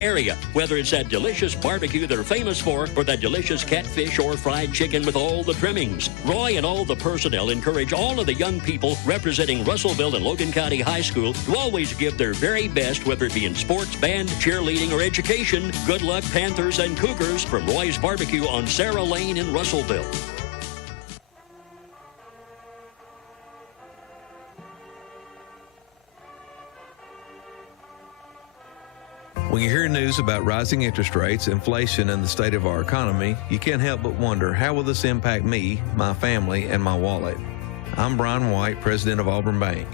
area. Whether it's that delicious barbecue they're famous for or that delicious catfish or fried chicken with all the trimmings, Roy and all the personnel encourage all of the young people representing Russellville and Logan County High School to always give their very best, whether it be in sports, band, cheerleading, or education. Good luck, Panthers and Cougars, from Roy's Barbecue on Sarah Lane in Russellville. When you hear news about rising interest rates, inflation, and the state of our economy, you can't help but wonder, how will this impact me, my family, and my wallet? I'm Brian White, president of Auburn Bank.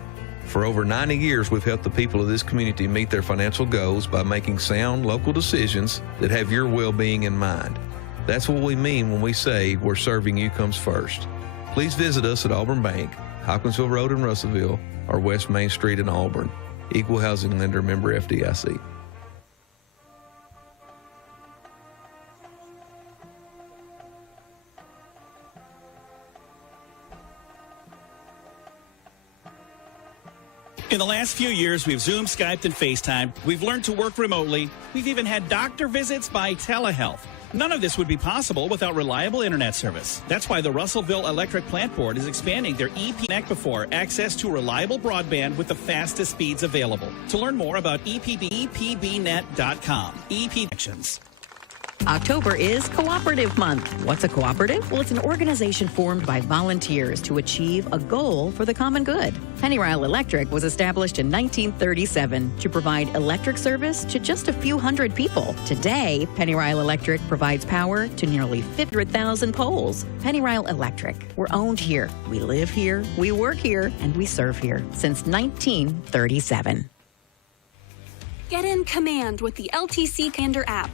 For over 90 years, we've helped the people of this community meet their financial goals by making sound local decisions that have your well-being in mind. That's what we mean when we say where serving you comes first. Please visit us at Auburn Bank, Hopkinsville Road in Russellville, or West Main Street in Auburn. Equal housing lender, member FDIC. In the last few years, we've Zoomed, Skyped, and FaceTimed. We've learned to work remotely. We've even had doctor visits by telehealth. None of this would be possible without reliable internet service. That's why the Russellville Electric Plant Board is expanding their EP Connect for access to reliable broadband with the fastest speeds available. To learn more about epbnet.com. EP Connections. October is Cooperative Month. What's a cooperative? Well, it's an organization formed by volunteers to achieve a goal for the common good. Pennyrile Electric was established in 1937 to provide electric service to just a few hundred people. Today, Pennyrile Electric provides power to nearly 500,000 poles. Pennyrile Electric. We're owned here. We live here. We work here. And we serve here since 1937. Get in command with the LTC Commander app.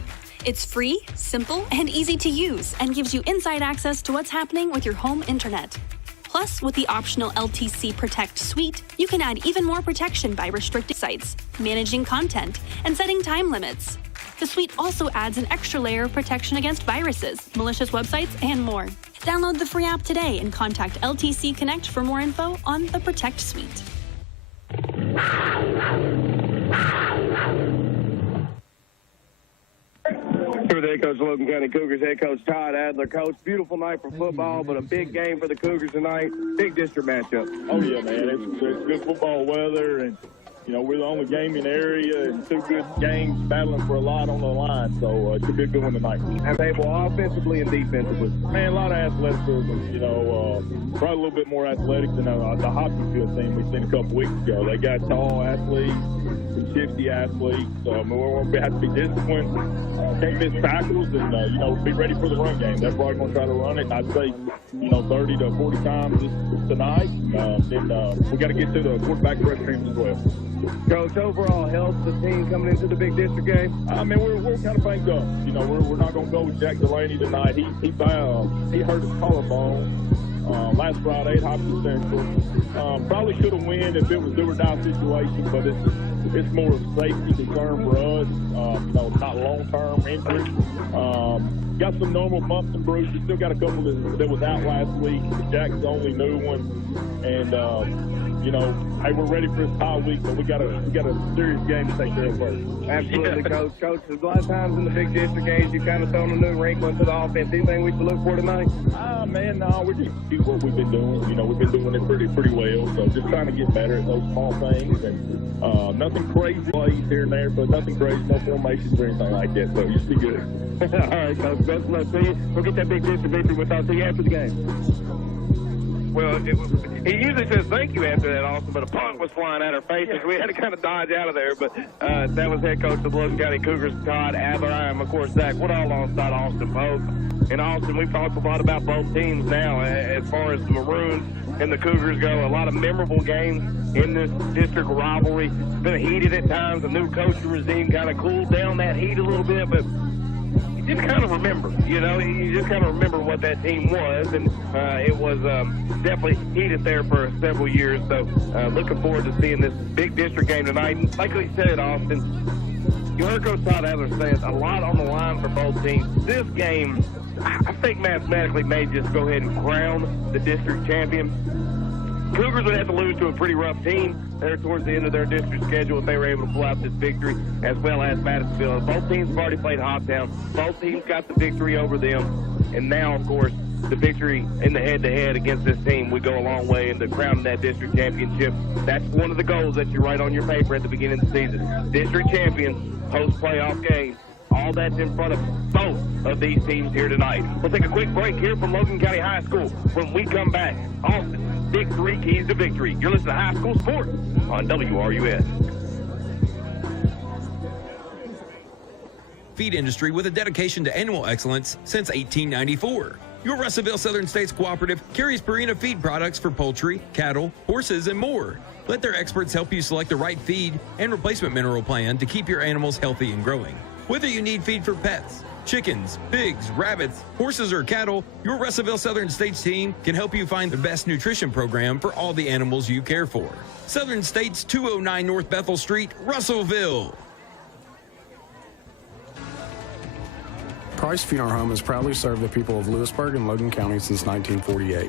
It's free, simple, and easy to use, and gives you inside access to what's happening with your home internet. Plus, with the optional LTC Protect suite, you can add even more protection by restricting sites, managing content, and setting time limits. The suite also adds an extra layer of protection against viruses, malicious websites, and more. Download the free app today and contact LTC Connect for more info on the Protect suite. For the head coach of Logan County Cougars, head coach Todd Adler. Coach, beautiful night for football, but a big game for the Cougars tonight. Big district matchup. Oh, yeah, man. It's good football weather, and, you know, we're the only game in the area, and two good games battling for a lot on the line, so it's a good one tonight. And able offensively and defensively. Man, a lot of athleticism, you know, probably a little bit more athletic than the Hopkins team we seen a couple weeks ago. They got tall athletes, shifty athletes. We're going to have to be disciplined, can't miss tackles, and, you know, be ready for the run game. They're probably going to try to run it, I'd say, you know, 30 to 40 times tonight. Then we got to get to the quarterback press teams as well. Coach, overall health of the team coming into the big district game? I mean, we're kind of banged up. You know, we're not going to go with Jack Delaney tonight. He hurt his collarbone last Friday at Hopkins Central. Probably should have won if it was do-or-die situation, but it's more of a safety concern for us. You know, not long-term injury. Got some normal bumps and bruises. Still got a couple that was out last week. Jack's the only new one, and you know, hey, we're ready for this tie week, but we got a serious game to take care of first. Absolutely, Coach. Coach, there's a lot of times in the big district games you kind of thrown a new wrinkle into the offense. Anything we should look for tonight? Man, no, we just do what we've been doing. You know, we've been doing it pretty well. So just trying to get better at those small things, and nothing crazy plays here and there, but nothing crazy, no formations or anything like that. So just be good. All right, Coach. Best of luck to you. We'll get that big district victory. We'll talk to you after the game. Well, he usually says thank you after that, Austin, but a punt was flying at our faces. We had to kind of dodge out of there, but that was head coach of the Logan County Cougars, Todd Adler. I am, of course, Zach Woodall alongside Austin Pope. And Austin, we've talked a lot about both teams now as far as the Maroons and the Cougars go. A lot of memorable games in this district rivalry. It's been heated at times. The new coaching regime kind of cooled down that heat a little bit, but you just kind of remember, you know, you just kind of remember what that team was, and it was definitely heated there for several years. So looking forward to seeing this big district game tonight. And like we said, Austin, you heard Coach Todd Adler say it, a lot on the line for both teams. This game, I think mathematically may just go ahead and crown the district champion. Cougars would have to lose to a pretty rough team. there towards the end of their district schedule if they were able to pull out this victory, as well as Madisonville. Both teams have already played Hoptown. Both teams got the victory over them. And now, of course, the victory in the head-to-head against this team would go a long way into crowning that district championship. That's one of the goals that you write on your paper at the beginning of the season. District champions, host playoff games. All that's in front of both of these teams here tonight. We'll take a quick break here from Logan County High School. When we come back, Austin, big 3 keys to victory. You're listening to High School Sports on WRUS. Feed industry with a dedication to animal excellence since 1894. Your Russellville Southern States Cooperative carries Purina feed products for poultry, cattle, horses, and more. Let their experts help you select the right feed and replacement mineral plan to keep your animals healthy and growing. Whether you need feed for pets, chickens, pigs, rabbits, horses, or cattle, your Russellville Southern States team can help you find the best nutrition program for all the animals you care for. Southern States, 209 North Bethel Street, Russellville. Price Funeral Home has proudly served the people of Lewisburg and Logan County since 1948.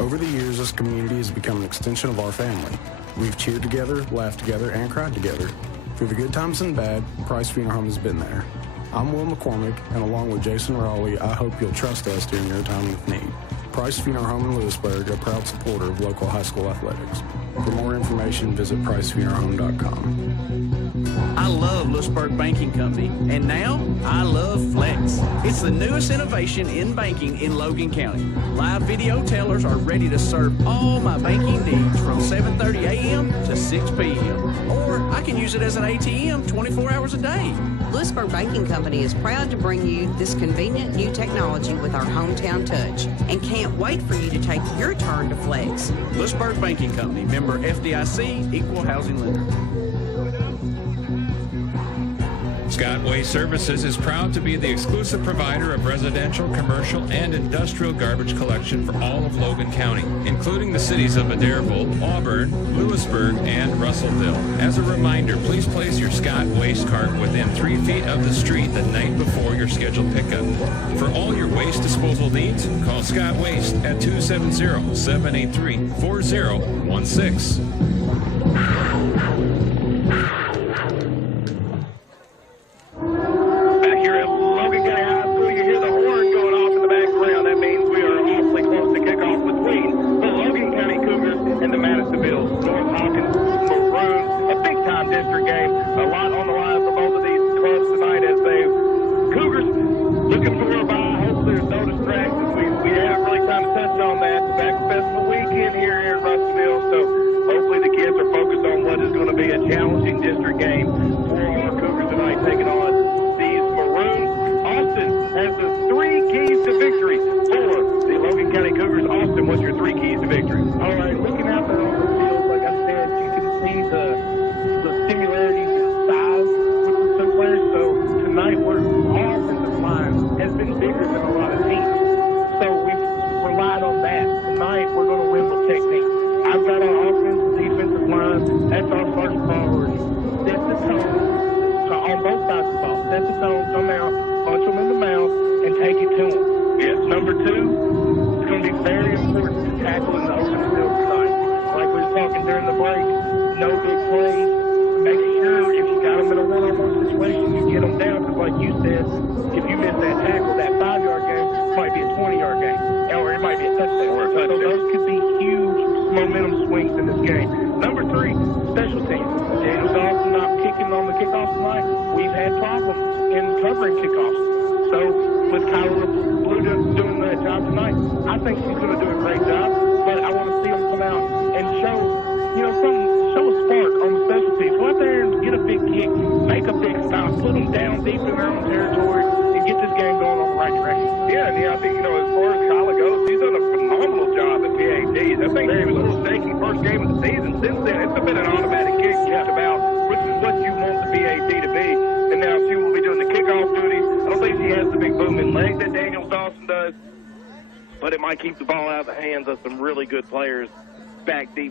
Over the years, this community has become an extension of our family. We've cheered together, laughed together, and cried together. Through the good times and bad, Price Funeral Home has been there. I'm Will McCormick, and along with Jason Rowley, I hope you'll trust us during your time of need. Price Funeral Home in Lewisburg, a proud supporter of local high school athletics. For more information, visit pricefuneralhome.com. I love Lewisburg Banking Company, and now I love Flex. It's the newest innovation in banking in Logan County. Live video tellers are ready to serve all my banking needs from 7:30 a.m. to 6 p.m. Or I can use it as an ATM 24 hours a day. Lewisburg Banking Company is proud to bring you this convenient new technology with our hometown touch and can't wait for you to take your turn to Flex. Lewisburg Banking Company, member FDIC, equal housing lender. Scott Waste Services is proud to be the exclusive provider of residential, commercial, and industrial garbage collection for all of Logan County, including the cities of Adairsville, Auburn, Lewisburg, and Russellville. As a reminder, please place your Scott Waste cart within 3 feet of the street the night before your scheduled pickup. For all your waste disposal needs, call Scott Waste at 270-783-4016.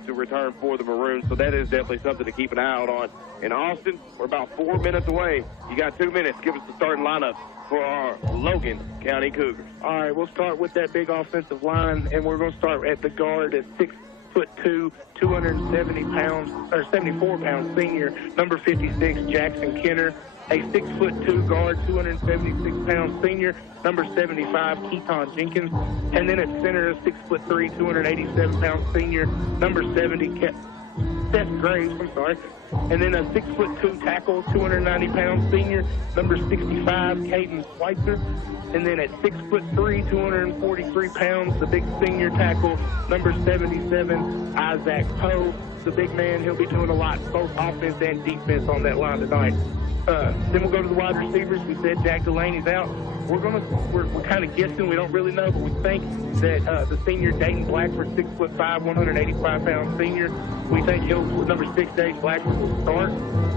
To return for the Maroons, so that is definitely something to keep an eye out on. In Austin, we're about 4 minutes away. You got 2 minutes. Give us the starting lineup for our Logan County Cougars. All right, we'll start with that big offensive line, and we're going to start at the guard at 6'2", 270 pounds, or 74 pounds senior, number 56, Jackson Kenner. A 6'2" guard, 276 pounds senior, number 75, Keaton Jenkins. And then at center, a 6'3", 287 pounds senior, number 70, Seth Graves, And then a 6'2" tackle, 290 pounds senior, number 65, Caden Schweitzer. And then at 6'3", 243 pounds, the big senior tackle, number 77, Isaac Poe. The big man, he'll be doing a lot, both offense and defense on that line tonight. Then we'll go to the wide receivers. We said Jack Delaney's out. We're kind of guessing. We don't really know, but we think that the senior Dayton Blackford, 6'5", 185 pounds senior. We think number 6 Dayton Blackford will start.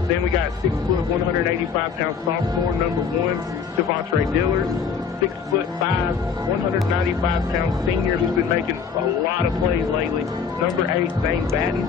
Then we got 6', 185 pound sophomore, number 1 Javontre Dillard. 6'5", 195 pound senior who's been making a lot of plays lately. Number 8 Zane Batten.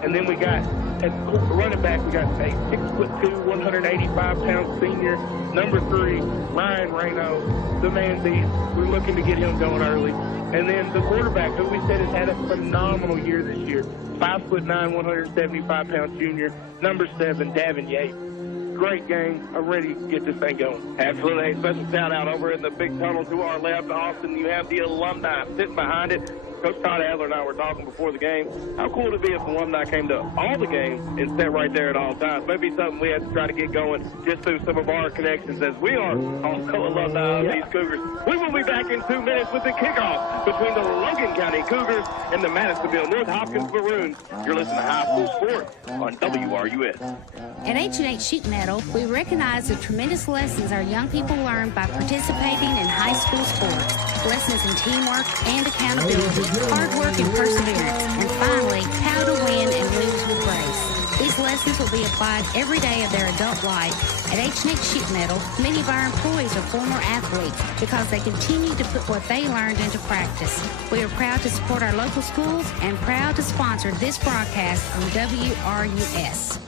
And then we got, at running back, we got a 6'2", 185 pound senior, number 3, Ryan Reno, the man beast. We're looking to get him going early. And then the quarterback, who we said has had a phenomenal year this year, 5'9", 175 pound junior, number 7, Davin Yates. Great game. I'm ready to get this thing going. Absolutely. A special shout out over in the big tunnel to our left, Austin. You have the alumni sitting behind it. Coach Todd Adler and I were talking before the game. How cool would it be if alumni came to all the games and sat right there at all times? Maybe something we have to try to get going just through some of our connections, as we are also alumni of these Cougars. We will be back in 2 minutes with the kickoff between the Logan County Cougars and the Madisonville North Hopkins Maroons. You're listening to High School Sports on WRUS. At H&H Sheet Metal, we recognize the tremendous lessons our young people learn by participating in high school sports. Lessons in teamwork and accountability, hard work and perseverance, and finally, how to win and lose with grace. These lessons will be applied every day of their adult life. At H&H Sheet Metal, many of our employees are former athletes because they continue to put what they learned into practice. We are proud to support our local schools and proud to sponsor this broadcast on WRUS.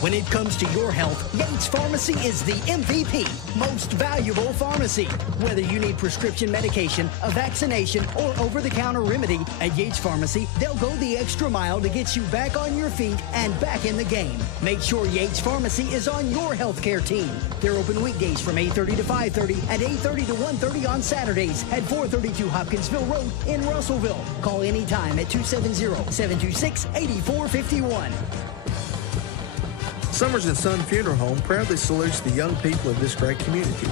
When it comes to your health, Yates Pharmacy is the MVP, most valuable pharmacy. Whether you need prescription medication, a vaccination, or over-the-counter remedy, at Yates Pharmacy, they'll go the extra mile to get you back on your feet and back in the game. Make sure Yates Pharmacy is on your healthcare team. They're open weekdays from 8:30 to 5:30 and 8:30 to 1:30 on Saturdays at 432 Hopkinsville Road in Russellville. Call anytime at 270-726-8451. Summers and Son Funeral Home proudly salutes the young people of this great community.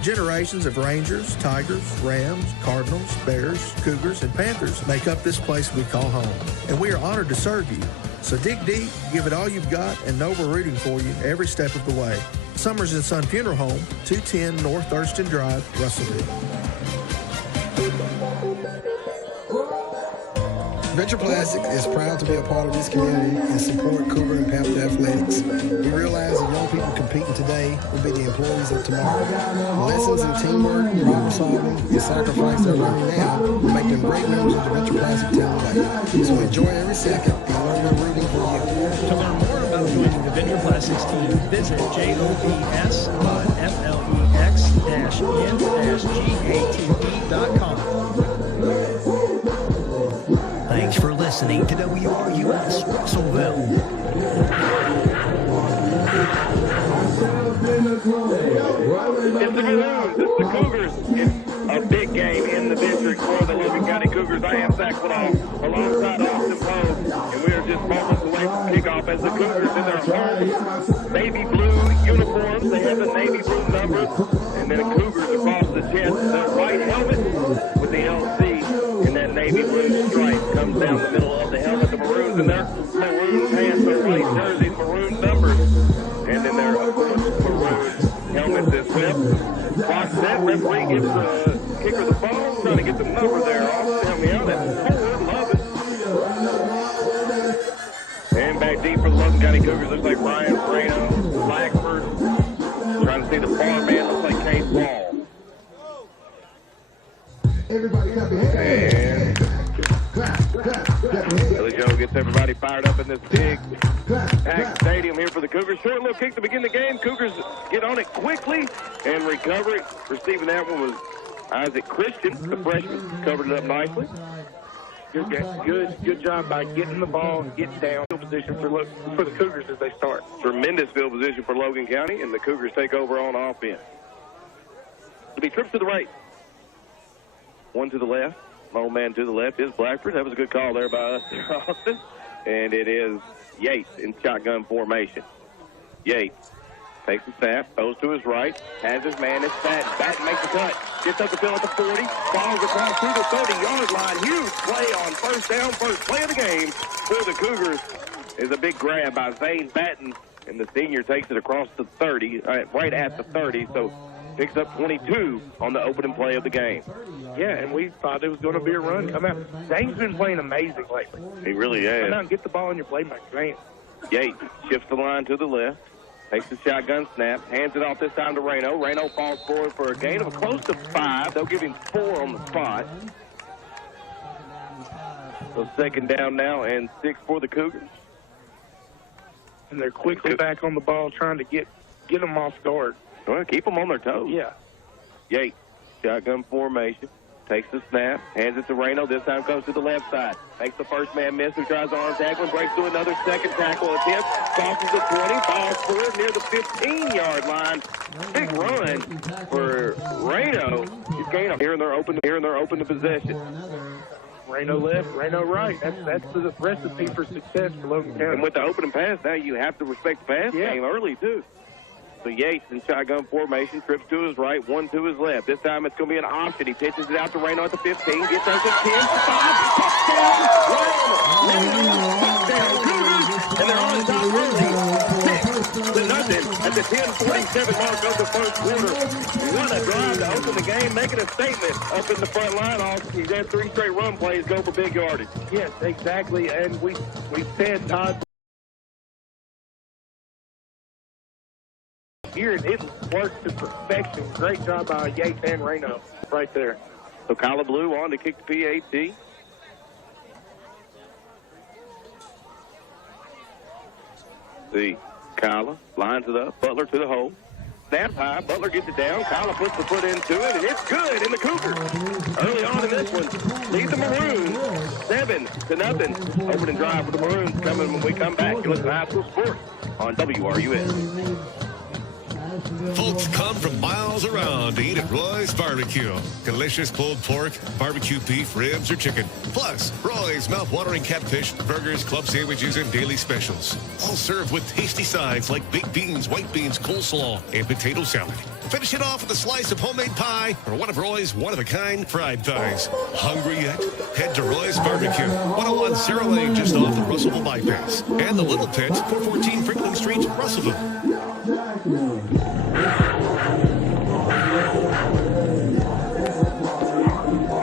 Generations of Rangers, Tigers, Rams, Cardinals, Bears, Cougars, and Panthers make up this place we call home. And we are honored to serve you. So dig deep, give it all you've got, and know we're rooting for you every step of the way. Summers and Son Funeral Home, 210 North Thurston Drive, Russellville. Venture Plastics is proud to be a part of this community and support Cougar and Panther athletics. We realize that young people competing today will be the employees of tomorrow. Lessons in teamwork, problem solving, and sacrifice they're learning now will make them great members of the Venture Plastic team today. So enjoy every second and learn we're rooting for you. To learn more about joining the Venture Plastics team, visit jobs-flex-n-gatv.com. Thanks for listening to WRUS Russellville. It's the Maroons, it's the Cougars. It's a big game in the district for the Logan County Cougars. I am Zach Woodall alongside Austin Poe, and we are just moments away from kickoff as the Cougars in their home navy blue uniforms. They have the navy blue numbers, and then the Cougars across the chest, the right helmet with the LC and that navy blue stripe comes down the middle of the helmet. The Maroons in their maroon pants, their white jerseys, maroon numbers, and then their, of course, maroon helmets as well. Clock set, referee gives the kicker the ball, trying to get the number there. Austin, help me out. That's 4, love it. And back deep for the Logan County Cougars, looks like Ryan Frano, Blackford, trying to see the far man, looks like Case Ball. Everybody clap your hands. And Billy Joe gets everybody fired up in this big packed stadium here for the Cougars. Short little kick to begin the game. Cougars get on it quickly and recover it. Receiving that one was Isaac Christian. The freshman covered it up nicely. Good job by getting the ball and getting down. Field position for the Cougars as they start. Tremendous field position for Logan County, and the Cougars take over on offense. It'll be trips to the right. One to the left. Long man to the left is Blackford. That was a good call there by us, Austin. And it is Yates in shotgun formation. Yates takes the snap, goes to his right, has his man, it's Batten. Batten makes the cut, gets up the field at the 40, falls across to the 30-yard line. Huge play on first down, first play of the game for the Cougars is a big grab by Zane Batten, and the senior takes it across the 30, right at the 30, so picks up 22 on the opening play of the game. Yeah, and we thought it was going to be a run. Come out. Zane's been playing amazing lately. He really has. Come out and get the ball in your playmaker, Zane. Yates shifts the line to the left. Takes the shotgun snap, hands it off this time to Reno. Reno falls forward for a gain of close to 5. They'll give him 4 on the spot. So second down now and 6 for the Cougars. And they're quickly back on the ball trying to get them off guard. Well, keep them on their toes. Yeah. Yates, shotgun formation. Takes the snap, hands it to Reno. This time goes to the left side. Makes the first man miss, who tries the arm tackle and breaks through another second tackle attempt. Crosses the 20, falls forward near the 15-yard line. Big run for Reno. He's gaining here, and they're open to possession. Reno left, Reno right. That's the recipe for success for Logan County. And with the opening pass, now you have to respect the pass game early, too. So Yates in shotgun formation, trips to his right, one to his left. This time it's going to be an option. He pitches it out to Reno at the 15, gets us at 10, 5, touchdown, touchdown, Cougars, and they're on top early, 6-0 at the 10:47 mark of the first quarter. What a drive to open the game, making a statement up in the front line. Austin, he's had 3 straight run plays go for big yardage. Yes, exactly, and we said, Todd, here, and it worked to perfection. Great job by Yates and Reno right there. So Kyla Blue on to kick the PAT. See, Kyla lines it up. Butler to the hole. Snap high. Butler gets it down. Kyla puts the foot into it, and it's good in the Cougars. Early on in this one, lead the Maroons 7-0. Opening drive for the Maroons coming when we come back. You listen to High School Sports on WRUS. Folks come from miles around to eat at Roy's Barbecue. Delicious pulled pork, barbecue beef, ribs, or chicken. Plus, Roy's mouth-watering catfish, burgers, club sandwiches, and daily specials. All served with tasty sides like baked beans, white beans, coleslaw, and potato salad. Finish it off with a slice of homemade pie or one of Roy's one-of-a-kind fried pies. Hungry yet? Head to Roy's Barbecue, 101 Sarah Lane, just off the Russellville Bypass. And the Little Pit, 414 Franklin Street, Russellville. It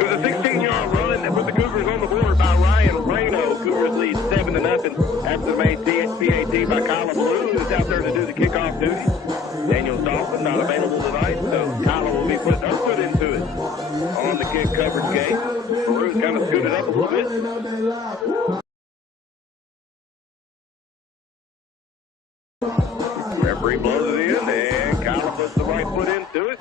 was a 16-yard run that put the Cougars on the board by Ryan Reno. Cougars lead 7-0 after the main PAT by Kyla Blue, who's out there to do the kickoff duty. Daniel Dolphin not available tonight, so Kyla will be putting her foot into it on the kick coverage game. Maroons kind of scooted up a little bit. Referee blows it in, and Kyla puts the right foot into it.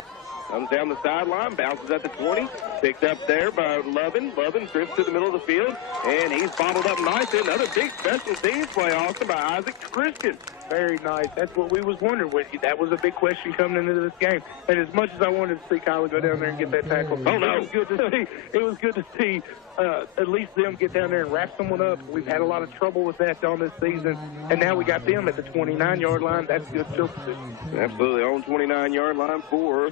Comes down the sideline, bounces at the 20, picked up there by Lovin. Lovin drifts to the middle of the field, and he's bottled up nicely. Another big special teams play, Austin, by Isaac Christian. Very nice. That's what we was wondering with you. That was a big question coming into this game. And as much as I wanted to see Kyla go down there and get that tackle, it was good to see. It was good to see at least them get down there and wrap someone up. We've had a lot of trouble with that on this season, and now we got them at the 29-yard line. That's good field position. Absolutely, on 29-yard line for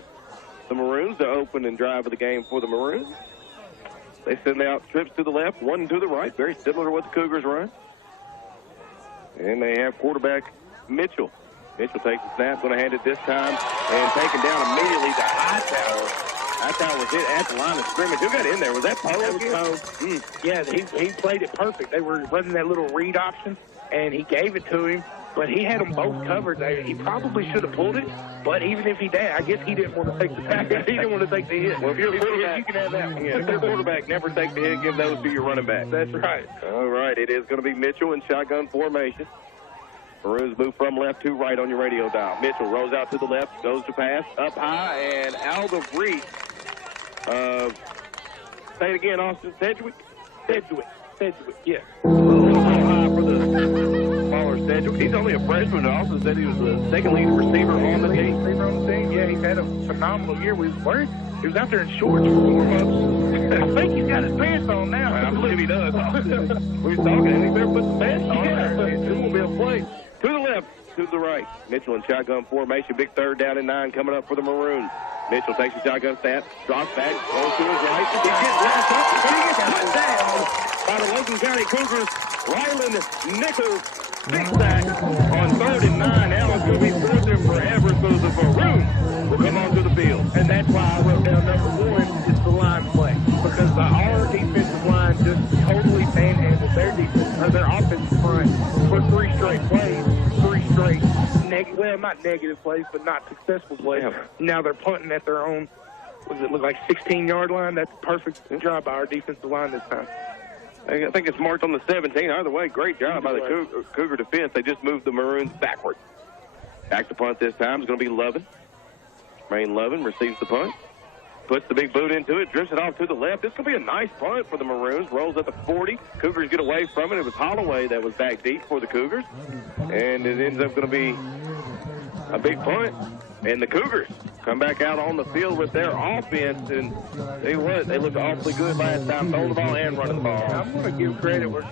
the Maroons to open and drive of the game for the Maroons. They send out trips to the left, one to the right, very similar to what the Cougars run. And they have quarterback Mitchell. Mitchell takes the snap, going to hand it this time, and taken down immediately to Hightower. Hightower was hit at the line of scrimmage. Who got in there? Was that Poe? That was Poe. Yeah, he played it perfect. They were running that little read option, and he gave it to him. But he had them both covered. He probably should have pulled it, but even if he did, I guess he didn't want to take the tackle. He didn't want to take the hit. Well, if you're a quarterback, you can have that one. Yeah, if you're a quarterback, never take the hit. Give those to your running back. That's right. All right, it is going to be Mitchell in shotgun formation. Maroons move from left to right on your radio dial. Mitchell rolls out to the left, goes to pass, up high, and out of reach of, say it again, Austin Sedgwick. Sedgwick, yeah. A little high for the smaller Sedgwick. He's only a freshman, and also said he was the second leading receiver on the team. Yeah, he's had a phenomenal year. We was worried. He was out there in shorts for 4 months. I think he's got his pants on now. I believe he does. We was talking, and he better put the pants on. It won't be a play. To the left, to the right. Mitchell in shotgun formation. Big 3rd down and 9 coming up for the Maroons. Mitchell takes the shotgun snap, drops back, goes to his right. He gets last up, and he gets put down by the Logan County Cougars. Ryland Nichols, big sack on 3rd and 9. Allen's going to be fourth there forever, so the Maroons will come onto the field. And that's why I wrote down number 1 is the line play. Because our defensive line just totally manhandled their defense, or their offensive front for 3 straight plays, 3 straight not negative plays, but not successful plays. Yeah. Now they're punting at their own, what does it look like, 16-yard line? That's a perfect job by our defensive line this time. I think it's marked on the 17. Either way, great job by the Cougar defense. They just moved the Maroons backward. Back to punt this time is going to be Lovin. Rain Lovin receives the punt. Puts the big boot into it, drifts it off to the left. This could be a nice punt for the Maroons. Rolls at the 40. Cougars get away from it. It was Holloway that was back deep for the Cougars. And it ends up going to be a big punt. And the Cougars come back out on the field with their offense. And they looked awfully good last time, throwing the ball and running the ball. I'm going to give credit where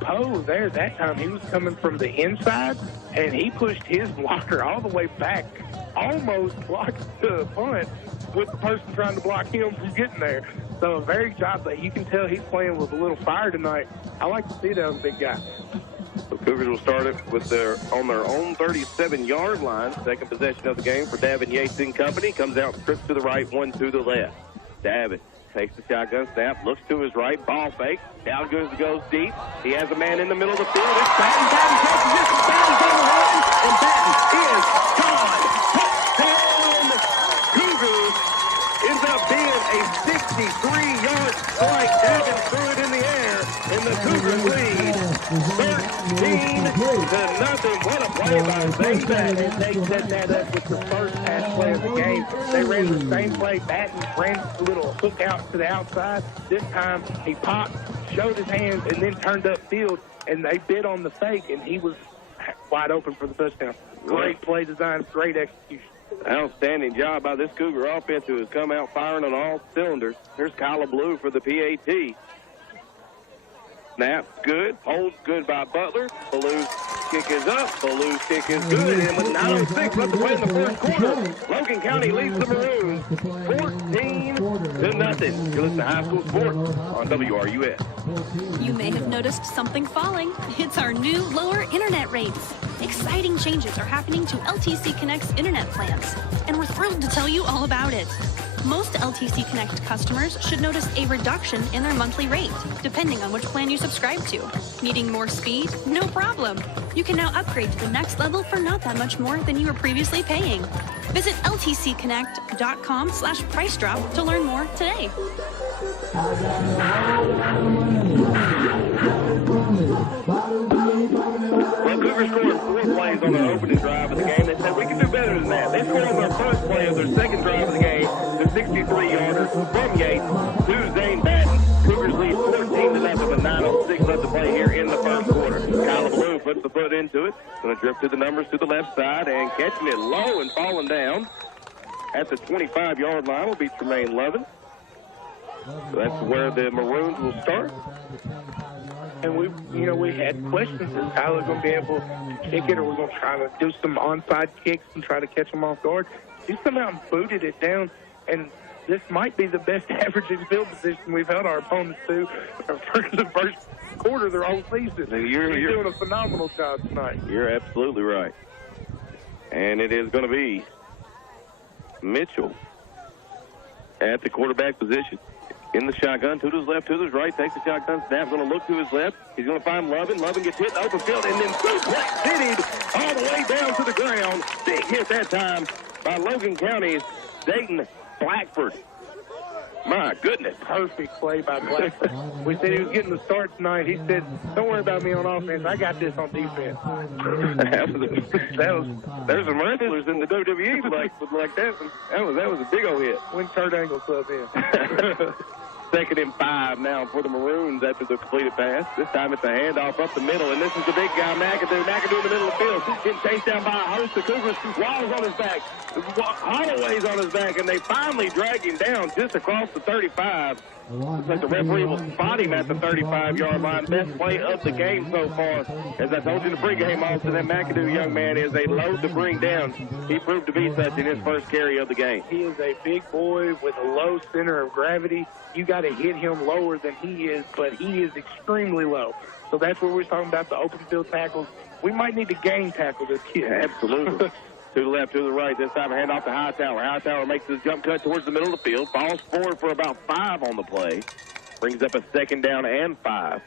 Poe there that time. He was coming from the inside, and he pushed his blocker all the way back, almost blocked the punt with the person trying to block him from getting there. So a very job that you can tell he's playing with a little fire tonight. I like to see that as a big guy. The Cougars will start it on their own 37-yard line. Second possession of the game for Davin Yates and company. Comes out, trips to the right, one to the left. Davin takes the shotgun snap, looks to his right, ball fake. Down goes deep. He has a man in the middle of the field. It's Batten. Batten takes position. Batten's on the run, and Batten is gone. Touchdown, Cougars. Ends up being a 63-yard strike. Davin threw it in the air, and the Cougars lead 13-0. What a play by Zane Batten. They set that up with the first pass play of the game. They ran the same play. Batten ran a little hook out to the outside. This time he popped, showed his hands, and then turned upfield, and they bid on the fake, and he was wide open for the touchdown. Great play design, great execution. Outstanding job by this Cougar offense who has come out firing on all cylinders. Here's Kyla Blue for the PAT. Snap, good. Holds good by Butler. Ballew's kick is up. Ballew's kick is good. And with 9:06 left to play in the first quarter, Logan County leads the Maroons 14-0. You listen to High School Sports on WRUS. You may have noticed something falling. It's our new lower internet rates. Exciting changes are happening to LTC Connect's internet plans, and we're thrilled to tell you all about it. Most LTC Connect customers should notice a reduction in their monthly rate, depending on which plan you subscribe to. Needing more speed? No problem. You can now upgrade to the next level for not that much more than you were previously paying. Visit ltcconnect.com/price drop to learn more today. Well, Cougars scored 4 plays on their opening drive of the game. They said we can do better than that. They scored on their first play of their second drive of the game, the 63-yarder from Yates to Zane Batten. Cougars lead 14-0 with 9:06 left to play here in the first quarter. Kyla Blue puts the foot into it. Going to drift to the numbers to the left side and catching it low and falling down at the 25-yard line will be Tremaine Lovin. So that's where the Maroons will start. And we had questions: is Tyler going to be able to kick it, or we're going to try to do some onside kicks and try to catch them off guard? He somehow booted it down, and this might be the best averaging field position we've held our opponents to for the first quarter of their whole season. You're doing a phenomenal job tonight. You're absolutely right. And it is going to be Mitchell at the quarterback position. In the shotgun, to his left, to his right, takes the shotgun snap, going to look to his left. He's going to find Lovin. Lovin gets hit in the open field, and then suplex city all the way down to the ground. Big hit that time by Logan County's Dayton Blackford. My goodness. Perfect play by Blackford. We said he was getting the start tonight. He said, don't worry about me on offense. I got this on defense. There's some wrestlers in the WWE like that. That was a big old hit. When Kurt Angle subbed in. 2nd and 5 now for the Maroons after the completed pass. This time it's a handoff up the middle, and this is the big guy, McAdoo. McAdoo in the middle of the field, getting chased down by a host of Cougars. Wall's on his back. Holloway's on his back, and they finally drag him down just across the 35. Looks like the referee will spot him at the 35-yard line. Best play of the game so far. As I told you in the pregame, Austin, that McAdoo young man is a load to bring down. He proved to be such in his first carry of the game. He is a big boy with a low center of gravity. You got to hit him lower than he is, but he is extremely low. So that's what we're talking about, the open field tackles. We might need to game tackle this kid. Absolutely. To the left, to the right. This time a handoff to Hightower. Hightower makes his jump cut towards the middle of the field. Falls forward for about 5 on the play. Brings up a 2nd down and 5.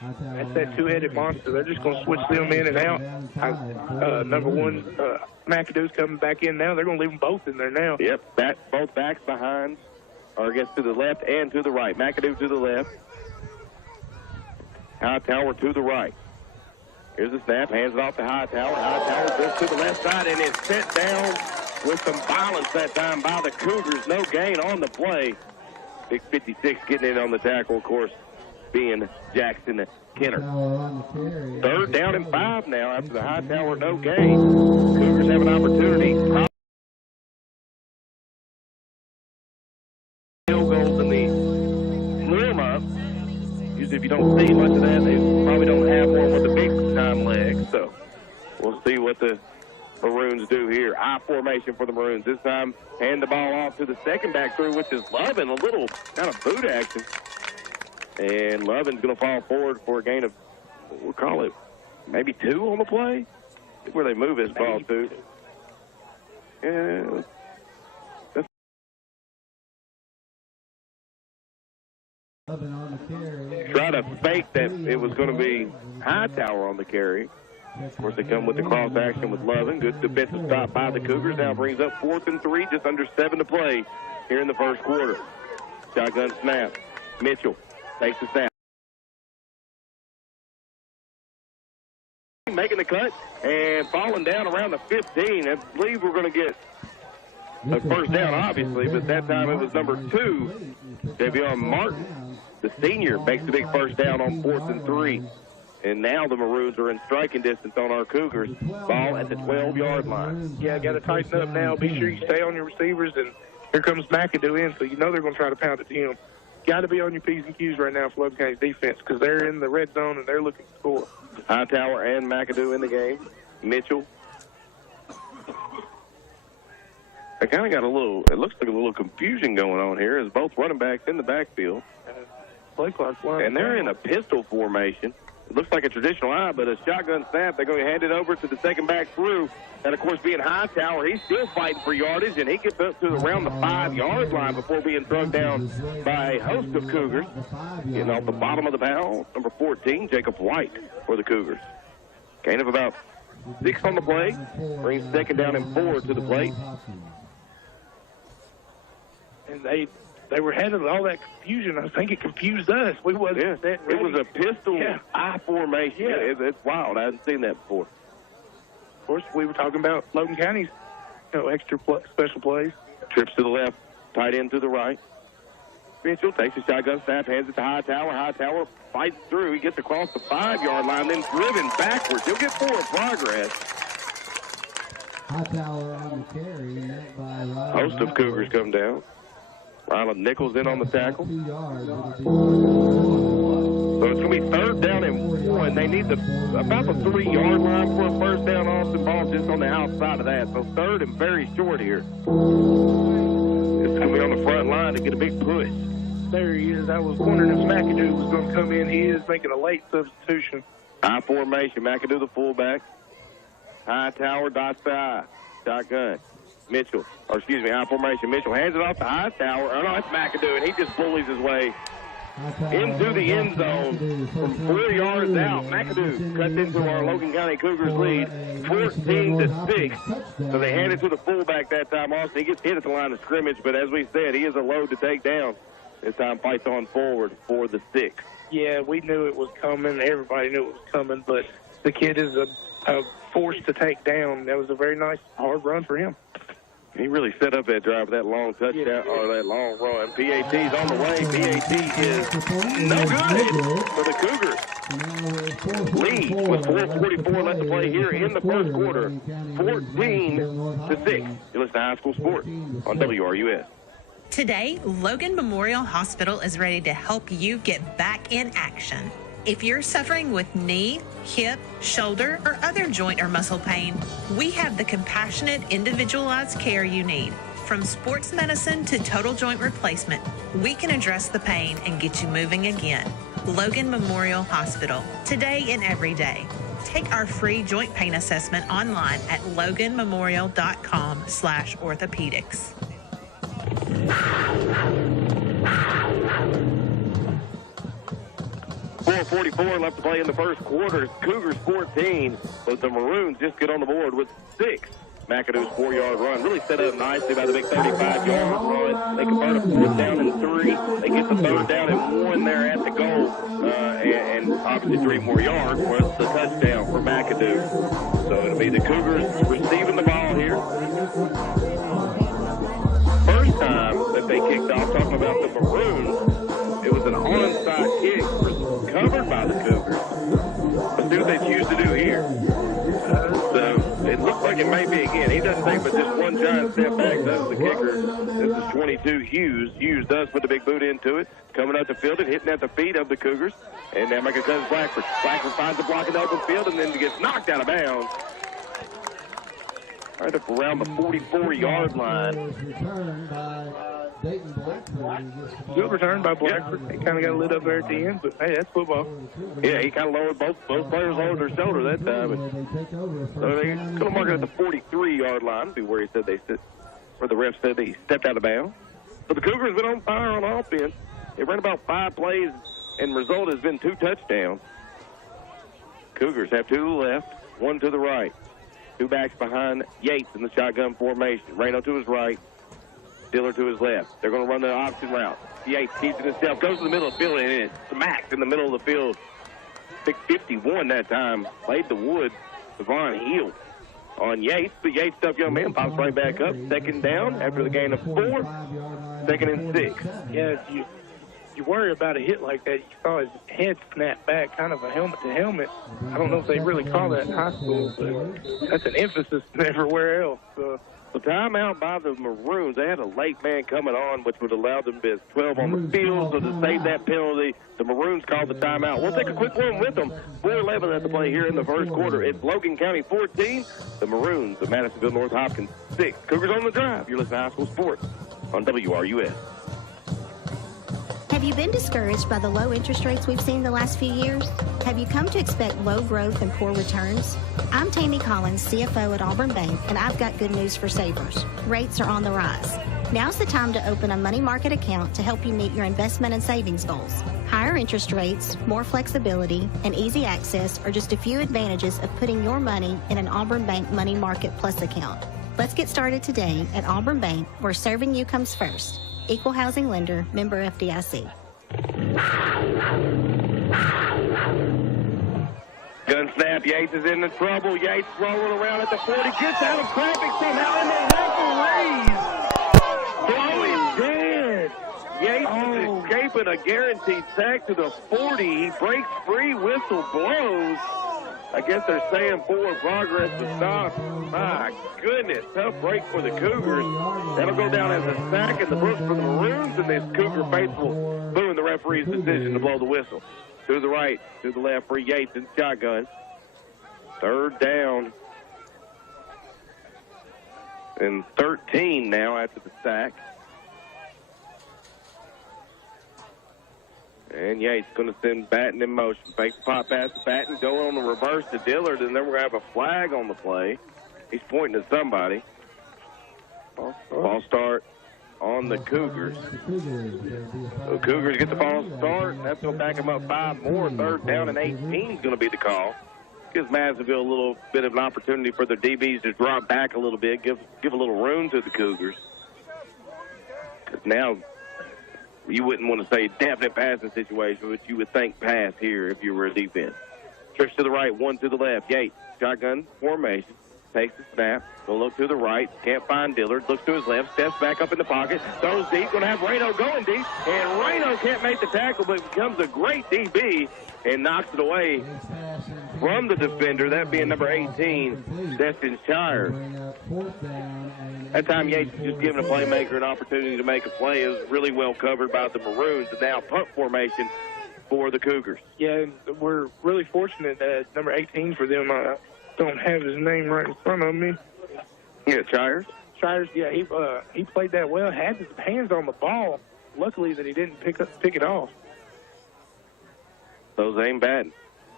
That's that two-headed monster. They're just going to switch them in and out. Number 1, McAdoo's coming back in now. They're going to leave them both in there now. Yep, both backs behind, or I guess to the left and to the right. McAdoo to the left. Hightower to the right. Here's the snap, hands it off to Hightower. Hightower goes to the left side and is set down with some violence that time by the Cougars. No gain on the play. Big 56 getting in on the tackle, of course, being Jackson Kenner. 3rd down and 5 now after the Hightower no gain. Cougars have an opportunity. Field goals in the warm-up. Usually if you don't see much of that, they probably don't have one with the big time leg. So we'll see what the Maroons do here. I formation for the Maroons. This time, hand the ball off to the second back through, which is Logan. A little kind of boot action. And Logan's going to fall forward for a gain of, we'll call it, maybe 2 on the play. Where they move his ball to. Yeah. Try to fake that it was going to be Hightower on the carry. Of course, they come with the cross action with Lovin. Good defensive stop by the Cougars. Now brings up 4th and 3, just under 7 to play here in the first quarter. Shotgun snap. Mitchell takes the snap. Making the cut and falling down around the 15. I believe we're going to get a first down, obviously, but that time it was number 2, Davion Martin. The senior makes the big first down on 4th and 3. And now the Maroons are in striking distance on our Cougars. Ball at the 12-yard line. Yeah, got to tighten up now. Be sure you stay on your receivers, and here comes McAdoo in, so you know they're going to try to pound it to him. Got to be on your P's and Q's right now for Logan County's defense because they're in the red zone and they're looking to score. Hightower and McAdoo in the game. Mitchell. I kind of got it looks like a little confusion going on here as both running backs in the backfield. Play clock's line. And they're in a pistol formation. It looks like a traditional eye, but a shotgun snap. They're going to hand it over to the second back through. And, of course, being Hightower, he's still fighting for yardage, and he gets up to around the 5-yard line before being thrown down by a host of Cougars. Getting off the bottom of the barrel, number 14, Jacob White for the Cougars. Gain of about 6 on the play. Brings 2nd down and 4 to the plate. And they were handling all that confusion. I think it confused us. We wasn't set ready. It was a pistol I formation. Yeah. It's wild. I hadn't seen that before. Of course, we were talking about Logan County's extra special plays. Trips to the left, tight end to the right. Mitchell takes a shotgun snap, hands it to Hightower. Hightower fights through. He gets across the 5-yard line, then driven backwards. He'll get forward progress. Hightower on the carry, met by Ryland. Host of Cougars come down. Ryland Nichols in on the tackle. So it's going to be 3rd down and 1. They need about the 3-yard line for a first down. Austin Ball just on the outside of that. So 3rd and very short here. It's going to be on the front line to get a big push. There he is. I was wondering if McAdoo was going to come in. He is making a late substitution. High formation. McAdoo the fullback. Hightower dots the eye. Shotgun. Mitchell, high formation. Mitchell hands it off to Hightower. Oh, no, it's McAdoo, and he just bullies his way into the end zone from 4 yards out. McAdoo cuts into our Logan County Cougars lead, 14-6. So they hand it to the fullback that time. Austin, he gets hit at the line of scrimmage, but as we said, he is a load to take down. This time fights on forward for the 6. Yeah, we knew it was coming. Everybody knew it was coming, but the kid is a force to take down. That was a very nice, hard run for him. He really set up that drive with that long touchdown or that long run. PAT's on the way. PAT is no good for the Cougars. Lead with 4:44 left to play here in the first quarter. 14-6. You listen to High School Sports on WRUS. Today, Logan Memorial Hospital is ready to help you get back in action. If you're suffering with knee, hip, shoulder, or other joint or muscle pain, we have the compassionate, individualized care you need. From sports medicine to total joint replacement, we can address the pain and get you moving again. Logan Memorial Hospital, today and every day. Take our free joint pain assessment online at loganmemorial.com/orthopedics. 4:44 left to play in the first quarter. Cougars 14, but the Maroons just get on the board with 6. McAdoo's 4-yard run really set up nicely by the big 35-yard run. They convert a 4th down and 3. They get the 3rd down and 1 there at the goal, and obviously 3 more yards was the touchdown for McAdoo. So it'll be the Cougars receiving the ball here. First time that they kicked off, talking about the Maroons, it was an onside kick covered by the Cougars. Let's see what they choose to do here. So it looks like it may be again. He doesn't take but just one giant step back. Does the kicker. This is 22 Hughes. Hughes does put the big boot into it. Coming up the field and hitting at the feet of the Cougars. And now making comes Blackford. Blackford finds the block in the open field and then gets knocked out of bounds. Right up around the 44-yard line. Good return by Blackford. He kind of got lit up there at the end, but hey, that's football. Yeah, he kind of lowered both players lowered their shoulder that time. So they're going to mark it at the 43-yard line. Be where he said they sit, where the ref said they stepped out of bounds. But the Cougars have been on fire on offense. They ran about 5 plays, and the result has been 2 touchdowns. Cougars have 2 to the left, 1 to the right. 2 backs behind Yates in the shotgun formation. Reno to his right. Diller to his left. They're going to run the option route. Yates keeps it himself, goes to the middle of the field, and it's smacked in the middle of the field. Pick 51 that time. Played the wood. Devon Hill on Yates. The Yates tough young man pops right back up. 2nd down after the gain of 4. 2nd and 6. Yeah, you worry about a hit like that. You saw his head snap back, kind of a helmet to helmet. I don't know if they really call that in high school, but that's an emphasis everywhere else. The timeout by the Maroons. They had a late man coming on, which would allow them to be 12 on the field. So to save that penalty, the Maroons called the timeout. We'll take a quick one with them. 4:11 at the play here in the first quarter. It's Logan County 14. The Maroons of Madisonville North Hopkins 6. Cougars on the drive. You're listening to High School Sports on WRUS. Have you been discouraged by the low interest rates we've seen the last few years? Have you come to expect low growth and poor returns? I'm Tammy Collins, CFO at Auburn Bank, and I've got good news for savers. Rates are on the rise. Now's the time to open a money market account to help you meet your investment and savings goals. Higher interest rates, more flexibility, and easy access are just a few advantages of putting your money in an Auburn Bank Money Market Plus account. Let's get started today at Auburn Bank, where serving you comes first. Equal housing lender, member FDIC. Gun snap. Yates is in the trouble. Yates rolling around at the 40. Gets out of traffic somehow, and the referees blow him dead. Yates is escaping a guaranteed sack to the 40. He breaks free. Whistle blows. I guess they're saying forward progress to stop. My goodness, tough break for the Cougars. That'll go down as a sack in the books for the Maroons, and this Cougar faithful booing the referee's decision to blow the whistle. To the right, to the left for Yates in shotgun. 3rd down. And 13 now after the sack. And Yates going to send Batten in motion. Fake the pop pass to Batten. Go on the reverse to Dillard, and then we're going to have a flag on the play. He's pointing at somebody. Ball start on the Cougars. So Cougars get the ball start. That's going to back them up 5 more. 3rd down and 18 is going to be the call. Gives Madisonville a little bit of an opportunity for their DBs to drop back a little bit. Give a little room to the Cougars. Because now you wouldn't want to say definite passing situation, but you would think pass here if you were a defense. Trips to the right, 1 to the left. Yates, shotgun formation. takes the snap, will look to the right, can't find Dillard, looks to his left, steps back up in the pocket, throws deep, going to have Reno going deep, and Reno can't make the tackle, but becomes a great DB and knocks it away from the defender, that being number 18, Destin Shire. That time Yates was just giving a playmaker an opportunity to make a play. It was really well covered by the Maroons, and now punt formation for the Cougars. Yeah, we're really fortunate that number 18 for them, I don't have his name right in front of me. Yeah, Shires? Shires, yeah, he played that well, had his hands on the ball. Luckily that he didn't pick it off. Those ain't bad.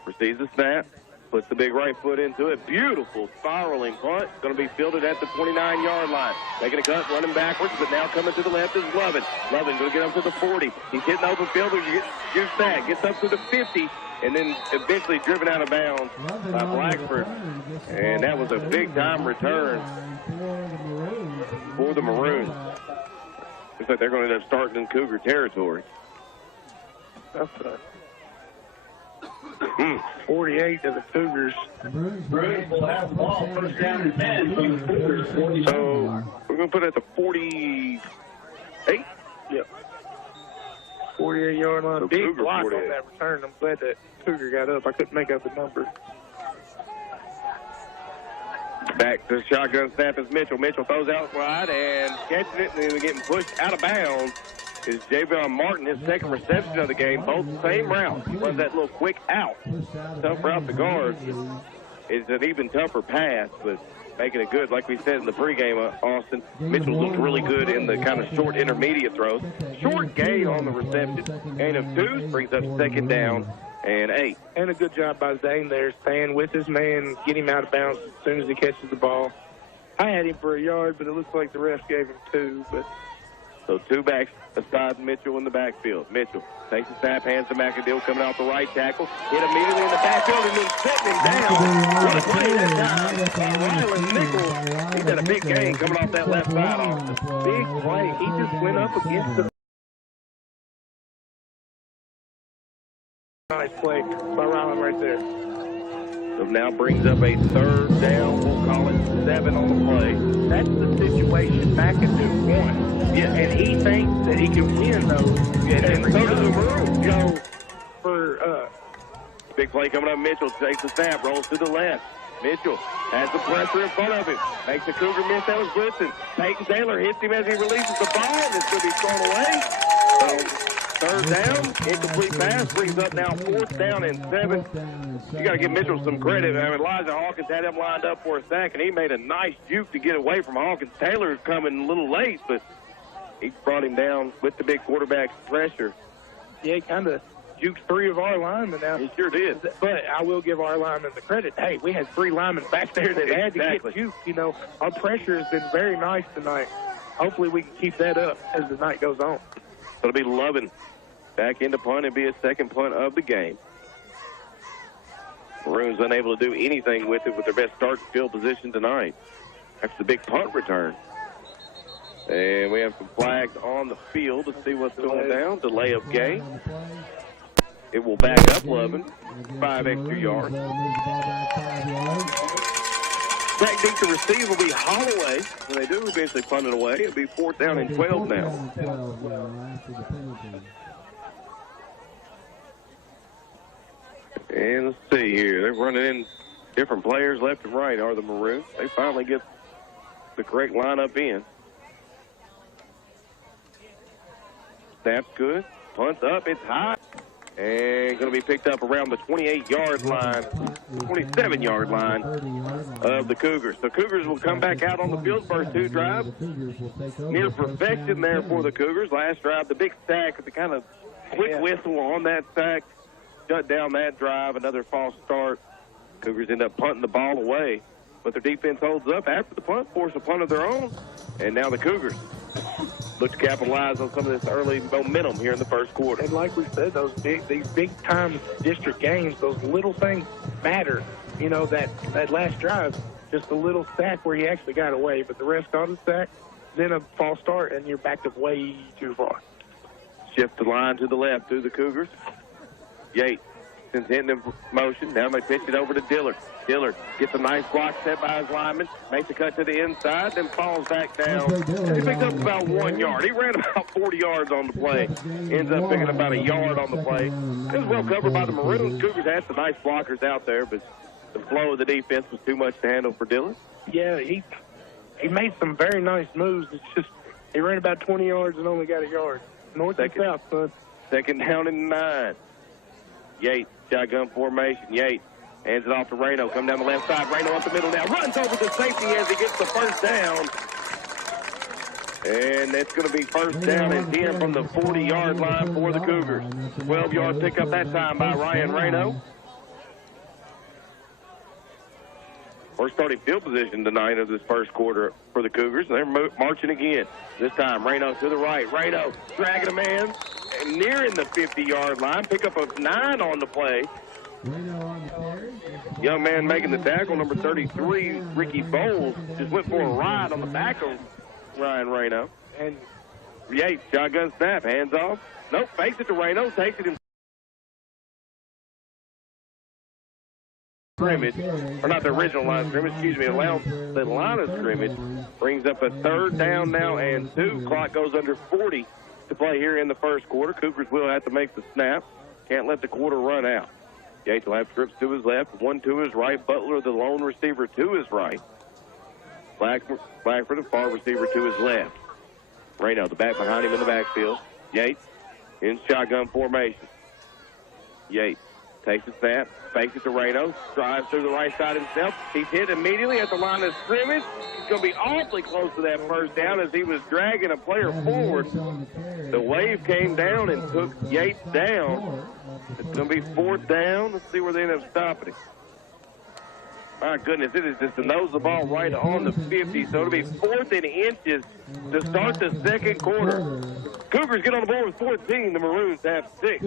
Receives the snap, puts the big right foot into it. Beautiful spiraling punt. Going to be fielded at the 29-yard line. Making a cut, running backwards, but now coming to the left is Logan. Logan going to get up to the 40. He's hitting open field. Juice back. Gets up to the 50, and then eventually driven out of bounds by Blackford. And that was a big-time return for the Maroons. Looks like they're going to end up starting in Cougar territory. That's 48 to the Cougars. So we're going to put it at the 48. Yep. 48-yard line. So Big Cougar block 48. on that return. I'm glad that Cougar got up. I couldn't make out the number. Back to the shotgun snap is Mitchell. Mitchell throws out wide and catching it, and then getting pushed out of bounds is Javion Martin, his second reception of the game. Both same route. He runs that little quick out. Tough route to guard. It's an even tougher pass, but making it good. Like we said in the pregame, Austin, Mitchell looked really good in the kind of short intermediate throws. Short gain on the reception. Gain of 2 brings up second down and 8. And a good job by Zane there, staying with his man, getting him out of bounds as soon as he catches the ball. I had him for a yard, but it looks like the ref gave him 2. But so 2 backs aside Mitchell in the backfield. Mitchell takes the snap, hands to McAdill, coming out the right tackle. Hit immediately in the backfield and then setting him down. What a play that time. Ryland Nichols, he's got a big gain coming off that left side. Austin. Big play. He just went up against the nice play by Ryland right there. So now brings up a third down. We'll call it 7 on the play. That's the situation McAdoo won. Yeah, and he thinks that he can win those. Yeah, and so does the Maroons. Go for big play coming up. Mitchell takes the snap, rolls to the left. Mitchell has the pressure in front of him. Makes the Cougar miss. That was blitzing. Peyton Taylor hits him as he releases the ball, and it's going to be thrown away. So third down, incomplete pass, brings up now 4th down and 7. You got to give Mitchell some credit. I mean, Elijah Hawkins had him lined up for a sack, and he made a nice juke to get away from Hawkins. Taylor's coming a little late, but he brought him down with the big quarterback's pressure. Yeah, he kind of juked 3 of our linemen now. He sure did. But I will give our linemen the credit. Hey, we had 3 linemen back there that had to get juked. You know, our pressure has been very nice tonight. Hopefully we can keep that up as the night goes on. It'll be Lovin back into punt and be a second punt of the game. Maroons unable to do anything with it with their best start field position tonight. That's the big punt return. And we have some flags on the field to see what's going down. Delay of game. It will back up Lovin. 5 extra yards. Back deep to receive will be Holloway. When they do eventually punt it away, it'll be 4th down and 12 now. And let's see here. They're running in different players left and right are the Maroons. They finally get the correct lineup in. Snap's good. Punts up. It's high. And going to be picked up around the 28-yard line, 27-yard line of the Cougars. The Cougars will come back out on the field. First 2 drives. Near perfection there for the Cougars. Last drive, the big sack, the kind of quick whistle on that sack. Shut down that drive, another false start. Cougars end up punting the ball away, but their defense holds up after the punt, force a punt of their own, and now the Cougars look to capitalize on some of this early momentum here in the first quarter. And like we said, these big-time district games, those little things matter. You know, that last drive, just a little sack where he actually got away, but the rest on the sack, then a false start, and you're backed up way too far. Shift the line to the left to the Cougars. Yates Since hitting in motion, now they pitch it over to Dillard. Dillard gets a nice block set by his lineman, makes a cut to the inside, then falls back down. He picked up about 1 yard. He ran about 40 yards on the play. Ends up picking about a yard on the play. It was well covered by the Maroons. Cougars had some nice blockers out there, but the flow of the defense was too much to handle for Dillard. Yeah, he made some very nice moves. It's just he ran about 20 yards and only got a yard. North and south, son. Second down and 9. Yates, shotgun formation. Yates hands it off to Reno. Come down the left side. Reno up the middle now. Runs over the safety as he gets the first down. And that's going to be first down and 10 from the 40-yard line for the Cougars. 12-yard pickup that time by Ryan Reno. We're starting field position tonight of this first quarter for the Cougars, and they're marching again. This time, Reno to the right. Reno dragging a man and nearing the 50-yard line. Pickup of 9 on the play. Young man making the tackle, number 33, Ricky Bowles, just went for a ride on the back of Ryan Reno. And Yates, shotgun snap, hands off. Nope, fakes it to Reno, takes it in scrimmage, or not the original line of scrimmage, excuse me, the line of scrimmage brings up a third down now and 2. Clock goes under 40 to play here in the first quarter. Cougars will have to make the snap. Can't let the quarter run out. Yates will have trips to his left, 1 to his right. Butler, the lone receiver, to his right. Blackford, the far receiver, to his left. Reno, the back behind him in the backfield. Yates in shotgun formation. Yates takes a snap, fakes it to Reno, drives through the right side himself. He's hit immediately at the line of scrimmage. He's going to be awfully close to that first down as he was dragging a player forward. The wave came down and took Yates down. It's going to be fourth down. Let's see where they end up stopping him. My goodness, it is just to nose the ball right on the 50, so it'll be 4th and inches to start the second quarter. Cougars get on the board with 14. The Maroons have 6.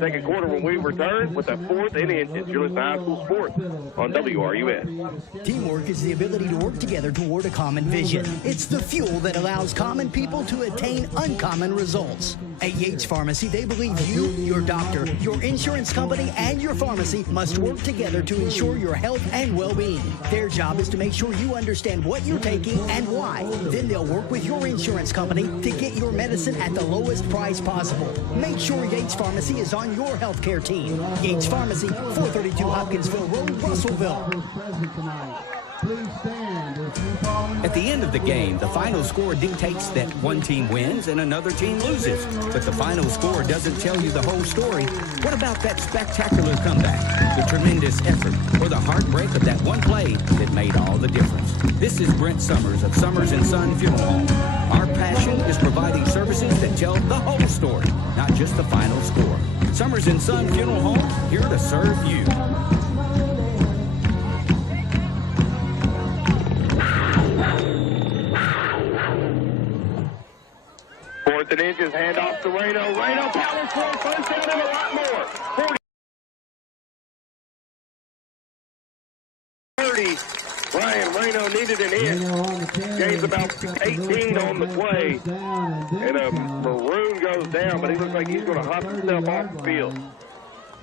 Second quarter when we return with a 4th and inches. You're listening to High School Sports on WRUS. Teamwork is the ability to work together toward a common vision. It's the fuel that allows common people to attain uncommon results. At Yates Pharmacy, they believe you, your doctor, your insurance company, and your pharmacy must work together to ensure your health and well-being. Their job is to make sure you understand what you're taking and why. Then they'll work with your insurance company to get your medicine at the lowest price possible. Make sure Yates Pharmacy is on your healthcare team. Yates Pharmacy, 432 Hopkinsville Road, Russellville. At the end of the game, the final score dictates that one team wins and another team loses. But the final score doesn't tell you the whole story. What about that spectacular comeback, the tremendous effort, or the heartbreak of that one play that made all the difference? This is Brent Summers of Summers & Son Funeral Home. Our passion is providing services that tell the whole story, not just the final score. Summers & Son Funeral Home, here to serve you. 4th and inches, hand off to Reno. Reno powers for first down and a lot more. 40. Ryan Reno needed an inch. Gains about 18 on the play. And a Maroon goes down, but he looks like he's going to hop himself off the field.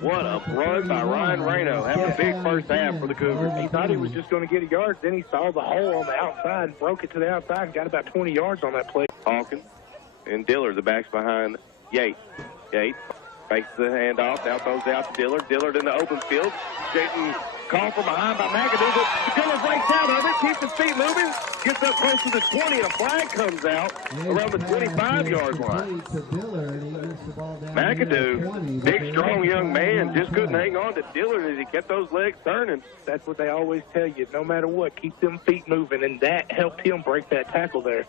What a run by Ryan Reno. Having a big first half for the Cougars. He thought he was just going to get a yard. Then he saw the hole on the outside, broke it to the outside, and got about 20 yards on that play. Hopkins and Dillard, the backs behind Yates. Yates fakes the handoff, now throws out to Dillard. Dillard in the open field. Jayton called from behind by McAdoo, but Dillard breaks out of it, keeps his feet moving, gets up close to the 20, and a flag comes out around the 25-yard line. McAdoo, big, strong young man, just couldn't hang on to Dillard as he kept those legs turning. That's what they always tell you, no matter what, keep them feet moving, and that helped him break that tackle there.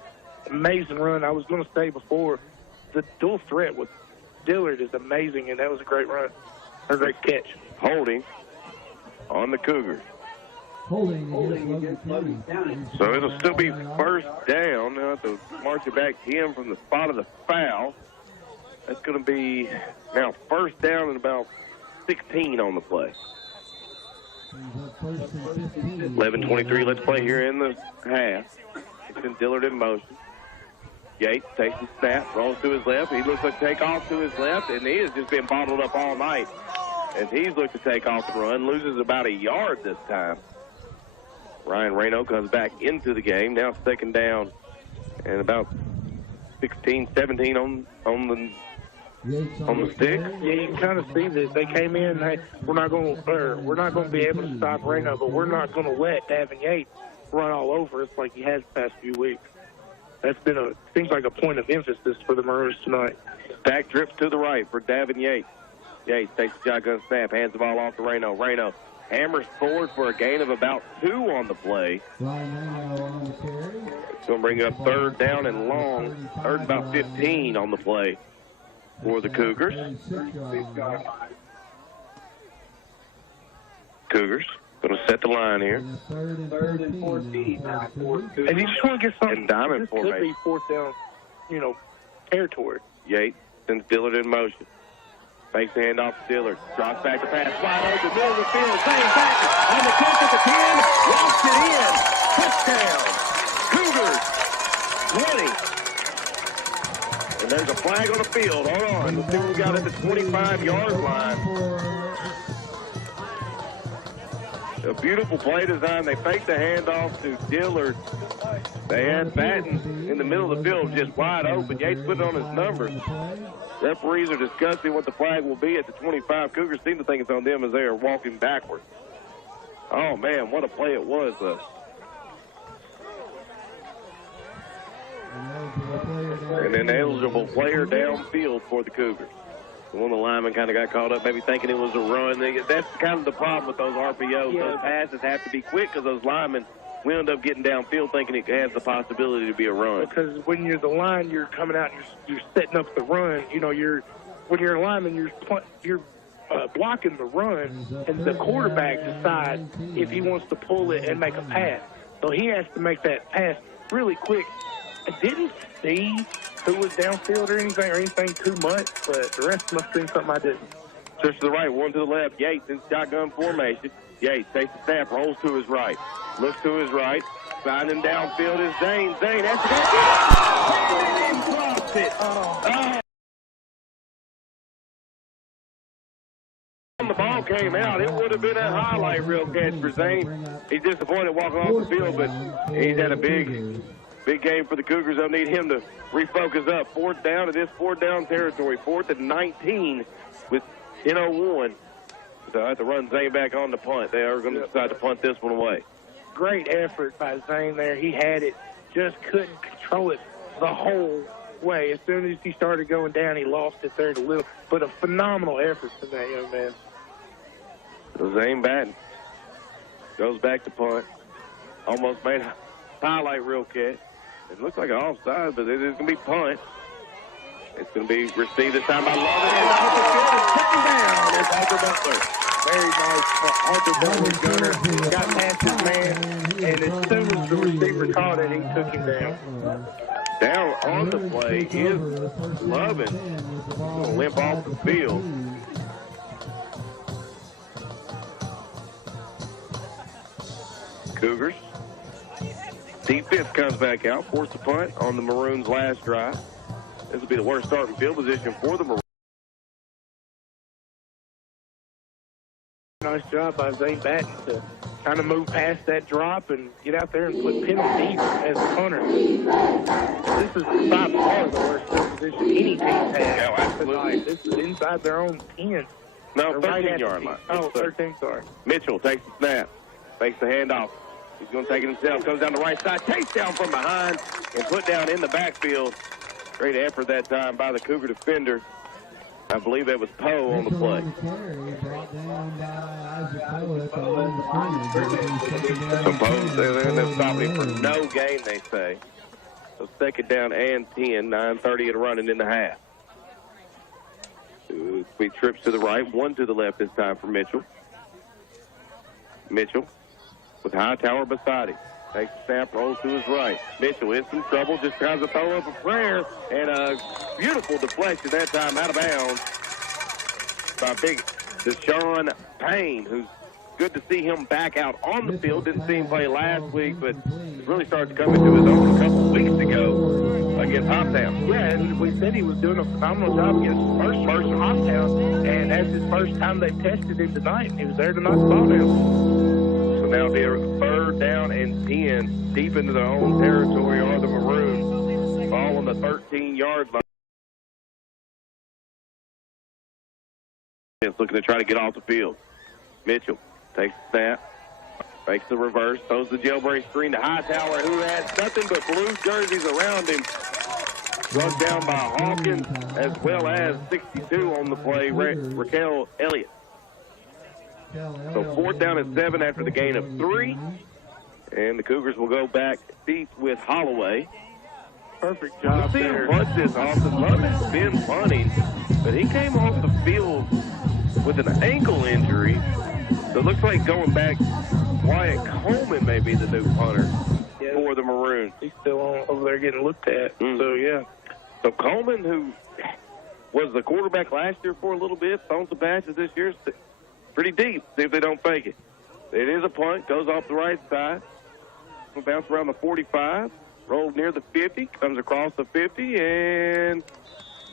Amazing run. I was going to say before, the dual threat with Dillard is amazing, and that was a great run, or a great catch. Holding on the Cougars. So it'll still be first down. They'll have to march it back to him from the spot of the foul. That's going to be now first down and about 16 on the play. 11:23, let's play here in the half. It's been Dillard in motion. Yates takes the snap, rolls to his left. He looks like take off to his left, and he has just been bottled up all night. as he's looked to take off the run, loses about a yard this time. Ryan Reno comes back into the game. Now second down and about 16, 17 on the stick. Yeah, you can kind of see that they came in. We're not going to be able to stop Reno, but we're not going to let Davin Yates run all over us like he has the past few weeks. That's been seems like a point of emphasis for the Maroons tonight. Back trips to the right for Davin Yates. Yates takes the shotgun snap, hands the ball off to Reno. Reno hammers forward for a gain of about 2 on the play. It's going to bring up third down and long. Third about 15 on the play for the Cougars. Cougars going to set the line here. Third and 14. And you just want to get something. And diamond this formation. Could be fourth down, territory. Yates sends Dillard in motion. Fakes the handoff to Dillard. Drops back to pass. Wide open, middle of the field. Same back on the catch at the 10. Lost it in. Touchdown. Cougars 20. And there's a flag on the field. Hold on. Let's see what we got at the 25-yard line. A beautiful play design. They faked the handoff to Dillard. They had Batten in the middle of the field just wide open. Yates put it on his numbers. Referees are discussing what the flag will be at the 25. Cougars seem to think it's on them as they are walking backwards. Oh, man, what a play it was, though. And an eligible player downfield for the Cougars. One of the linemen kind of got caught up, maybe thinking it was a run. That's kind of the problem with those RPOs. Yeah. Those passes have to be quick because those linemen will end up getting downfield thinking it has the possibility to be a run. Because when you're the line, you're coming out, you're setting up the run. When you're a lineman, you're blocking the run, and the quarterback decides if he wants to pull it and make a pass. So he has to make that pass really quick. I didn't see who was downfield or anything too much, but the rest must have been something I didn't. Just to the right, one to the left. Yates in shotgun formation. Yates takes the snap, rolls to his right. Looks to his right. Finding downfield is Zane. Zane has to go. Drops it. The ball came out. It would have been a highlight reel catch for Zane. He's disappointed walking off the field, but he's had a big game for the Cougars. They'll need him to refocus up. Fourth down, it is fourth down territory. 4th and 19 with 10:01. So I have to run Zane back on the punt. They are going to decide to punt this one away. Great effort by Zane there. He had it, just couldn't control it the whole way. As soon as he started going down, he lost it there a little. But a phenomenal effort from that young man. So Zane Batten goes back to punt. Almost made a highlight reel catch. It looks like an offside, but it is going to be punt. It's going to be received this time by Logan. And off the field and second down is Arthur Butler. Very nice. Arthur Butler's gunner got past his man, and as soon as the receiver caught it, he took him down. Down on the play is Logan. Going to limp off the field. Cougars. Defense comes back out, forced a punt on the Maroons' last drive. This will be the worst starting field position for the Maroons. Nice job by Zane Batten to kind of move past that drop and get out there and put Penn deep as a punter. This is by far the worst field position any team has. Yeah, absolutely. This is inside their own 10. No, Right 13-yard line. Oh, 13, sorry. Mitchell takes the snap, fakes the handoff. He's going to take it himself, goes down the right side, takes down from behind, and put down in the backfield. Great effort that time by the Cougar defender. I believe that was Poe on the play. So Poe's there, they're stopping him for no gain, they say. So second down and 10, 9:30 to running in the half. 3 trips to the right, 1 to the left this time for Mitchell. Mitchell with Hightower beside him. Takes the snap, rolls to his right. Mitchell in some trouble, just tries to throw up a prayer, and a beautiful deflection that time out of bounds by big Deshaun Payne, who's good to see him back out on the field. Didn't see him play last week, but really started to come into his own a couple of weeks ago against Hoptown. Yeah, and we said he was doing a phenomenal job against first person Hoptown, and that's his first time they've tested him tonight, and he was there to knock the ball down. So now it'll be a 3rd down and 10, deep into their own territory are the Maroons. Ball on the 13-yard line. It's looking to try to get off the field. Mitchell takes the snap, makes the reverse, throws the jailbreak screen to Hightower, who has nothing but blue jerseys around him. Run down by Hopkins, as well as 62 on the play, Raquel Elliott. So 4th down and 7 after the gain of 3. And the Cougars will go back deep with Holloway. Perfect job there. Let's see him punch this Austin. Love has been punting, but he came off the field with an ankle injury. So it looks like going back, Wyatt Coleman may be the new punter for the Maroons. He's still over there getting looked at. So, yeah. So Coleman, who was the quarterback last year for a little bit, thrown some passes this year, pretty deep. See if they don't fake it. It is a punt, goes off the right side. Will bounce around the 45, rolled near the 50, comes across the 50, and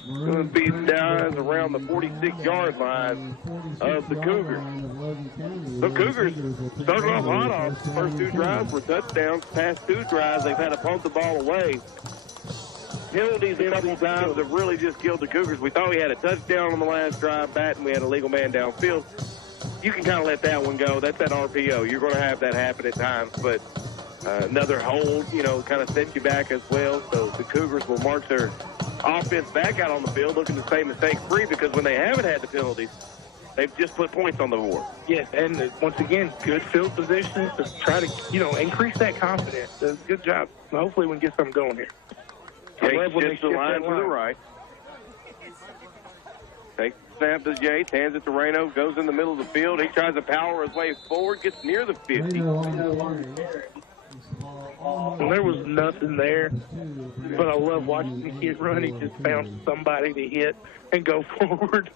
going to be down around the 46-yard line of the Cougars. The Cougars started off hot off. The first 2 drives were touchdowns. Past 2 drives, they've had to punt the ball away. Penalties a couple times have really just killed the Cougars. We thought we had a touchdown on the last drive, and we had a legal man downfield. You can kind of let that one go. That's that RPO. You're going to have that happen at times, but another hold, kind of sets you back as well. So the Cougars will march their offense back out on the field looking to stay mistake-free, because when they haven't had the penalties, they've just put points on the board. Yes, and once again, good field position to try to, increase that confidence. Good job. Hopefully we can get something going here. Yates shifts the line to the right. Takes the snap to Yates, hands it to Reno, goes in the middle of the field. He tries to power his way forward, gets near the 50. Well, there was nothing there, but I love watching the kid run. He just found somebody to hit and go forward.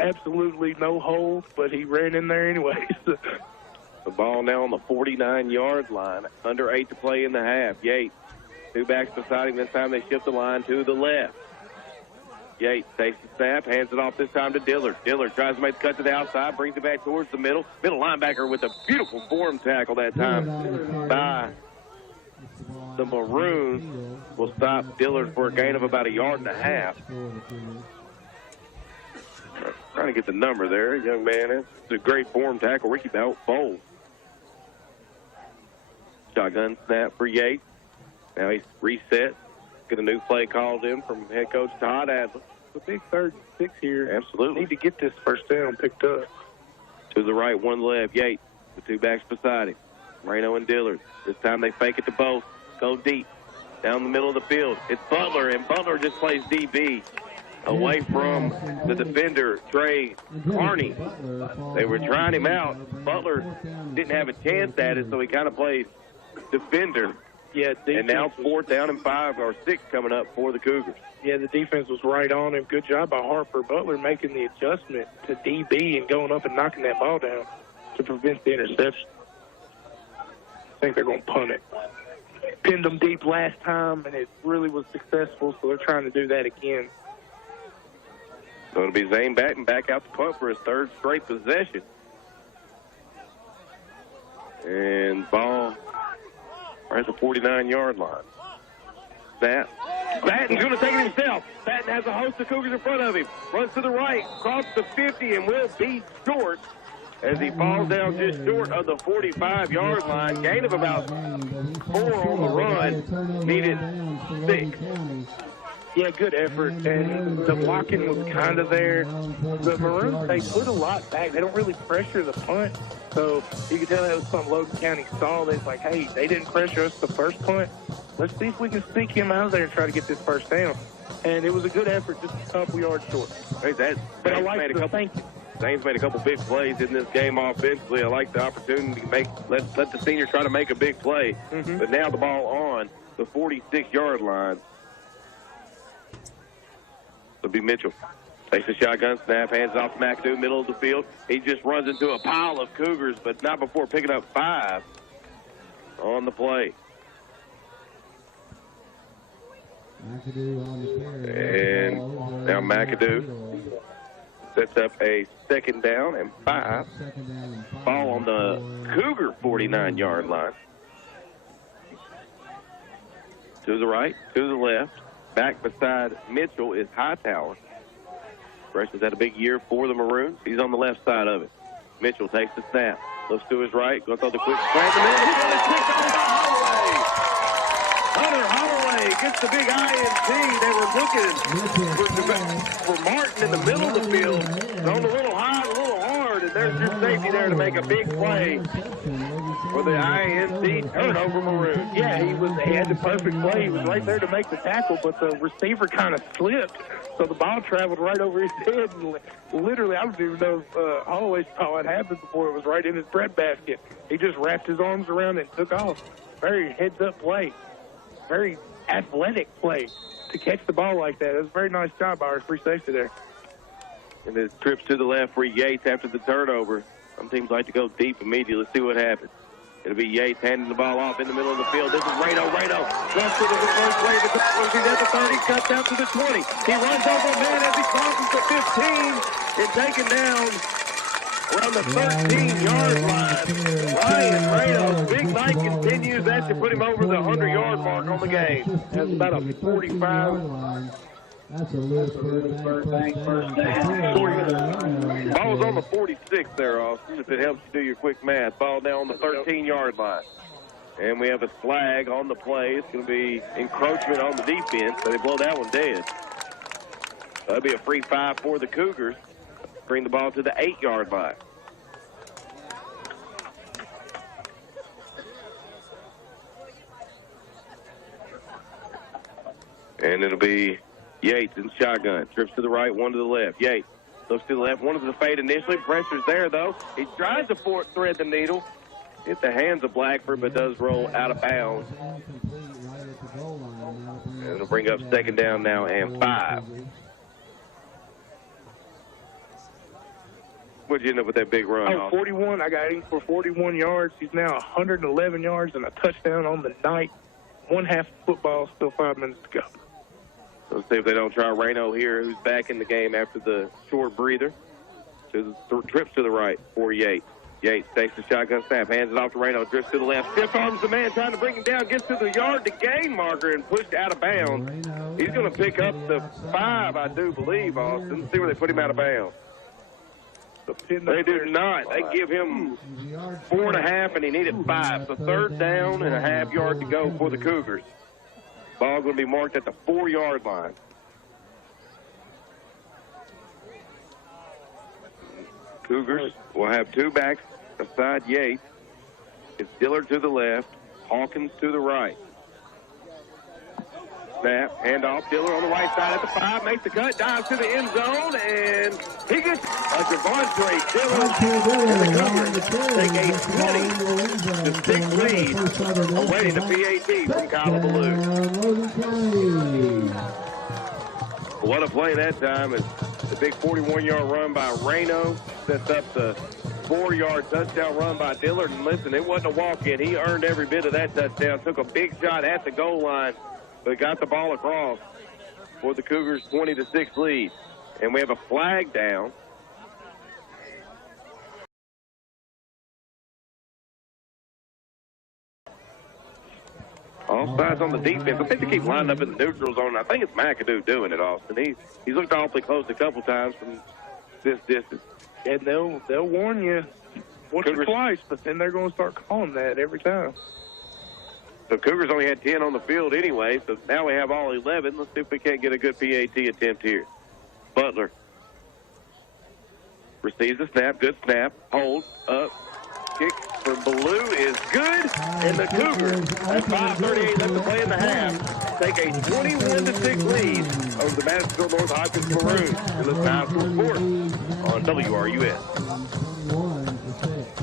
Absolutely no hold, but he ran in there anyways. The ball now on the 49-yard line. Under 8 to play in the half. Yates, 2 backs beside him. This time they shift the line to the left. Yates takes the snap, hands it off this time to Dillard. Dillard tries to make the cut to the outside, brings it back towards the middle. Middle linebacker with a beautiful form tackle that time by the Maroons. Will stop Dillard for a gain of about 1.5 yards. Trying to get the number there, young man. It's a great form tackle. Ricky Bowles. Shotgun snap for Yates. Now he's reset. Get a new play called in from head coach Todd Adler. It's a big 3rd and 6 here. Absolutely. Need to get this first down picked up. To the right, 1 left. Yates with 2 backs beside him. Reno and Dillard. This time they fake it to both. Go deep. Down the middle of the field. It's Butler, and Butler just plays DB away from the defender, Trey Carney. They were trying him out. Butler didn't have a chance at it, so he kind of played defender. Yeah, and now 4th down and 5 or 6 coming up for the Cougars. Yeah, the defense was right on him. Good job by Harper. Butler making the adjustment to DB and going up and knocking that ball down to prevent the interception. I think they're going to punt it. Pinned them deep last time, and it really was successful, so they're trying to do that again. So it'll be Zane Batten back out to punt for his 3rd straight possession. And ball right at the 49-yard line. Batten's going to take it himself. Batten has a host of Cougars in front of him. Runs to the right, crosses the 50, and will be short as he falls down just short of the 45-yard line. Gain of about 4 on the run. Needed 6. Yeah, good effort, and the blocking was kind of there. The Maroons, they put a lot back. They don't really pressure the punt, so you can tell that was something Logan County saw. They're like, hey, they didn't pressure us the first punt. Let's see if we can sneak him out there and try to get this first down. And it was a good effort, just a couple yards short. Hey, but I like the thank you. Zane's made a couple big plays in this game offensively. I like the opportunity to let the senior try to make a big play. But now the ball on the 46-yard line. It'll be Mitchell. Takes a shotgun snap, hands it off to McAdoo, middle of the field. He just runs into a pile of Cougars, but not before picking up 5 on the play. And now McAdoo sets up a 2nd down and 5. Ball on the Cougar 49-yard line. To the right, to the left. Back beside Mitchell is Hightower. Freshman's had a big year for the Maroons. He's on the left side of it. Mitchell takes the snap. Looks to his right. Goes on the quick slant. And then he's picked off by Holloway. Gets the big INT. They were looking for Martin in the middle of the field. Thrown a little high, a little hard. And there's your safety there to make a big play for the INT turnover Maroons. Yeah, he had the perfect play. He was right there to make the tackle, but the receiver kind of slipped. So the ball traveled right over his head. And literally, I don't even know if Holloway saw it happen before. It was right in his breadbasket. He just wrapped his arms around it and took off. Very heads-up play. Very athletic play to catch the ball like that. It was a very nice job by our free safety there. And the trips to the left for Yates after the turnover. Some teams like to go deep immediately. Let's see what happens. It'll be Yates handing the ball off in the middle of the field. This is Reno. Goes to the first play. He's at the 30. Cuts out to the 20. He runs over a man as he crosses the 15 and taken down around the 13-yard line. Ryan Reno, big night continues. That to put him over the 100-yard mark on the game. That's about a 45. That's a loose first down. Ball's on the 46 there, Austin, if it helps you do your quick math. Ball down on the 13-yard line. And we have a flag on the play. It's going to be encroachment on the defense, so they blow that one dead. So that'll be a free 5 for the Cougars. Bring the ball to the 8-yard line. And it'll be Yates in shotgun. Trips to the right, one to the left. Yates looks to the left. One to the fade initially. Pressure's there, though. He tries to thread the needle. Hit the hands of Blackford, but does roll out of bounds. And it'll bring up 2nd down now and 5. What'd you end up with that big run? 41. I got him for 41 yards. He's now 111 yards and a touchdown on the night. 1/2 of football, still 5 minutes to go. Let's see if they don't try Reno here, who's back in the game after the short breather. Trips to the right for Yates. Yates takes the shotgun snap, hands it off to Reno, drifts to the left, stiff arms the man trying to bring him down, gets to the yard to gain marker and pushed out of bounds. He's going to pick up the 5, I do believe, Austin. Let's see where they put him out of bounds. They do not. They give him 4.5, and he needed 5. So 3rd down and a half yard to go for the Cougars. Ball going to be marked at the 4-yard line. Cougars will have 2 backs beside Yates. It's Dillard to the left, Hawkins to the right. Snap, handoff, Dillard on the right side at the 5, makes the cut, dives to the end zone, and he gets a Devontae Dillard. And the Cougars take a 20-6 lead, awaiting the PAT from Kyle. What a play that time. Is the big 41-yard run by Reno sets up the 4-yard touchdown run by Dillard. And listen, it wasn't a walk-in. He earned every bit of that touchdown, took a big shot at the goal line, but got the ball across for the Cougars' 20-6 lead. And we have a flag down. Offsides on the defense. I think they keep lining up in the neutral zone. I think it's McAdoo doing it, Austin. He's looked awfully close a couple times from this distance. And they'll warn you once or twice, but then they're going to start calling that every time. So Cougars only had 10 on the field anyway, so now we have all 11. Let's see if we can't get a good PAT attempt here. Butler receives the snap. Good snap. Hold up. Kick for Ballou is good, and the Cougars, at 5:38 left to play in the half, take a 21-6 lead over the Madisonville North Hopkins Maroons. And listen to High School Sports on WRUS.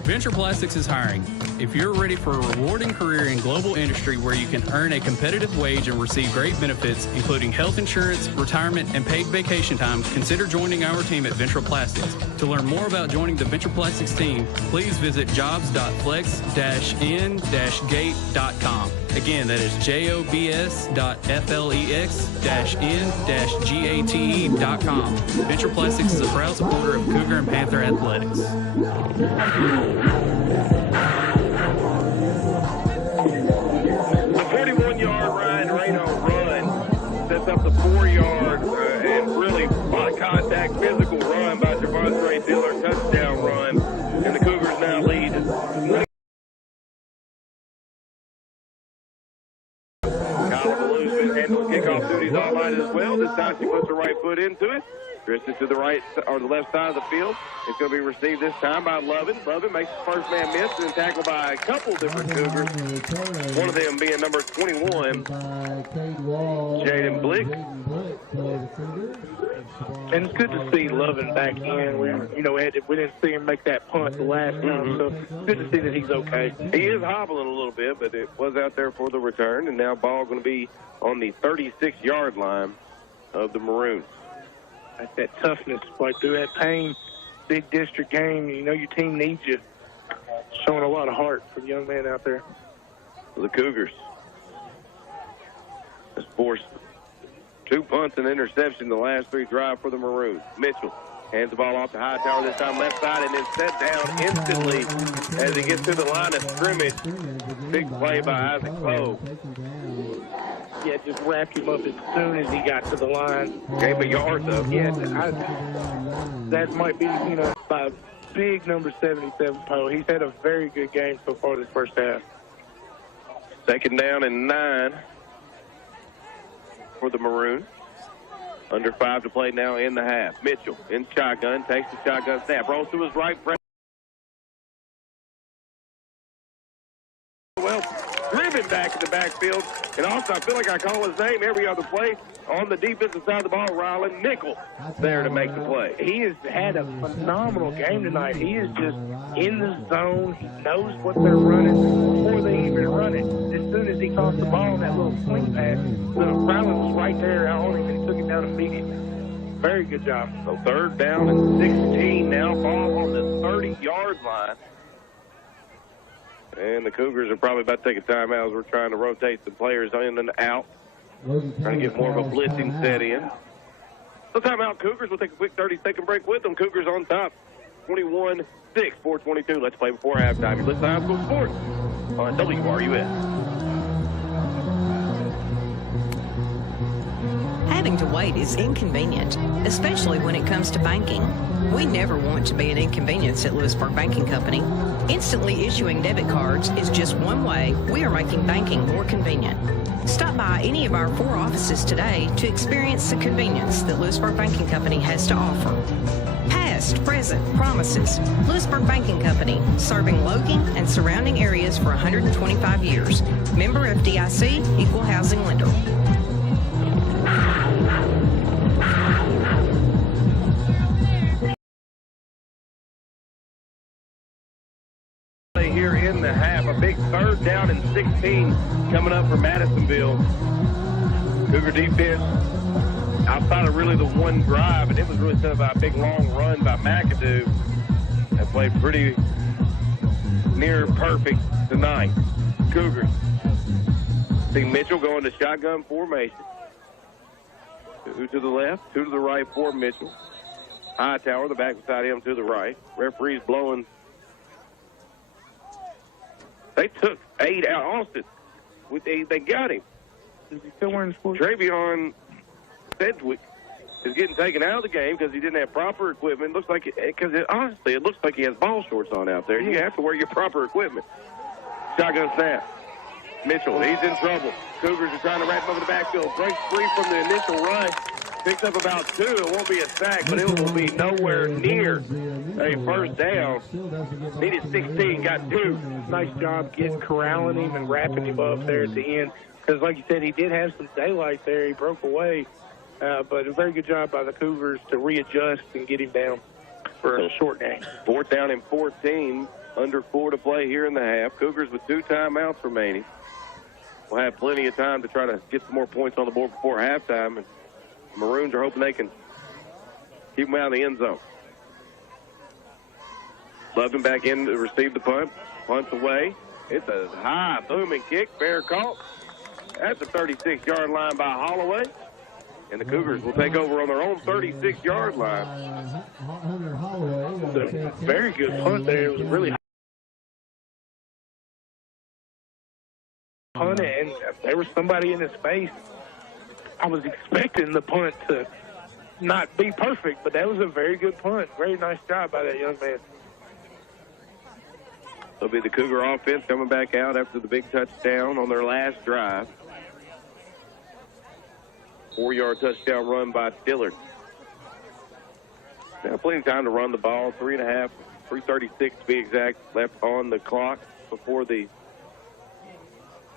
Venture Plastics is hiring. If you're ready for a rewarding career in global industry where you can earn a competitive wage and receive great benefits, including health insurance, retirement, and paid vacation time, consider joining our team at Venture Plastics. To learn more about joining the Venture Plastics team, please visit jobs.flex-n-gate.com. Again, that is jobs.flex-n-gate.com. Venture Plastics is a proud supporter of Cougar and Panther athletics. The 41-yard Ryan Reno run sets up the 4-yard and really a lot of contact physical run by Javante Diller, touchdown run, and the Cougars now lead. Handles kickoff duties all night as well. This time she puts her right foot into it. Drifts it to the right or the left side of the field. It's going to be received this time by Logan. Logan makes the first man miss and tackled by a couple different Cougars. One of them being number 21, Jaden Blick. And it's good to see Logan back in. We didn't see him make that punt the last time, so it's good to see that he's okay. He is hobbling a little bit, but it was out there for the return, and now ball going to be on the 36-yard line of the Maroons. That's that toughness, like through that pain, big district game. You know your team needs you. Showing a lot of heart for the young man out there. The Cougars has forced 2 punts and interception the last 3 drive for the Maroons. Mitchell hands the ball off to Hightower, this time left side, and then set down instantly as he gets to the line of scrimmage. Big play by Isaac Poe. Yeah, just wrapped him up as soon as he got to the line. Gave a yard, though. Yeah, that might be, by big number 77 Poe. He's had a very good game so far this first half. Second down and 9 for the Maroons. Under 5 to play now in the half. Mitchell in shotgun, takes the shotgun snap, rolls to his right. Well, driven back in the backfield. And also, I feel like I call his name every other play. On the defensive side of the ball, Ryland Nickel there to make the play. He has had a phenomenal game tonight. He is just in the zone. He knows what they're running before they even run it. As soon as he caught the ball in that little swing pass, Ryland was right there out on him and he took it down immediately. Very good job. So third down and 16 now. Ball on the 30-yard line. And the Cougars are probably about to take a timeout as we're trying to rotate the players in and out. Trying to get more of a blitzing set in. So timeout, Cougars. We'll take a quick 30-second break with them. Cougars on top, 21-6, 4:22. Let's play before halftime. You're listening to High School Sports on WRUS. Having to wait is inconvenient, especially when it comes to banking. We never want to be an inconvenience at Lewisburg Banking Company. Instantly issuing debit cards is just one way we are making banking more convenient. Stop by any of our 4 offices today to experience the convenience that Lewisburg Banking Company has to offer. Past, present, promises. Lewisburg Banking Company, serving Logan and surrounding areas for 125 years. Member FDIC, equal housing lender. Here in the half, a big third down and 16 coming up for Madisonville. Cougar defense outside of really the one drive, and it was really set up by a big long run by McAdoo. That played pretty near perfect tonight. Cougars see Mitchell going to shotgun formation. 2 to the left, 2 to the right for Mitchell. Hightower, the back beside him to the right. Referee's blowing. They took 8 out. Austin, they got him. Is he still wearing sports? Travion Sedgwick is getting taken out of the game because he didn't have proper equipment. Looks like honestly, it looks like he has ball shorts on out there. You have to wear your proper equipment. Shotgun snap. Mitchell, he's in trouble. Cougars are trying to wrap him over the backfield. Breaks free from the initial rush. Picks up about 2. It won't be a sack, but it will be nowhere near a first down. Needed 16, got 2. Nice job corralling him and wrapping him up there at the end. Because, like you said, he did have some daylight there. He broke away. But a very good job by the Cougars to readjust and get him down for a short game. 4th down and 14. Under 4 to play here in the half. Cougars with 2 timeouts remaining. We'll have plenty of time to try to get some more points on the board before halftime. And Maroons are hoping they can keep them out of the end zone. Logan back in to receive the punt. Punts away. It's a high booming kick, fair call. At the 36-yard line by Holloway. And the Cougars will take over on their own 36-yard line. A very good punt there. It was really high. Punt, and there was somebody in his face. I was expecting the punt to not be perfect, but that was a very good punt. Very nice job by that young man. It'll be the Cougar offense coming back out after the big touchdown on their last drive. 4-yard touchdown run by Dillard. Now plenty of time to run the ball. 3.5, 3:36 to be exact, left on the clock before the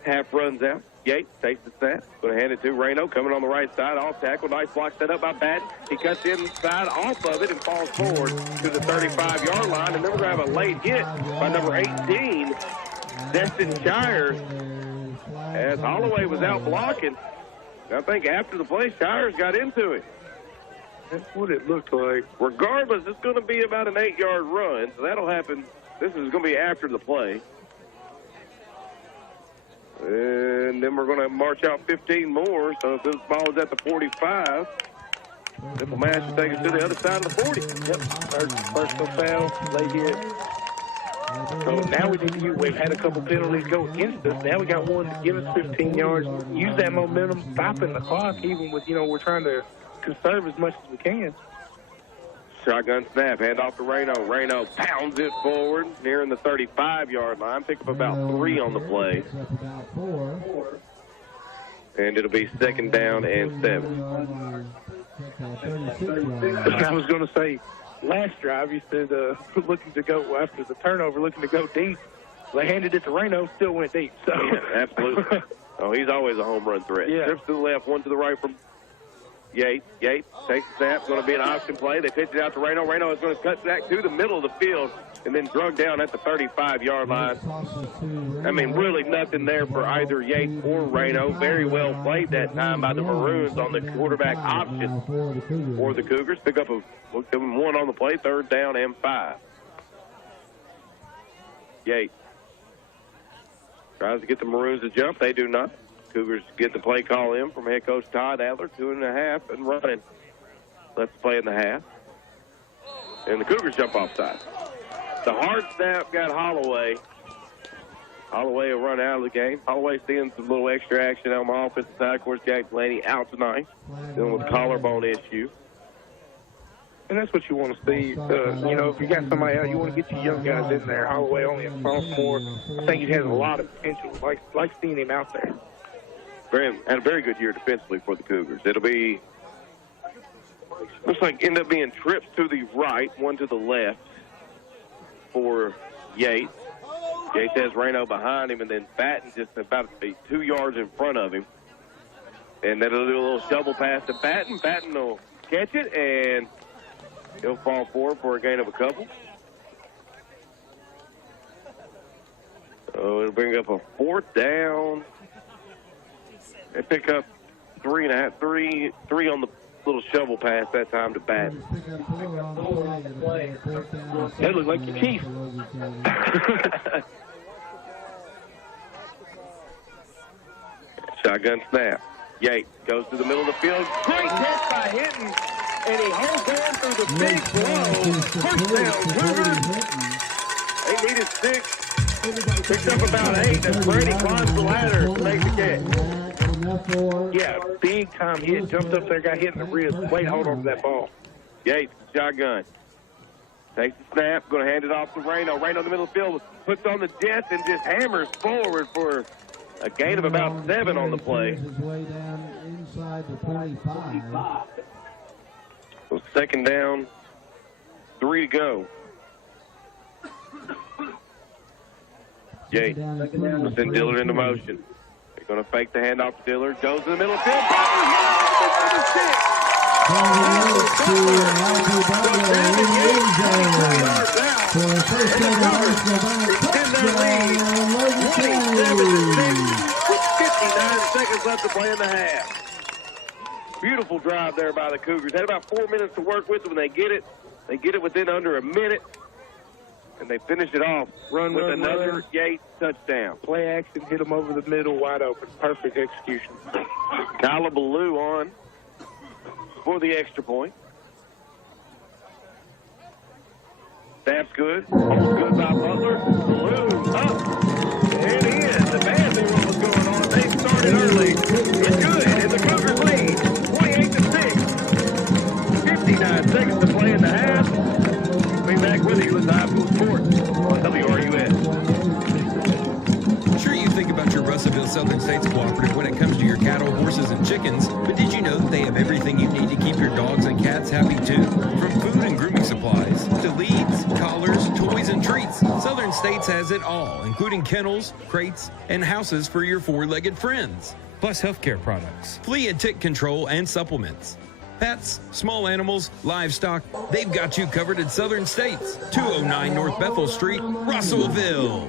half runs out. Yates takes the snap. Going to hand it to Reno, coming on the right side. Off tackle. Nice block set up by Batten. He cuts inside off of it and falls forward to the 35-yard line. And then we're going to have a late hit by number 18, Destin Shires, as Holloway was out blocking. I think after the play, Shires got into it. That's what it looked like. Regardless, it's going to be about an 8-yard run, so that'll happen. This is going to be after the play. And then we're going to march out 15 more, so if this ball is at the 45, Simple Mash will take us to the other side of the 40. Yep, personal foul, late hit. So now we've had a couple penalties go against us. Now we got one to give us 15 yards. Use that momentum, stopping the clock, even with, we're trying to conserve as much as we can. Shotgun snap, hand off to Reno. Reno pounds it forward, nearing the 35-yard line. Pick up about 3 on the play. And it'll be 2nd down and 7. I was going to say, last drive, you said looking to go after the turnover, looking to go deep. They handed it to Reno, still went deep. So. Yeah, absolutely. Oh, he's always a home run threat. Yeah. Trips to the left, one to the right from Yates. Yates takes the snap. Going to be an option play. They pitch it out to Reno. Reno is going to cut back to the middle of the field and then drug down at the 35-yard line. I mean, really nothing there for either Yates or Reno. Very well played that time by the Maroons on the quarterback option for the Cougars. Pick up a 1 on the play, 3rd down and 5. Yates tries to get the Maroons to jump. They do not. Cougars get the play call in from head coach Todd Adler, 2.5 and running. Let's play in the half. And the Cougars jump offside. The hard snap got Holloway. Holloway will run out of the game. Holloway seeing some little extra action on the offensive side. Of course, Jack Delaney out tonight, dealing with a collarbone issue. And that's what you want to see. If you got somebody out, you want to get your young guys in there. Holloway only a sophomore. I think he has a lot of potential. Like seeing him out there. And a very good year defensively for the Cougars. It'll be, looks like end up being trips to the right, 1 to the left for Yates. Yates has Reno behind him, and then Batten just about 2 yards in front of him. And then he'll do a little shovel pass to Batten. Batten will catch it, and he'll fall forward for a gain of a couple. So it'll bring up a 4th down. They pick up 3 on the little shovel pass that time to Batten. That looked like your Chief. Shotgun snap. Yates goes to the middle of the field. Great catch by Hinton, and he holds on through the big blow. First down, Cougars. They needed 6. Picked up about 8 as Brady climbs the ladder to make the catch. Yeah, big time hit. Jumped up there, got hit in the ribs. Wait, hold on to that ball. Yates, shotgun. Takes the snap, going to hand it off to Reno. Reno in the middle of the field, puts on the jets and just hammers forward for a gain of about 7 on the play. So 2nd down, 3 to go. Yates will send Dillard into motion. They're going to fake the handoff to Dillard. Goes to the middle of the field. With 59 seconds left to play in the half. Beautiful drive there by the Cougars. Had about 4 minutes to work with when they get it. They get it within under a minute. and they finish it off with another Yates touchdown. Play action, hit them over the middle, wide open. Perfect execution. Kyla Ballou on for the extra point. Snap's good. Holds good by Butler. Ballou up. And in. The band knew what was going on. They started early. It's good. And the Cougars lead 28-6. 59 seconds to play in the half. Be back with you with High School Sports on WRUS. Sure, you think about your Russellville Southern States Cooperative when it comes to your cattle, horses, and chickens, but did you know that they have everything you need to keep your dogs and cats happy too? From food and grooming supplies to leads, collars, toys, and treats, Southern States has it all, including kennels, crates, and houses for your four-legged friends. Plus healthcare products, flea and tick control, and supplements. Pets, small animals, livestock, they've got you covered at Southern States. 209 North Bethel Street, Russellville.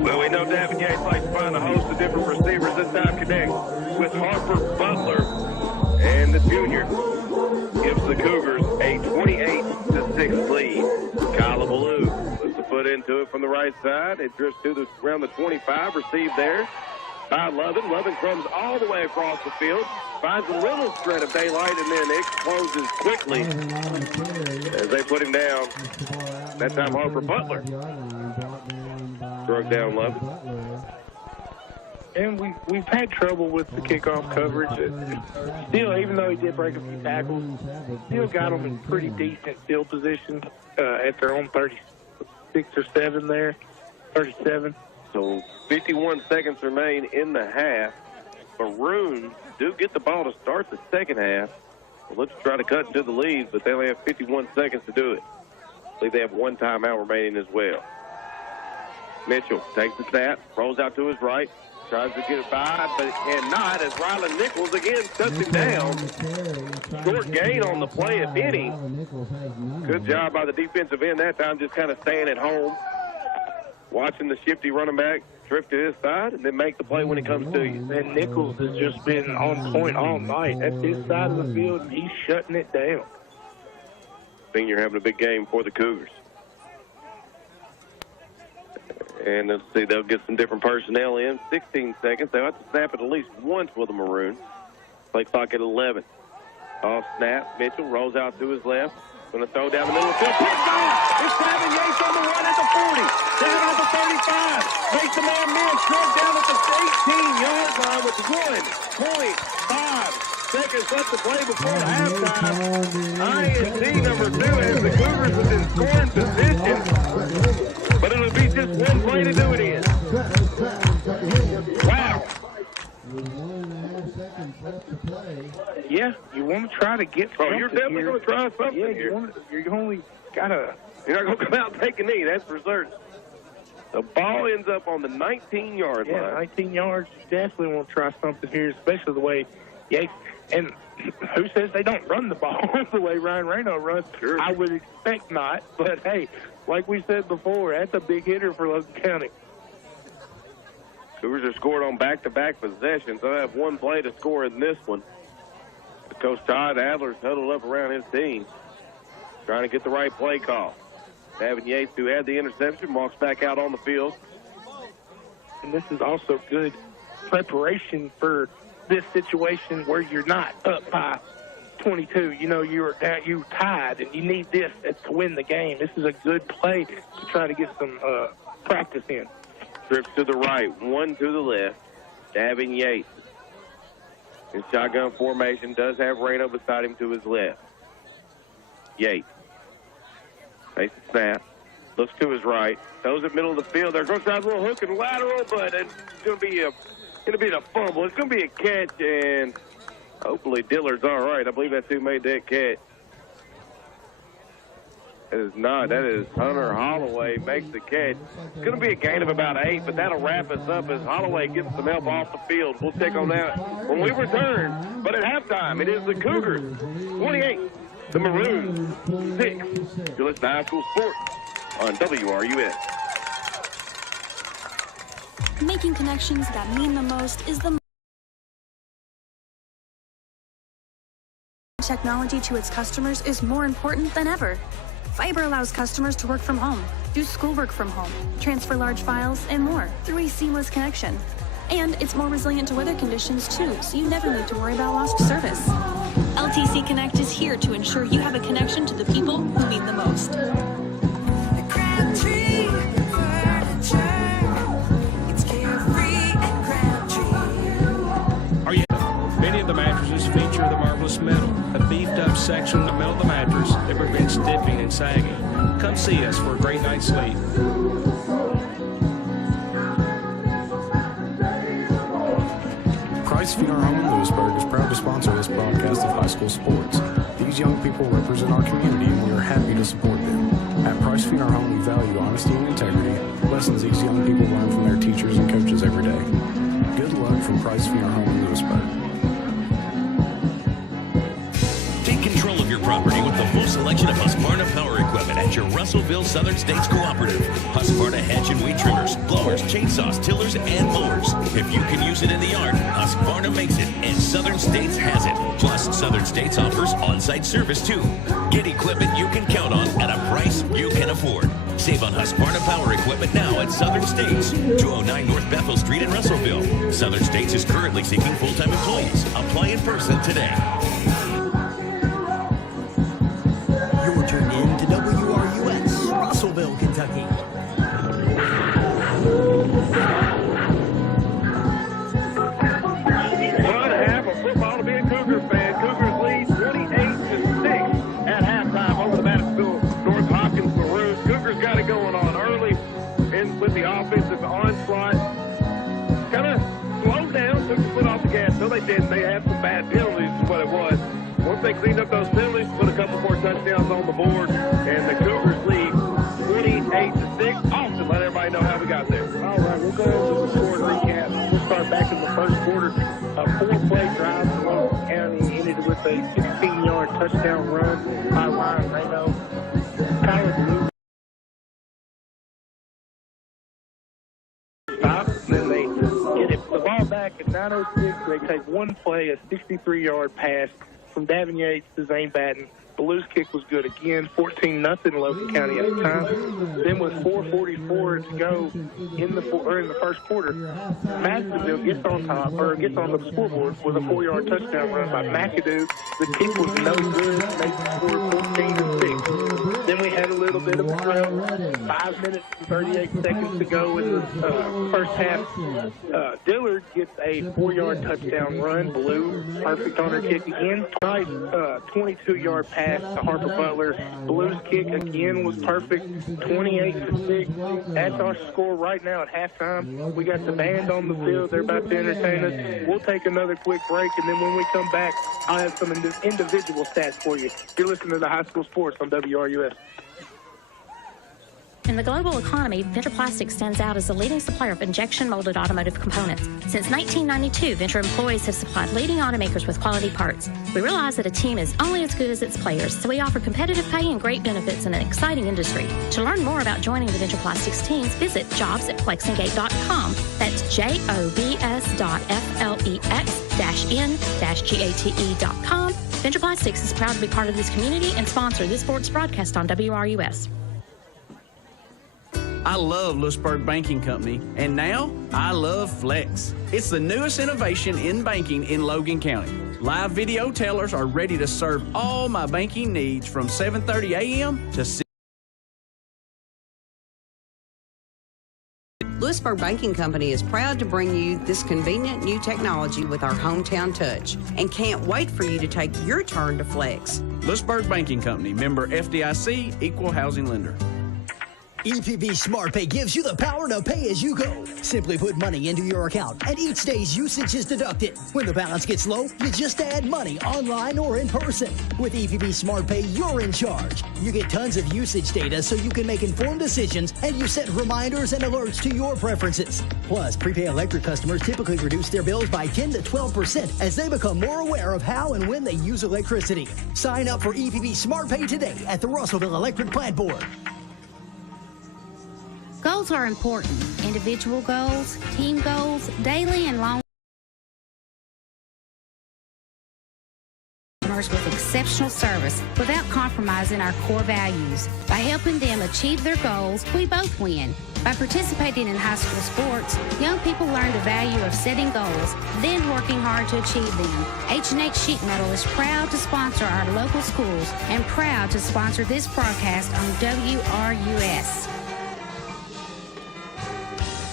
Well, we know Davin Yates likes to find a host of different receivers. This time connect with Harper Butler. And the junior gives the Cougars a 28-6 lead. Kyla Ballou puts the foot into it from the right side. It drifts to around the 25, received there by Logan. Logan comes all the way across the field, finds a little thread of daylight, and then explodes quickly as they put him down. That time Harper Butler struck down Logan. And we've had trouble with the kickoff coverage. Still, even though he did break a few tackles, still got them in pretty decent field position at their own 36 or 7 there, 37. So 51 seconds remain in the half. Maroons do get the ball to start the second half. Well, let's try to cut into the lead, but they only have 51 seconds to do it. I believe they have one timeout remaining as well. Mitchell takes the snap, rolls out to his right, tries to get it by, but cannot as Rylan Nichols again shuts him down. Short gain on the play, if any. Good job by the defensive end that time, just kind of staying at home, watching the shifty running back drift to his side, and then make the play when it comes to you. And Nichols has just been on point all night. That's his side of the field, and he's shutting it down. Senior having a big game for the Cougars. And let's see, they'll get some different personnel in. 16 seconds. They'll have to snap it at least once with the Maroons. Play clock at 11. Off snap. Mitchell rolls out to his left. Going to throw down the middle of the field. Picked off! It's Davin Yates on the run at the 40. Down at the 35. Makes the man miss. Struck down at the 18-yard line with 1.5 seconds left to play before halftime. INT number 2 as the Cougars have been scoring position. But it'll be just one play to do it in. Wow. Yeah, you want to try to get something. Oh, you're definitely going to try something here. You only got to. You're not going to come out and take a knee, that's for certain. The ball ends up on the 19-yard line. Yeah, 19 yards. You definitely want to try something here, especially the way Yates. And who says they don't run the ball the way Ryan Reno runs? Sure. I would expect not. But, hey, like we said before, that's a big hitter for Logan County. Cougars are scored on back-to-back possessions. I have one play to score in this one. Coach Todd Adler's huddled up around his team, trying to get the right play call. Davin Yates, who had the interception, walks back out on the field. And this is also good preparation for this situation where you're not up by 22. You know, you're tied, and you need this to win the game. This is a good play to try to get some practice in. Trips to the right, one to the left. Davin Yates in shotgun formation, does have Reno beside him to his left. Yates takes the snap, looks to his right, throws it middle of the field. There goes down a little hook and lateral, but it's going to be a fumble. It's going to be a catch, and hopefully Dillard's all right. I believe that's who made that catch. It is not. That is Hunter Holloway makes the catch. It's going to be a gain of about 8, but that'll wrap us up as Holloway gets some help off the field. We'll check on that when we return. But at halftime, it is the Cougars 28, the Maroons 6. You're listening to High School Sports on WRUS. Making connections that mean the most is the technology to its customers is more important than ever. Fiber allows customers to work from home, do schoolwork from home, transfer large files, and more through a seamless connection. And it's more resilient to weather conditions too, so you never need to worry about lost service. LTC Connect is here to ensure you have a connection to the people who mean the most. Many of the mattresses feature the marvelous metal, a beefed-up section of the metal of the mattress that prevents dipping and sagging. Come see us for a great night's sleep. Price Funeral Home in Lewisburg is proud to sponsor this broadcast of high school sports. These young people represent our community, and we are happy to support them. At Price Funeral Home, we value honesty and integrity, lessons these young people learn from their teachers and coaches every day. Good luck from Price Funeral Home in Lewisburg. Take control of your property with the full selection of Husqvarna power equipment at your Russellville Southern States Cooperative. Husqvarna hedge and weed trimmers, blowers, chainsaws, tillers, and mowers. If you can use it in the yard, Husqvarna makes it, and Southern States has it. Plus, Southern States offers on-site service too. Get equipment you can count on at a price you can afford. Save on Husqvarna power equipment now at Southern States, 209 North Bethel Street in Russellville. Southern States is currently seeking full-time employees. Apply in person today. You're tuned in to WRUS, Russellville, Kentucky. One half of football to be a Cougar fan. Cougars lead 28-6 at halftime over the Madisonville North Hopkins Maroons. Cougars got it going on early in with the offensive onslaught. Kind of slowed down, took the foot off the gas. No, they didn't. They had some bad penalties is what it was. Once they cleaned up those penalties, put a couple more touchdowns on the board, and the Cougars lead 28-6. Austin, let everybody know how we got there. All right, we'll go over the score and recap. We'll start back in the first quarter. A 4-play drive from Logan County ended with a 16-yard touchdown run by Ryan Reno. College Blue stop, and then they get it, the ball back at 9:06. They take one play, a 63-yard pass from Davin Yates to Zane Batten. The loose kick was good again, 14-0 Logan County at the time. Then with 4:44 to go in the first quarter, Madisonville gets on top, or gets on the scoreboard with a 4-yard touchdown run by McAdoo. The kick was no good. They scored 14-6. Then we had a little bit of a drill. 5 minutes and 38 seconds to go in the first half. Dillard gets a 4-yard touchdown run. Blue, perfect on her kick again. Nice 22-yard pass to Harper Butler. Blues kick again was perfect. 28-6. That's our score right now at halftime. We got the band on the field. They're about to entertain us. We'll take another quick break, and then when we come back, I'll have some individual stats for you. You're listening to the High School Sports on WRUS. In the global economy, Venture Plastics stands out as the leading supplier of injection-molded automotive components. Since 1992, Venture employees have supplied leading automakers with quality parts. We realize that a team is only as good as its players, so we offer competitive pay and great benefits in an exciting industry. To learn more about joining the Venture Plastics teams, visit jobs@flexingate.com. That's jobs.flex-n-gate.com. Venture Plastics is proud to be part of this community and sponsor this sports broadcast on WRUS. I love Lewisburg Banking Company, and now I love Flex. It's the newest innovation in banking in Logan County. Live video tellers are ready to serve all my banking needs from 7:30 a.m. to 6. Lewisburg Banking Company is proud to bring you this convenient new technology with our hometown touch and can't wait for you to take your turn to Flex. Lewisburg Banking Company, member FDIC, equal housing lender. EPB Smart Pay gives you the power to pay as you go. Simply put money into your account, and each day's usage is deducted. When the balance gets low, you just add money online or in person. With EPB Smart Pay, you're in charge. You get tons of usage data so you can make informed decisions, and you set reminders and alerts to your preferences. Plus, prepaid electric customers typically reduce their bills by 10 to 12% as they become more aware of how and when they use electricity. Sign up for EPB Smart Pay today at the Russellville Electric Plant Board. Goals are important. Individual goals, team goals, daily and long with exceptional service without compromising our core values. By helping them achieve their goals, we both win. By participating in high school sports, young people learn the value of setting goals, then working hard to achieve them. H&H Sheet Metal is proud to sponsor our local schools and proud to sponsor this broadcast on WRUS.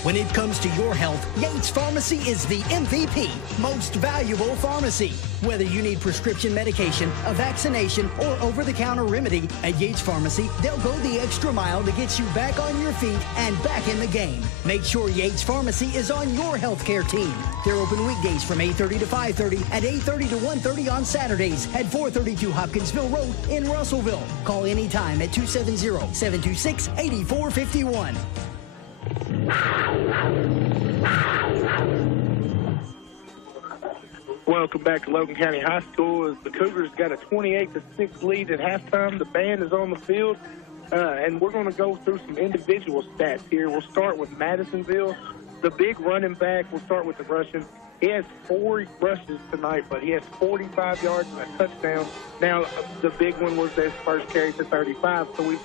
When it comes to your health, Yates Pharmacy is the MVP, most valuable pharmacy. Whether you need prescription medication, a vaccination, or over-the-counter remedy, at Yates Pharmacy, they'll go the extra mile to get you back on your feet and back in the game. Make sure Yates Pharmacy is on your healthcare team. They're open weekdays from 8:30 to 5:30 and 8:30 to 1:30 on Saturdays at 432 Hopkinsville Road in Russellville. Call anytime at 270-726-8451. Welcome back to Logan County High School as the Cougars got a 28-6 lead at halftime. The band is on the field, and we're going to go through some individual stats here. We'll start with Madisonville. The big running back, we'll start with the rushing. He has 4 rushes tonight, but he has 45 yards and a touchdown. Now, the big one was his first carry for 35, so we've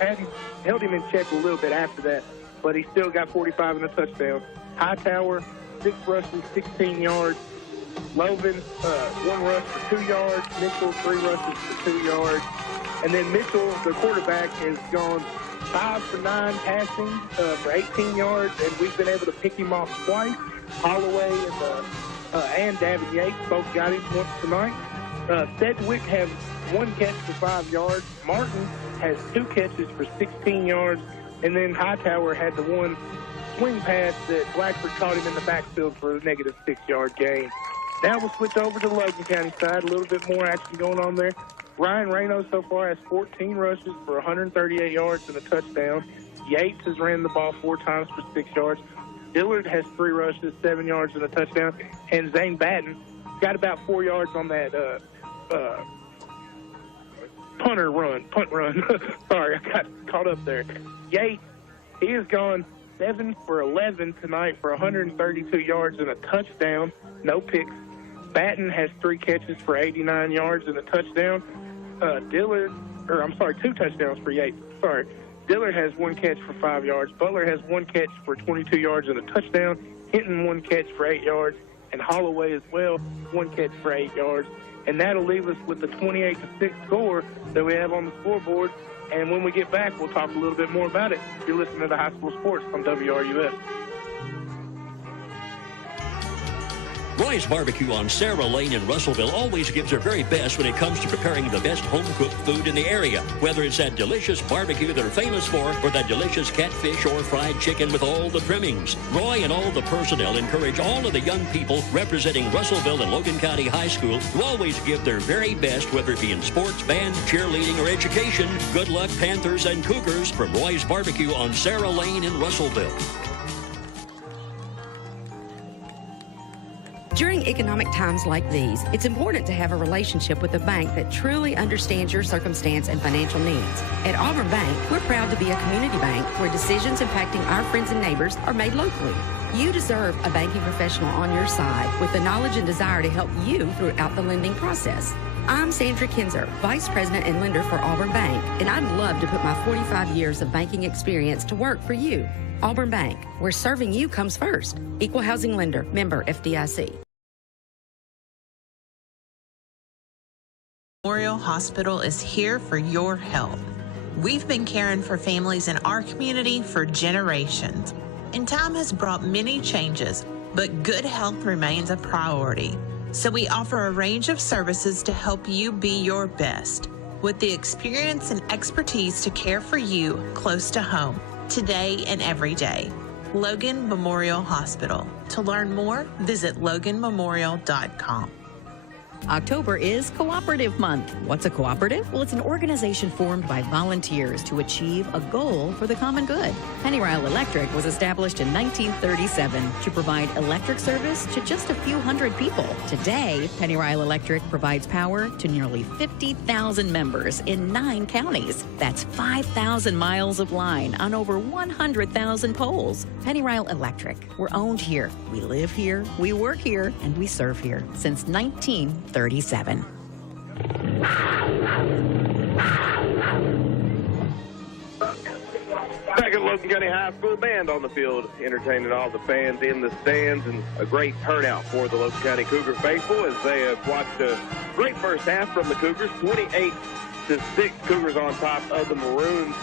held him in check a little bit after that, but he still got 45 and a touchdown. Hightower, 6 rushes, 16 yards. Logan, 1 rush for 2 yards. Mitchell, 3 rushes for 2 yards. And then Mitchell, the quarterback, has gone 5 for 9 passing for 18 yards, and we've been able to pick him off twice. Holloway and David Yates both got him once tonight. Sedgwick has 1 catch for 5 yards. Martin has 2 catches for 16 yards. And then Hightower had the 1 swing pass that Blackford caught him in the backfield for a negative 6-yard gain. Now we'll switch over to the Logan County side. A little bit more action going on there. Ryan Reno so far has 14 rushes for 138 yards and a touchdown. Yates has ran the ball 4 times for 6 yards. Dillard has 3 rushes, 7 yards and a touchdown. And Zane Batten got about 4 yards on that punt run. Sorry, I got caught up there. Yates, he has gone 7 for 11 tonight for 132 yards and a touchdown. No picks. Batten has 3 catches for 89 yards and a touchdown. 2 touchdowns for Yates. Sorry. Dillard has 1 catch for 5 yards. Butler has 1 catch for 22 yards and a touchdown. Hinton 1 catch for 8 yards. And Holloway as well, 1 catch for 8 yards. And that'll leave us with the 28-6 score that we have on the scoreboard. And when we get back, we'll talk a little bit more about it. You're listening to High School Sports on WRUS. Roy's Barbecue on Sarah Lane in Russellville always gives their very best when it comes to preparing the best home-cooked food in the area. Whether it's that delicious barbecue they're famous for or that delicious catfish or fried chicken with all the trimmings. Roy and all the personnel encourage all of the young people representing Russellville and Logan County High School to always give their very best, whether it be in sports, band, cheerleading, or education. Good luck, Panthers and Cougars, from Roy's Barbecue on Sarah Lane in Russellville. During economic times like these, it's important to have a relationship with a bank that truly understands your circumstance and financial needs. At Auburn Bank, we're proud to be a community bank where decisions impacting our friends and neighbors are made locally. You deserve a banking professional on your side with the knowledge and desire to help you throughout the lending process. I'm Sandra Kinzer, Vice President and Lender for Auburn Bank, and I'd love to put my 45 years of banking experience to work for you. Auburn Bank, where serving you comes first. Equal housing lender, member FDIC. Memorial Hospital is here for your health. We've been caring for families in our community for generations, and time has brought many changes, but good health remains a priority. So we offer a range of services to help you be your best, with the experience and expertise to care for you close to home, today and every day. Logan Memorial Hospital. To learn more, visit loganmemorial.com. October is Cooperative Month. What's a cooperative? Well, it's an organization formed by volunteers to achieve a goal for the common good. Pennyrile Electric was established in 1937 to provide electric service to just a few hundred people. Today, Pennyrile Electric provides power to nearly 50,000 members in 9 counties. That's 5,000 miles of line on over 100,000 poles. Pennyrile Electric. We're owned here. We live here. We work here. And we serve here since 1937. Back at Logan County High School, band on the field, entertaining all the fans in the stands, and a great turnout for the Logan County Cougar faithful as they have watched a great first half from the Cougars, 28-6 Cougars on top of the Maroons.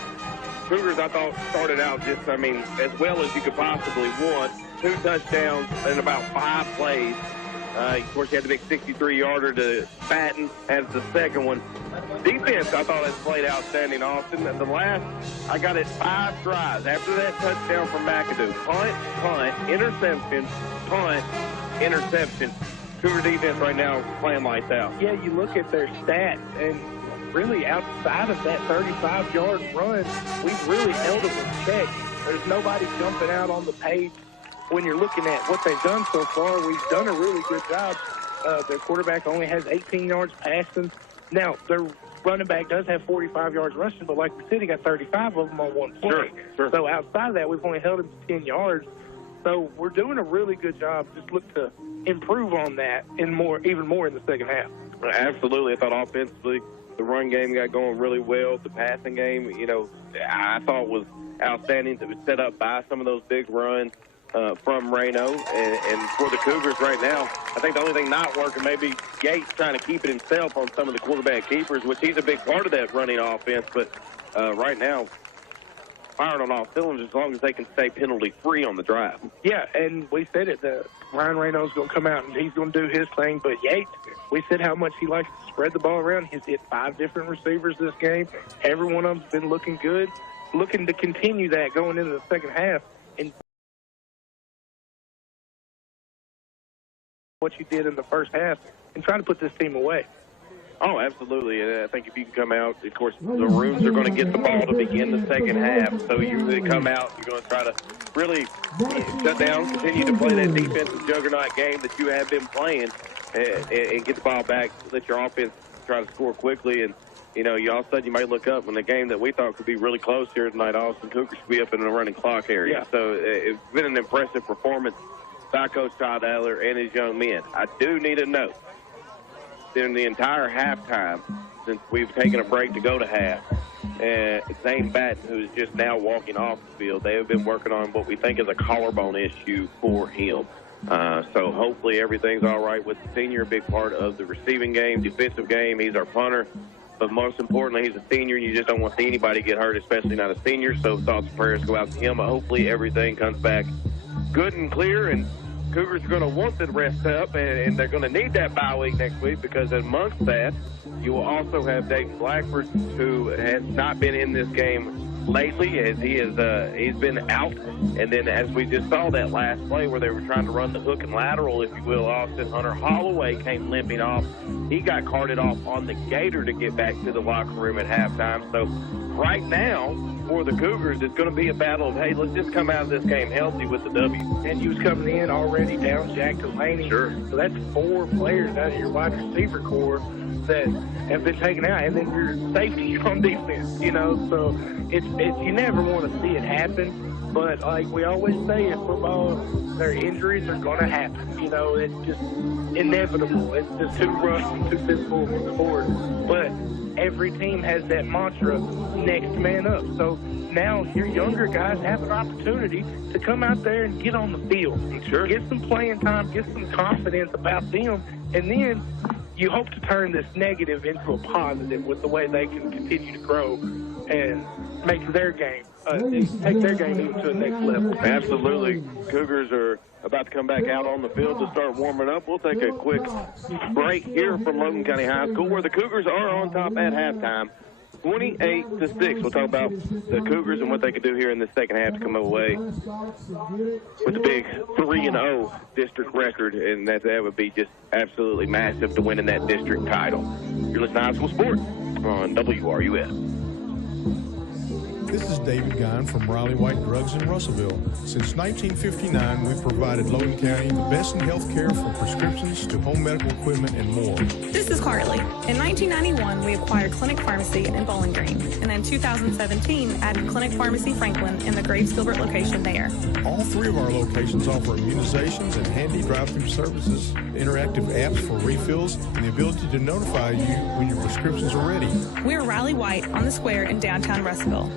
Cougars, I thought, started out just, as well as you could possibly want. 2 touchdowns in about 5 plays. Of course, you had the big 63-yarder to Batten as the second one. Defense, I thought, has played outstanding, Austin. And the last, I got it 5 drives. After that touchdown from McAdoo, punt, interception, punt, interception. Cougar defense right now playing lights out. Yeah, you look at their stats, and really outside of that 35-yard run, we've really held them in check. There's nobody jumping out on the page. When you're looking at what they've done so far, we've done a really good job. Their quarterback only has 18 yards passing. Now, their running back does have 45 yards rushing, but like we said, he got 35 of them on one play. Sure. So outside of that, we've only held him to 10 yards. So we're doing a really good job. Just look to improve on that even more in the second half. Absolutely. I thought offensively the run game got going really well. The passing game, I thought was outstanding. It was set up by some of those big runs from Reno. And for the Cougars right now, I think the only thing not working, maybe Yates trying to keep it himself on some of the quarterback keepers, which he's a big part of that running offense. But right now, firing on all cylinders as long as they can stay penalty-free on the drive. Yeah, and we said it, Ryan Reno's going to come out and he's going to do his thing. But Yates, we said how much he likes to spread the ball around. He's hit 5 different receivers this game. Every one of them's been looking good, looking to continue that going into the second half. And what you did in the first half and trying to put this team away. Oh, absolutely. And I think if you can come out, of course, the Maroons are going to get the ball to begin the second half. So you come out, you're going to try to really shut down, continue to play that defensive juggernaut game that you have been playing and get the ball back, let your offense try to score quickly. And, all of a sudden you might look up when the game that we thought could be really close here tonight, Austin Cougars could be up in the running clock area. Yeah. So it's been an impressive performance by Coach Todd Adler and his young men. I do need to note, during the entire halftime, since we've taken a break to go to half, Zane Batten, who's just now walking off the field, they have been working on what we think is a collarbone issue for him. So hopefully everything's all right with the senior, a big part of the receiving game, defensive game. He's our punter. But most importantly, he's a senior, and you just don't want to see anybody get hurt, especially not a senior. So thoughts and prayers go out to him. But hopefully everything comes back good and clear, and Cougars are going to want the rest up, and they're going to need that bye week next week, because amongst that, you will also have Dayton Blackford, who has not been in this game lately, as he's been out. And then as we just saw that last play where they were trying to run the hook and lateral, if you will, Austin, Hunter Holloway came limping off. He got carted off on the gator to get back to the locker room at halftime. So right now, for the Cougars, it's going to be a battle of, hey, let's just come out of this game healthy with the W. And you was coming in already down Jack Delaney. Sure. So that's 4 players out of your wide receiver core that have been taken out, and then your safety on defense, so it's you never want to see it happen, but like we always say in football, their injuries are going to happen. It's just inevitable. It's just too rough and too physical of a sport. But every team has that mantra, next man up. So now your younger guys have an opportunity to come out there and get on the field. Sure. Get some playing time, get some confidence about them, and then you hope to turn this negative into a positive with the way they can continue to grow and make their game, take their game even to the next level. Absolutely. Cougars are about to come back out on the field to start warming up. We'll take a quick break here from Logan County High School, where the Cougars are on top at halftime, 28-6. We'll talk about the Cougars and what they can do here in the second half to come away with the big 3-0 district record, and that would be just absolutely massive to win in that district title. You're listening to High School Sports on WRUF. This is David Guyon from Riley White Drugs in Russellville. Since 1959, we've provided Logan County the best in health care from prescriptions to home medical equipment and more. This is Carly. In 1991, we acquired Clinic Pharmacy in Bowling Green, and in 2017, added Clinic Pharmacy Franklin in the Graves Gilbert location there. All three of our locations offer immunizations and handy drive-through services, interactive apps for refills, and the ability to notify you when your prescriptions are ready. We're Riley White on the square in downtown Russellville.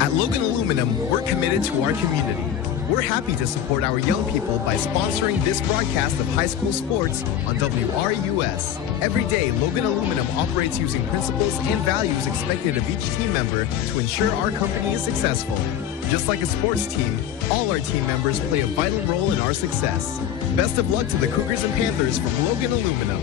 At Logan Aluminum, we're committed to our community. We're happy to support our young people by sponsoring this broadcast of high school sports on WRUS. Every day, Logan Aluminum operates using principles and values expected of each team member to ensure our company is successful. Just like a sports team, all our team members play a vital role in our success. Best of luck to the Cougars and Panthers from Logan Aluminum.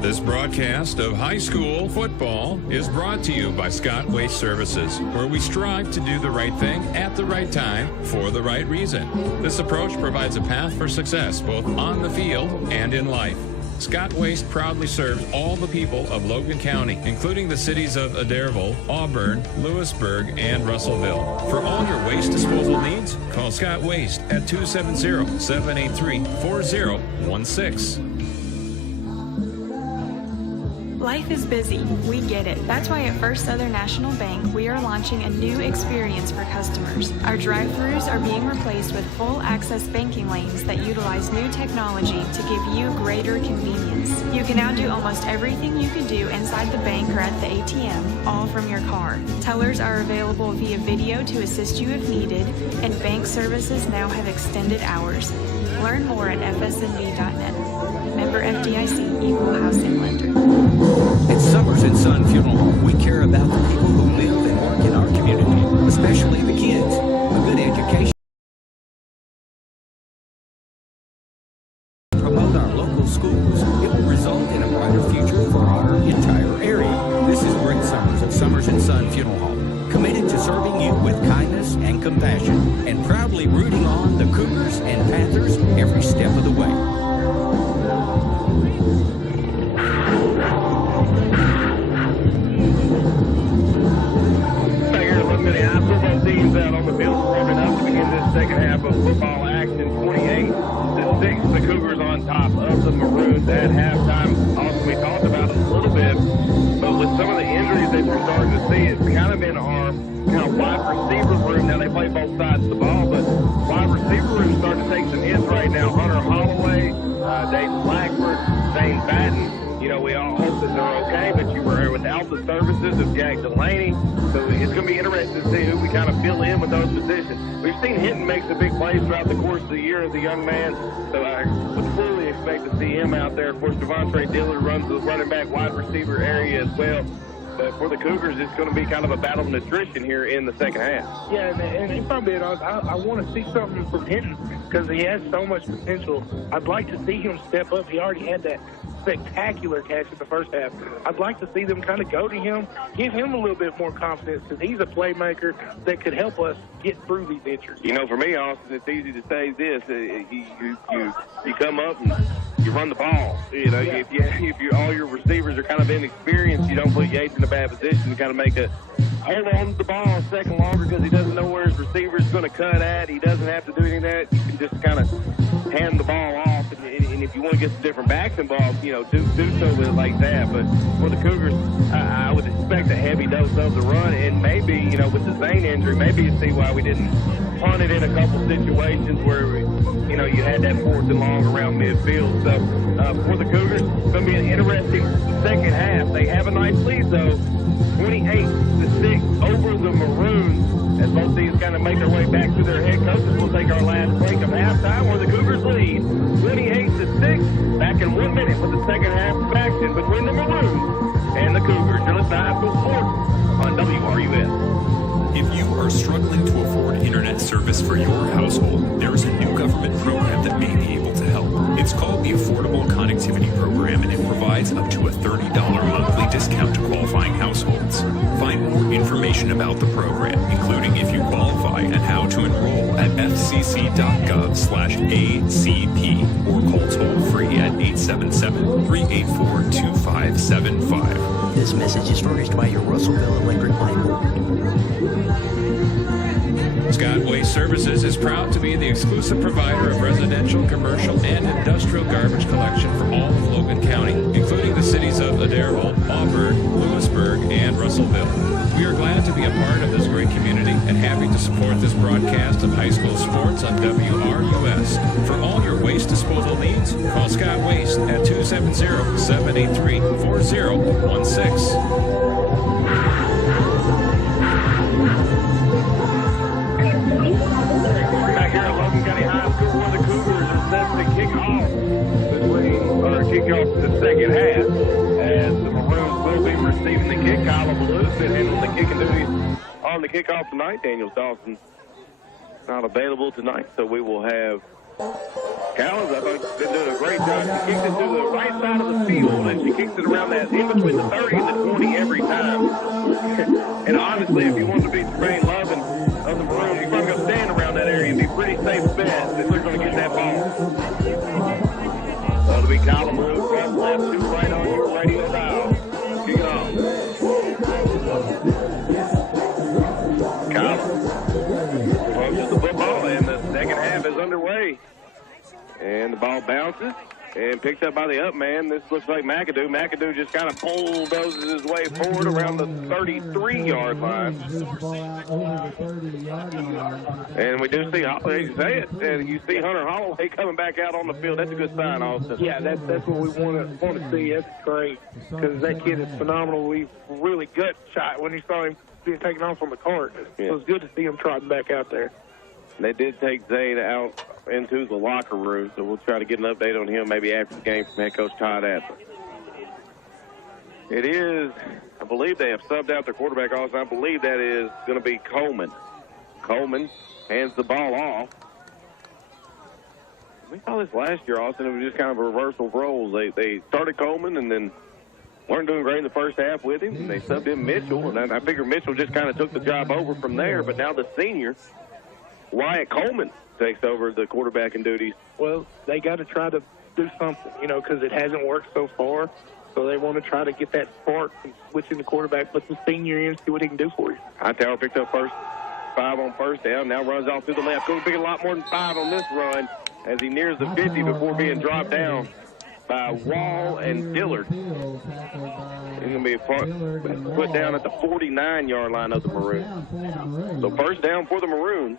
This broadcast of high school football is brought to you by Scott Waste Services, where we strive to do the right thing at the right time for the right reason. This approach provides a path for success both on the field and in life. Scott Waste proudly serves all the people of Logan County, including the cities of Adairsville, Auburn, Lewisburg, and Russellville. For all your waste disposal needs, call Scott Waste at 270-783-4016. Life is busy. We get it. That's why at First Southern National Bank, we are launching a new experience for customers. Our drive-thrus are being replaced with full access banking lanes that utilize new technology to give you greater convenience. You can now do almost everything you could do inside the bank or at the ATM, all from your car. Tellers are available via video to assist you if needed, and bank services now have extended hours. Learn more at fsnb.net. Member FDIC, Equal Housing Lender. At Summers & Son Funeral Home, we care about the people who live and work in our community, especially the kids. A good education. Promote our local schools. It will result in a brighter future for our entire area. This is Greg Summers of Summers & Son Funeral Home, committed to serving you with kindness and compassion, and proudly rooting on the Cougars and Panthers every step of the way. Out on the field, warming up to begin this second half of football action. 28-6, the Cougars on top of the Maroons at halftime. Also, we talked about it a little bit, but with some of the injuries that we're starting to see, it's kind of in our kind of wide receiver room. Now, they play both sides of the ball, but wide receiver room starting to take some hits right now. Hunter Holloway, Dave Blackford, Zane Batten. You know, we all hope that they're okay, but you were without the services of Jack Delaney. So it's going to be interesting to see who we kind of fill in with those positions. We've seen Hinton make some big plays throughout the course of the year as a young man, so I would fully expect to see him out there. Of course, Devontae Dillard runs the running back wide receiver area as well. But for the Cougars, it's going to be kind of a battle of attrition here in the second half. Yeah, and if I'm being honest, I want to see something from Hinton because he has so much potential. I'd like to see him step up. He already had that spectacular catch in the first half. I'd like to see them kind of go to him, give him a little bit more confidence because he's a playmaker that could help us get through these injuries. You know, for me, Austin, it's easy to say this: you come up and you run the ball. You know, if you all your receivers are kind of inexperienced, you don't put Yates in a bad position to kind of make a hold on to the ball a second longer because he doesn't know where his receiver is going to cut at. He doesn't have to do any of that. You can just kind of hand the ball off, and if you want to get some different backs involved, you know, do so with it like that. But for the Cougars, I would expect a heavy dose of the run, and maybe, you know, with the Zane injury, maybe you see why we didn't punt it in a couple situations where, you know, you had that 4th and long around midfield. So for the Cougars, it's going to be an interesting second half. They have a nice lead, though, 28-6 over the Maroons. As both teams kind of make their way back to their head coaches, we'll take our last break of halftime where the Cougars lead 28-6. Back in 1 minute with the second half of action between the Maroons and the Cougars. You're listening to High School Sports on WRUS. If you are struggling to afford internet service for your household, there is a new government program that may be able to help. It's called the Affordable Connectivity Program, and it provides up to a $30 monthly discount to qualifying households. Find more information about the program, including if you qualify and how to enroll, at at fcc.gov/ACP or call toll-free at 877-384-2575. This message is furnished by your Russellville Electric Light Board. Scott Waste Services is proud to be the exclusive provider of residential, commercial, and industrial garbage collection for all of Logan County, including the cities of Adairville, Auburn, Lewisburg, and Russellville. We are glad to be a part of this great community and happy to support this broadcast of high school sports on WRUS. For all your waste disposal needs, call Scott Waste at 270-783-4016. Kickoff to the second half, as the Maroons will be receiving the kick. Kyle Blues been handling the kicking duties on the kickoff tonight. Daniel Dawson not available tonight, so we will have Collins. I think been doing a great job. She kicks it to the right side of the field, and she kicks it around that in between the 30 and the 20 every time. And honestly, if you want to beat Tremaine Love and of the Maroons, you're probably going to stand around that area and be pretty safe bet that they're going to get that ball. That'll be Kyle Blue from left to right on your radio dial. Kick it off. Kyle approaches the football, and the second half is underway. And the ball bounces and picked up by the up man. This looks like McAdoo. McAdoo just kind of bulldozes his way forward around the 33-yard line. And we do see, you say it, and you see Hunter Holloway coming back out on the field. That's a good sign, Austin. Yeah, that's what we want to see. That's great, because that kid is phenomenal. We really gut shot when he saw him being taken off on the cart. Yeah. It was good to see him trotting back out there. They did take Zade out into the locker room, so we'll try to get an update on him maybe after the game from head coach Todd Adler. It is, I believe they have subbed out their quarterback also. I believe that is going to be Coleman. Coleman hands the ball off. We saw this last year, Austin. It was just kind of a reversal of roles. They started Coleman and then weren't doing great in the first half with him. They subbed in Mitchell, and I figure Mitchell just kind of took the job over from there. But now the senior, Wyatt Coleman, takes over the quarterbacking duties. Well, they got to try to do something, because it hasn't worked so far. So they want to try to get that spark and switching the quarterback, put the senior in, see what he can do for you. Hightower picked up 5 on first down, now runs off to the left. Going to pick a lot more than 5 on this run as he nears the 50 before being dropped down by Wall and Dillard. He's going to be put down at the 49-yard line of the Maroons. So first down for the Maroons.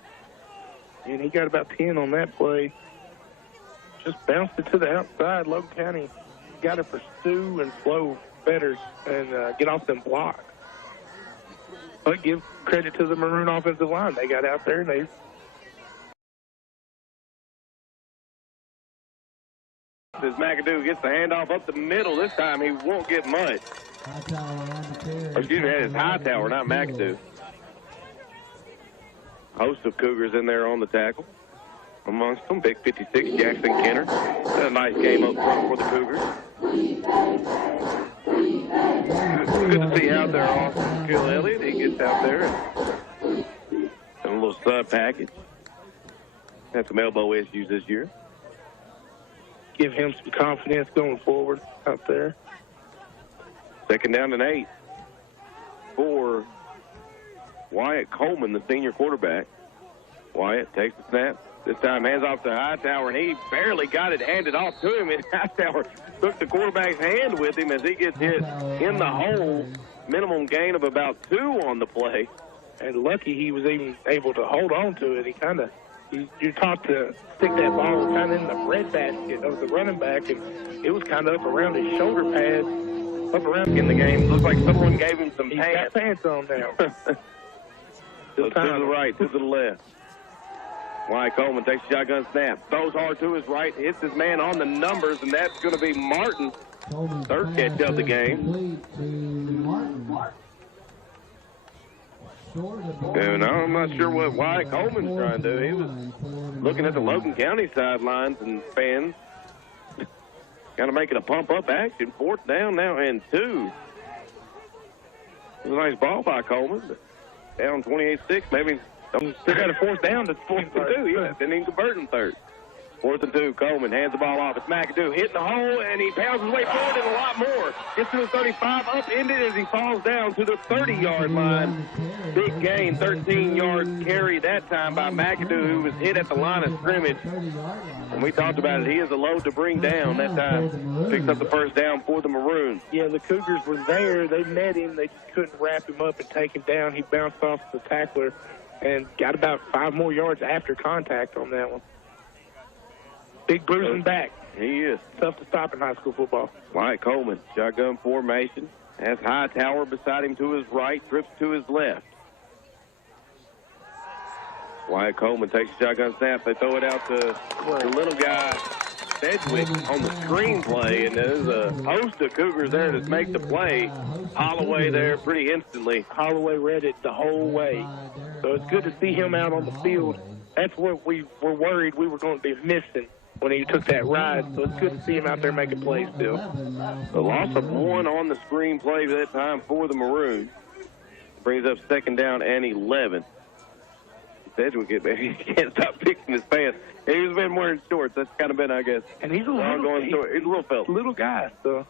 And he got about 10 on that play. Just bounced it to the outside. Logan County got to pursue and flow better and get off them blocks. But give credit to the Maroon offensive line. They got out there and they... As McAdoo gets the handoff up the middle, this time he won't get much. Excuse me, that is Hightower, not McAdoo. Host of Cougars in there on the tackle. Amongst them, big 56, Jackson Kenner. Had a nice game up front for the Cougars. Good to see out there Austin Kill Elliott. He gets out there and a little sub package. Had some elbow issues this year. Give him some confidence going forward out there. Second down and 8 for Wyatt Coleman, the senior quarterback. Wyatt takes the snap. This time hands off to Hightower, and he barely got it handed off to him, and Hightower took the quarterback's hand with him as he gets hit in the hole. Minimum gain of about 2 on the play. And lucky he was even able to hold on to it. You're taught to stick that ball kind of in the breadbasket of the running back, and it was kind of up around his shoulder pads, up around in the game. Looks like someone gave him some pants. He's got pants on now. So to the right, to the left. Wyatt Coleman takes a shotgun snap. Throws hard to his right, hits his man on the numbers, and that's going to be Martin's third catch of the game. And I'm not sure what Wyatt Coleman's trying to do. He was looking at the Logan County sidelines and fans. Kind of making a pump-up action. Fourth down now and 2. It was a nice ball by Coleman, but down 28-6. Maybe Still got a fourth down to 4th and 2. Yeah, didn't even convert in third. 4th and 2, Coleman hands the ball off. It's McAdoo hitting the hole, and he pounds his way forward and a lot more. Gets to the 35, upended as he falls down to the 30-yard line. Big gain, 13-yard carry that time by McAdoo, who was hit at the line of scrimmage. And we talked about it. He is a load to bring down that time. Picks up the first down for the Maroons. Yeah, the Cougars were there. They met him. They just couldn't wrap him up and take him down. He bounced off the tackler and got about 5 more yards after contact on that one. Big bruising back. He is. Tough to stop in high school football. Wyatt Coleman, shotgun formation. Has Hightower beside him to his right, trips to his left. Wyatt Coleman takes the shotgun snap. They throw it out to the little guy, Sedgwick, on the screenplay, and there's a host of Cougars there to make the play. Holloway there pretty instantly. Holloway read it the whole way. So it's good to see him out on the field. That's what we were worried we were going to be missing when he took that ride. So it's good to see him out there making plays still. The loss of 1 on the screenplay that time for the Maroons. Brings up 2nd down and 11. Sedgwick, he can't stop fixing his pants. He's been wearing shorts. That's kind of been, I guess. And he's a little fella. Little guy, so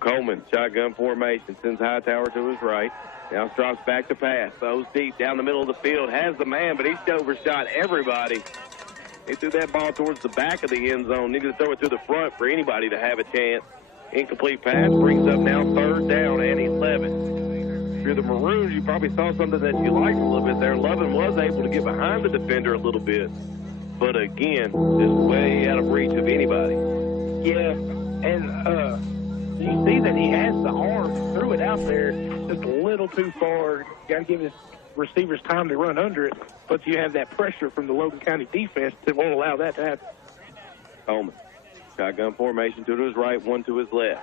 Coleman, shotgun formation, sends Hightower to his right. Now drops back to pass. Throws deep down the middle of the field. Has the man, but he's overshot everybody. He threw that ball towards the back of the end zone. Needed to throw it to the front for anybody to have a chance. Incomplete pass brings up now 3rd down and 11. If you're the Maroons, you probably saw something that you liked a little bit there. Lovin was able to get behind the defender a little bit. But again, just way out of reach of anybody. Yeah, and you see that he has the arm, threw it out there just a little too far. Got to give his receivers time to run under it, but you have that pressure from the Logan County defense that won't allow that to happen. Coleman, shotgun formation, 2 to his right, 1 to his left.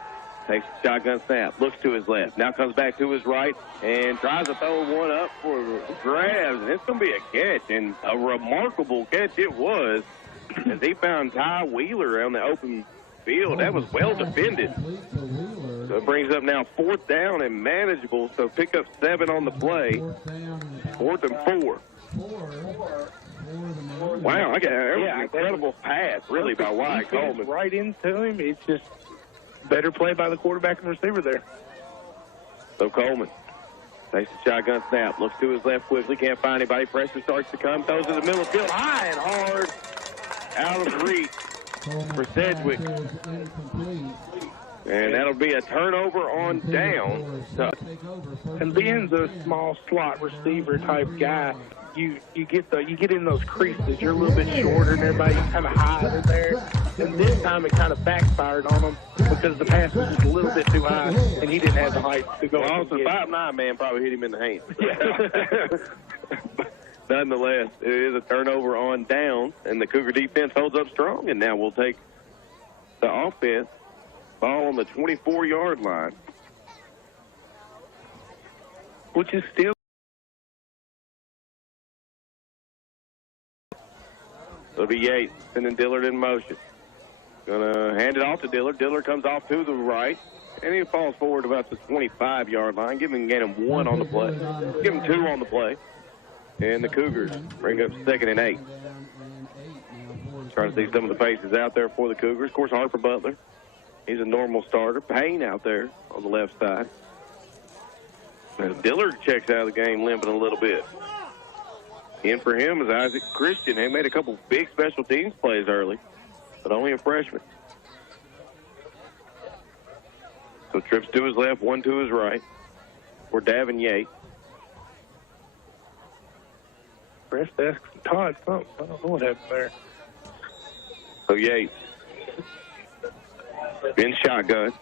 Takes the shotgun snap, looks to his left, now comes back to his right, and tries to throw one up for grabs. And it's going to be a catch, and a remarkable catch it was, as he found Ty Wheeler on the open field. That was well defended. So it brings up now 4th down and manageable, so pick up 7 on the play. 4th and 4. Wow, that was an incredible pass, really, by Wyatt Coleman. Right into him. It's just better play by the quarterback and receiver there. So Coleman takes the shotgun snap, looks to his left quickly, can't find anybody. Pressure starts to come, throws in the middle of the field, high and hard, out of reach for Sedgwick. And that'll be a turnover on down. And being the small slot receiver type guy, you get in those creases. You're a little bit shorter and everybody kind of high in there. And this time it kind of backfired on him because the pass was just a little bit too high and he didn't have the height to go. Well, also 5'9" man probably hit him in the hand. Yeah. Nonetheless, it is a turnover on down, and the Cougar defense holds up strong. And now we'll take the offense. Ball on the 24-yard line, which is still. It'll be Yates sending Dillard in motion. Gonna hand it off to Dillard. Dillard comes off to the right, and he falls forward about the 25-yard line. Gain him 1 on the play. Give him 2 on the play. And the Cougars bring up 2nd and 8. Trying to see some of the faces out there for the Cougars. Of course, Harper Butler. He's a normal starter. Payne out there on the left side. Dillard checks out of the game limping a little bit. In for him is Isaac Christian. They made a couple big special teams plays early, but only a freshman. So trips to his left, 1 to his right for Davin Yates. Fresh desk, Todd, something. I don't know what happened there. So Yates in shotgun.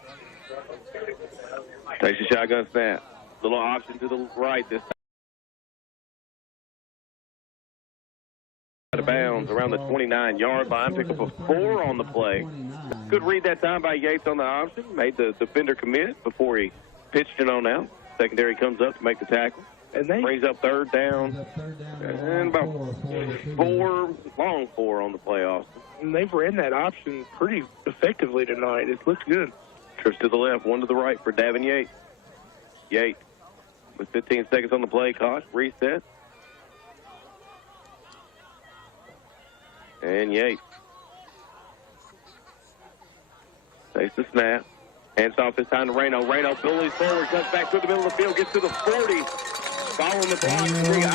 Takes a shotgun snap. Little option to the right this time. Out of bounds around the 29-yard line. Pick up a 4 on the play. Good read that time by Yates on the option. Made the defender commit before he pitched it on out. Secondary comes up to make the tackle. And they brings up 3rd down. And about 4 on the play, Austin. And they've ran that option pretty effectively tonight. It looks good. Trips to the left, 1 to the right for Davin Yates. Yates with 15 seconds on the play clock. Reset. And Yates takes the snap. Hands off this time to Reno. Reno bullies forward, cuts back through the middle of the field, gets to the 40. Following the block,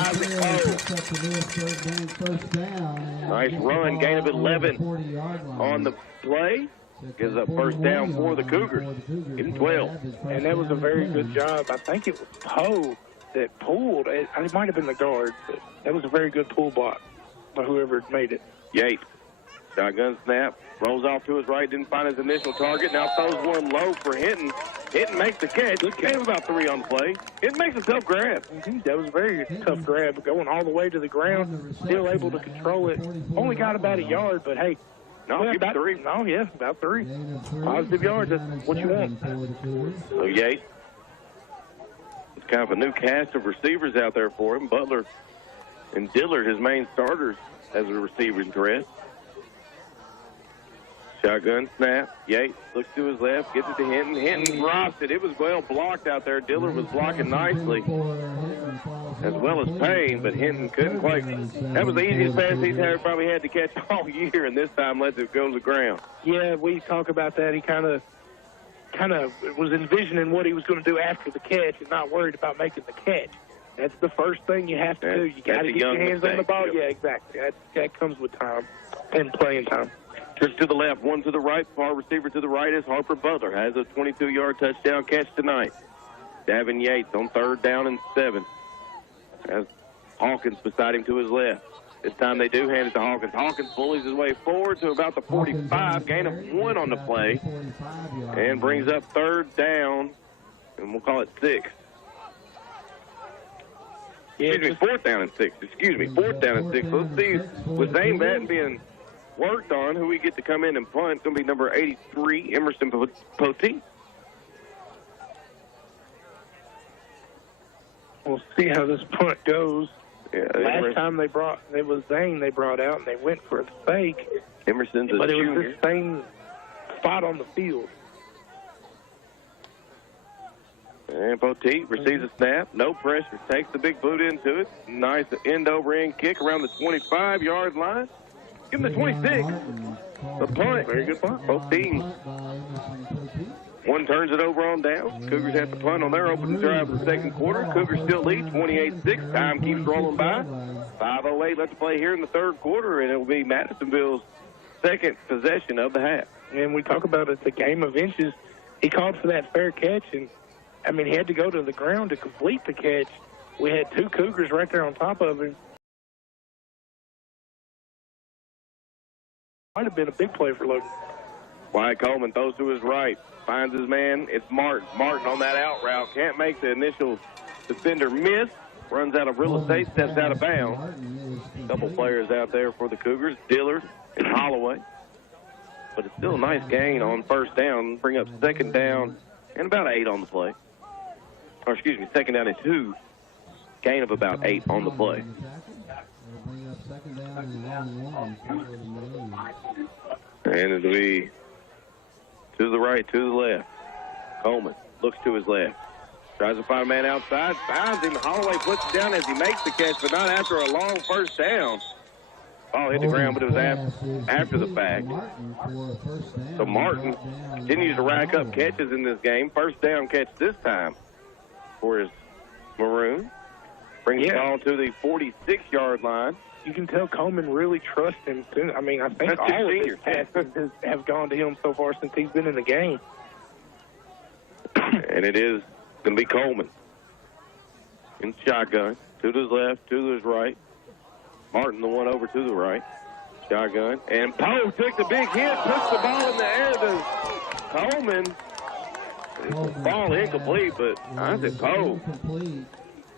Isaac Poe. Nice run, gain of 11 on the play. Gives up first down for the Cougars. Give him 12. And that was a very good job. I think it was Poe that pulled. It might have been the guard, but that was a very good pull block by whoever made it. Yates, shotgun snap, rolls off to his right, didn't find his initial target. Now throws one low for Hinton. Hinton makes the catch. Gave about 3 on the play. It makes a tough grab. That was a very tough grab, going all the way to the ground, still able to control it. Only got about a yard, but hey. No, about 3. No, yeah, about 3. Positive yards, that's what you want. So Yates, it's kind of a new cast of receivers out there for him. Butler and Dillard, his main starters, as a receiving threat. Shotgun snap. Yates looks to his left, gets it to Hinton. Hinton drops it. It was well blocked out there. Dillard was blocking nicely, as well as Payne, but Hinton couldn't quite. That was the easiest pass he's probably had to catch all year, and this time lets it go to the ground. Yeah, we talk about that. He kind of was envisioning what he was going to do after the catch and not worried about making the catch. That's the first thing you have to do. You got to get your hands on the ball. Yep. Yeah, exactly. That comes with time and playing time. Trips to the left, one to the right. Far receiver to the right is Harper Butler. Has a 22-yard touchdown catch tonight. Davin Yates on 3rd down and 7. Has Hawkins beside him to his left. This time they do hand it to Hawkins. Hawkins bullies his way forward to about the 45. Gain of 1 on the play. And brings up 3rd down. And we'll call it 6. Excuse me, 4th down and 6. Excuse me, 4th down and 6. Let's see, with Zane Batten being worked on, who we get to come in and punt. It's going to be number 83, Emerson Poteet. We'll see how this punt goes. Yeah, last time it was Zane they brought out, and they went for a fake. Emerson's a but it junior. was the same spot on the field. And Poteet receives a snap. No pressure. Takes the big boot into it. Nice end-over-end kick around the 25-yard line. Give him the 26. The punt. Very good punt. Both teams. One turns it over on down. Cougars have to punt on their opening drive of the second quarter. Cougars still lead 28-6. Time keeps rolling by. 5:08 left to play here in the third quarter, and it will be Madisonville's second possession of the half. And we talk about it, the game of inches. He called for that fair catch, and, I mean, he had to go to the ground to complete the catch. We had 2 Cougars right there on top of him. Might have been a big play for Logan. Wyatt Coleman throws to his right. Finds his man. It's Martin. Martin on that out route. Can't make the initial defender miss. Runs out of real estate. Steps out of bounds. A couple players out there for the Cougars. Dillard and Holloway. But it's still a nice gain on 1st down. Bring up 2nd down and about 8 on the play. Or excuse me, 2nd down and 2. Gain of about 8 on the play. And it'll be to the right, to the left. Coleman looks to his left. Tries to find a man outside. Finds him. Holloway puts it down as he makes the catch, but not after a long 1st down. Ball hit the ground, but it was after the fact. So Martin continues to rack up catches in this game. 1st down catch this time for his Maroon. Brings the ball to the 46-yard line. You can tell Coleman really trusts him, too. I mean, I think all of his passes have gone to him so far since he's been in the game. And it is going to be Coleman in shotgun. 2 to his left, 2 to his right. Martin, the one over to the right. Shotgun. And Poe took the big hit, puts the ball in the air to Coleman. Ball incomplete, but Isaac Poe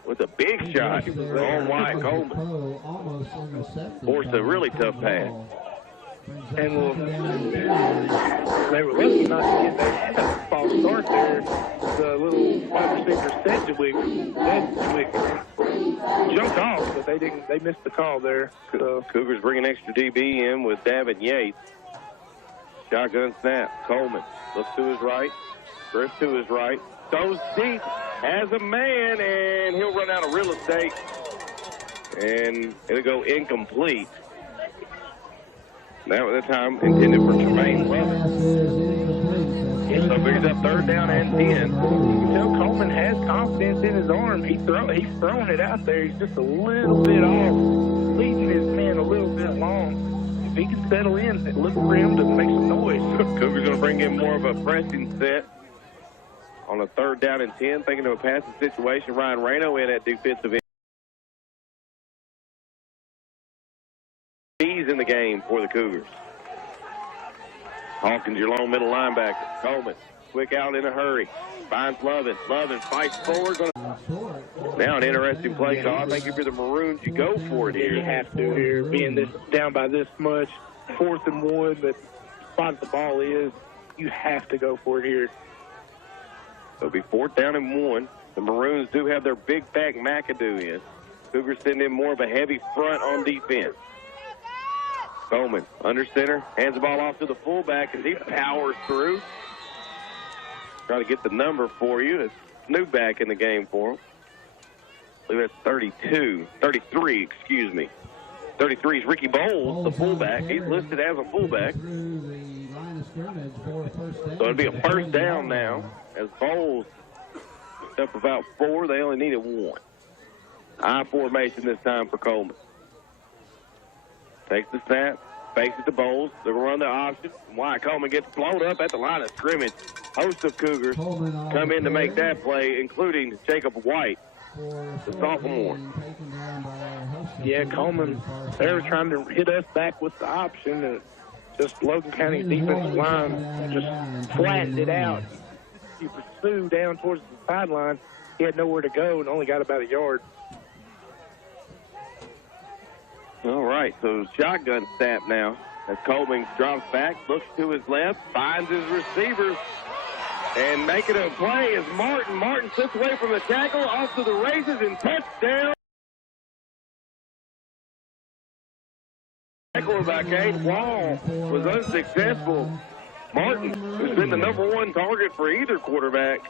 with a big shot on Wyatt Coleman. Forced a really tough pass. And they were lucky not to get that false start there. The little wide receiver Sedgwick jumped off, but they missed the call there. So Cougars bring an extra DB in with Davin Yates. Shotgun snap. Coleman looks to his right. Drifts to his right. Goes deep. Has a man, and he'll run out of real estate. And it'll go incomplete. That time intended for Tremaine Lovett. So he's up 3rd down and 10. You can tell Coleman has confidence in his arm. He's throwing it out there. He's just a little bit off, leading his man a little bit long. If he can settle in, look for him to make some noise. Cougars going to bring in more of a pressing set on a 3rd down and 10, thinking of a passing situation. Ryan Reno in at defensive end. He's in the game for the Cougars. Hopkins, your long middle linebacker. Coleman, quick out in a hurry. Finds Logan. Logan fights forward. Now an interesting play call. I think if you're the Maroons, you go for it here. You have to here, being this down by this much. 4th and 1, but spot the ball is, you have to go for it here. It'll be 4th down and 1. The Maroons do have their big back McAdoo in. Cougars send in more of a heavy front on defense. Coleman, under center, hands the ball off to the fullback as he powers through. Try to get the number for you. It's new back in the game for him. I believe that's 33, excuse me. 33 is Ricky Bowles, the fullback. He's listed as a fullback. So it'll be a 1st down now as Bowles up about 4. They only needed 1. I formation this time for Coleman. Takes the snap, fakes it to Bowles. They're going to run the option. Why Coleman gets blown up at the line of scrimmage. Host of Cougars come in to make that play, including Jacob White, the sophomore. Yeah, Coleman, they were trying to hit us back with the option, and just Logan County's defensive line just flattened it out. He pursued down towards the sideline. He had nowhere to go and only got about a yard. All right, so shotgun snap now as Coleman drops back, looks to his left, finds his receivers, and making a play is Martin. Martin slips away from the tackle, off to the races, and touchdown. Quarterback Abe Wall was unsuccessful. Martin, who's been the #1 target for either quarterback.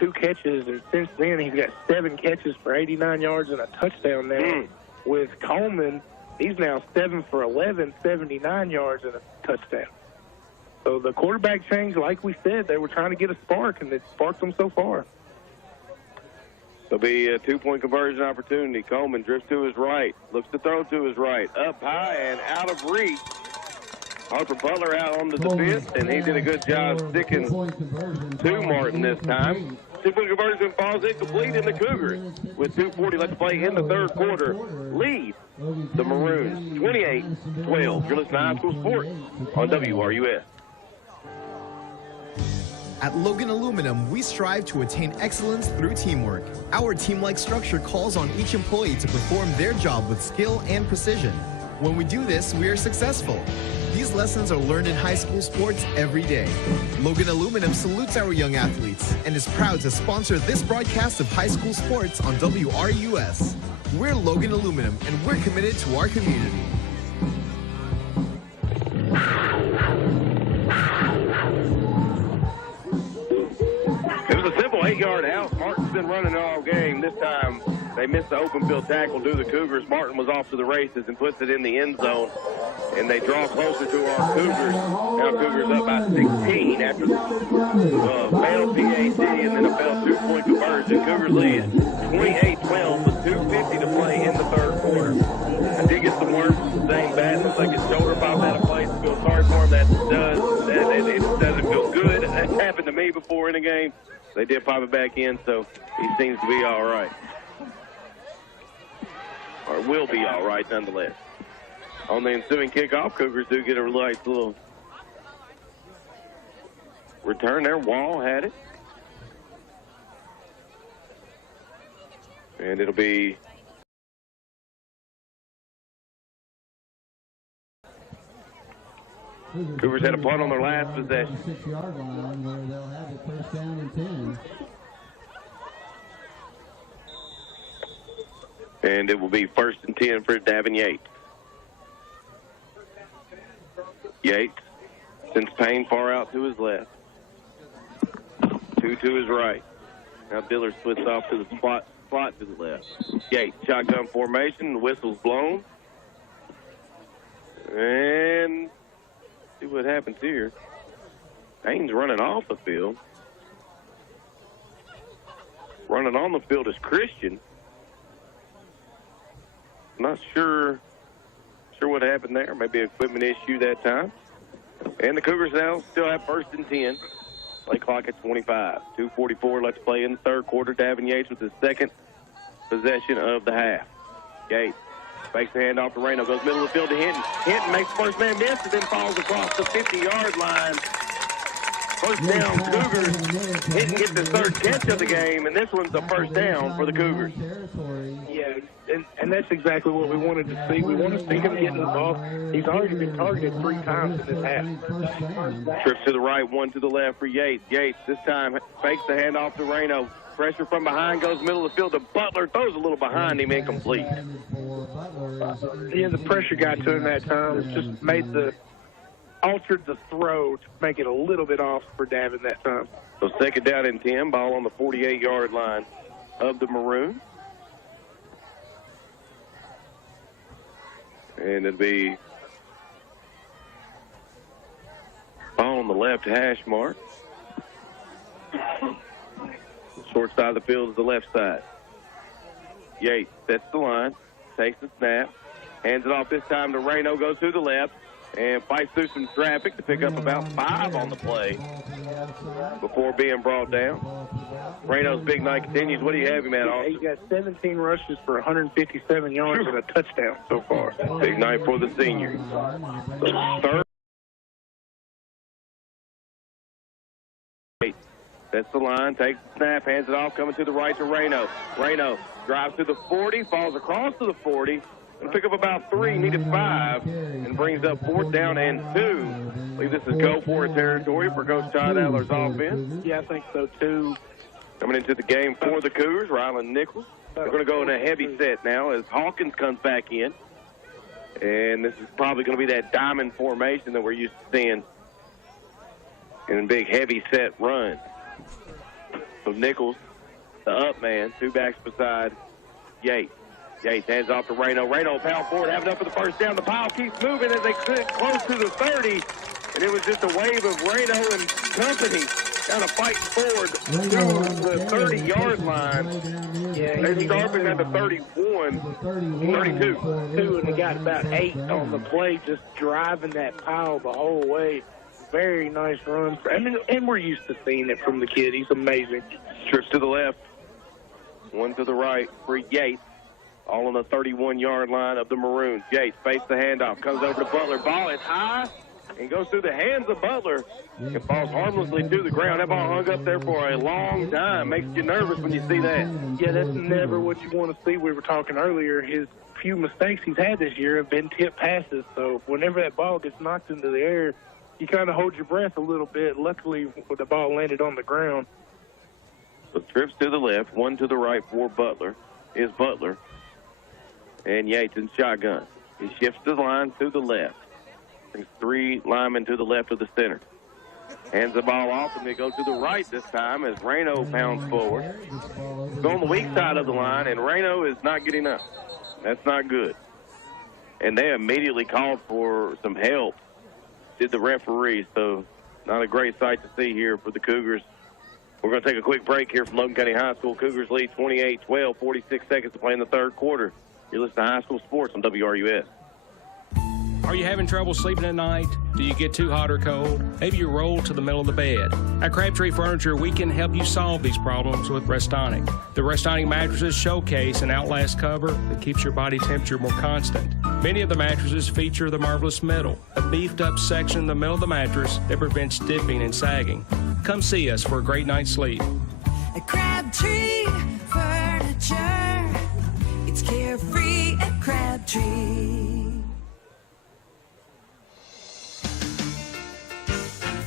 2 catches, and since then he's got 7 catches for 89 yards and a touchdown now. With Coleman, he's now 7 for 11, 79 yards and a touchdown. So the quarterback change, like we said, they were trying to get a spark, and it sparked them so far. There'll be a 2-point conversion opportunity. Coleman drifts to his right, looks to throw to his right, up high and out of reach. Harper Butler out on the defense, and he did a good job sticking to Martin this time. 2-point conversion falls incomplete, and the Cougars, with 2:40 left to play in the 3rd quarter, lead the Maroons 28-12. You're listening to High School Sports on WRUS. At Logan Aluminum, we strive to attain excellence through teamwork. Our team-like structure calls on each employee to perform their job with skill and precision. When we do this, we are successful. These lessons are learned in high school sports every day. Logan Aluminum salutes our young athletes and is proud to sponsor this broadcast of high school sports on WRUS. We're Logan Aluminum, and we're committed to our community. It was a simple 8-yard out. Martin's been running all game. This time they missed the open field tackle due to the Cougars. Martin was off to the races and puts it in the end zone. And they draw closer to our Cougars. Now Cougars up by 16 after the failed PAT and then a failed 2-point conversion. Cougars lead 28-12 with 2:50 to play in the 3rd quarter. I did get some word from Zane Batten. Looks like his shoulder popped out of place. I feel sorry for him. That it doesn't feel good. That happened to me before in a game. They did pop it back in, so he seems to be all right. Or will be all right nonetheless. On the ensuing kickoff, Cougars do get a nice little return there. Wall had it. And it'll be Cougars had a punt on their last possession. 6-yard line where they'll have it 1st down and 10. And it will be 1st and 10 for Davin Yates. Yates sends Payne far out to his left. 2 to his right. Now Diller splits off to the slot to the left. Yates, shotgun formation, the whistle's blown. And see what happens here. Haynes running off the field. Running on the field is Christian. Not sure what happened there. Maybe an equipment issue that time. And the Cougars now still have 1st and 10. Play clock at 25. 2:44 left to play in the third quarter. Davin Yates with his second possession of the half. Yates fakes the handoff to Reno. Goes middle of the field to Hinton. Hinton makes the first man miss and then falls across the 50-yard line. First down, Cougars. Hinton gets his third catch of the game, and this one's a first down for the Cougars. Yeah, and that's exactly what we wanted to see. We want to see him getting the ball. He's already been targeted 3 times in this half. Trips to the right, one to the left for Yates. Yates this time fakes the handoff to Reno. Pressure from behind, goes middle of the field to Butler. Throws a little behind him, incomplete. Yeah, the pressure got to him that time. It just altered the throw to make it a little bit off for Davin that time. So 2nd down and 10, ball on the 48-yard line of the Maroons. And it'll be ball on the left hash mark. Short side of the field is the left side. Yates sets the line, takes the snap, hands it off this time to Reno, goes through the left, and fights through some traffic to pick up about 5 on the play before being brought down. Reno's big night continues. What do you have him at, Austin? He's got 17 rushes for 157 yards and a touchdown so far. Big night for the senior. So third. That's the line, takes the snap, hands it off, coming to the right to Reno. Reno drives to the 40, falls across to the 40, and pick up about 3, needed 5, and brings up 4th down and 2. I believe this is go-for territory for Coach Todd Adler's offense. Yeah, I think so, too. Coming into the game for the Cougars, Ryland Nichols. They're going to go in a heavy set now as Hopkins comes back in. And this is probably going to be that diamond formation that we're used to seeing in a big heavy set run. So Nichols, the up man, 2 backs beside Yates. Yates hands off to Reno. Reno pound forward, have enough for the first down. The pile keeps moving as they get close to the 30. And it was just a wave of Reno and company kind of fighting forward to the 30-yard line. Yeah, they started at the 31, 32. And they got about 8 on the play, just driving that pile the whole way. Very nice run. And we're used to seeing it from the kid. He's amazing. Trips to the left, 1 to the right for Yates. All on the 31-yard line of the Maroons. Yates fakes the handoff, comes over to Butler. Ball is high and goes through the hands of Butler. It falls harmlessly to the ground. That ball hung up there for a long time. Makes you nervous when you see that. Yeah, that's never what you want to see. We were talking earlier. His few mistakes he's had this year have been tip passes. So whenever that ball gets knocked into the air, you kind of hold your breath a little bit. Luckily, the ball landed on the ground. So trips to the left, 1 to the right for Butler is Butler. And Yates in shotgun. He shifts the line to the left. Brings 3 linemen to the left of the center. Hands the ball off, and they go to the right this time as Reno pounds forward. Go on the weak side of the line, and Reno is not getting up. That's not good. And they immediately called for some help, did the referee, so not a great sight to see here for the Cougars. We're going to take a quick break here from Logan County High School. Cougars lead 28-12, 46 seconds to play in the third quarter. You're listening to High School Sports on WRUS. Are you having trouble sleeping at night? Do you get too hot or cold? Maybe you roll to the middle of the bed. At Crabtree Furniture, we can help you solve these problems with Restonic. The Restonic mattresses showcase an Outlast cover that keeps your body temperature more constant. Many of the mattresses feature the Marvelous Middle, a beefed-up section in the middle of the mattress that prevents dipping and sagging. Come see us for a great night's sleep. At Crabtree Furniture, it's carefree at Crabtree.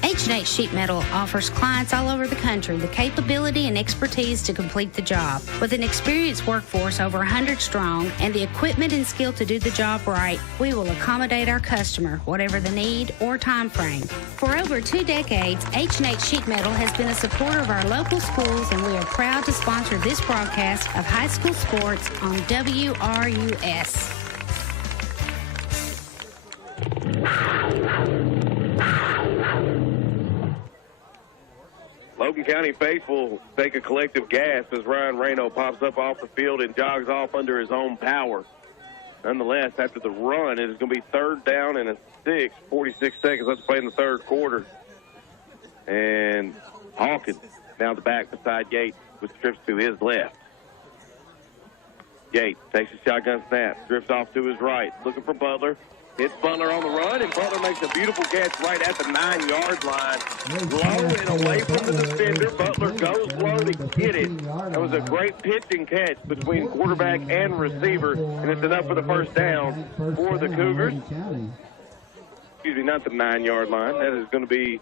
H&H Sheet Metal offers clients all over the country the capability and expertise to complete the job. With an experienced workforce over 100 strong and the equipment and skill to do the job right, we will accommodate our customer, whatever the need or time frame. For over 2 decades, H&H Sheet Metal has been a supporter of our local schools, and we are proud to sponsor this broadcast of high school sports on WRUS. Logan County faithful take a collective gasp as Ryan Reno pops up off the field and jogs off under his own power. Nonetheless, after the run, it is going to be 3rd down and 6, 46 seconds left to play in the 3rd quarter. And Hopkins now the back beside Yates with trips to his left. Yates takes a shotgun snap, drifts off to his right, looking for Butler. Hits Butler on the run, and Butler makes a beautiful catch right at the 9-yard line. Low and away from the defender. Butler goes low to get it. That was a great pitch and catch between quarterback and receiver, and it's enough for the 1st down for the Cougars. Excuse me, not the 9-yard line. That is going to be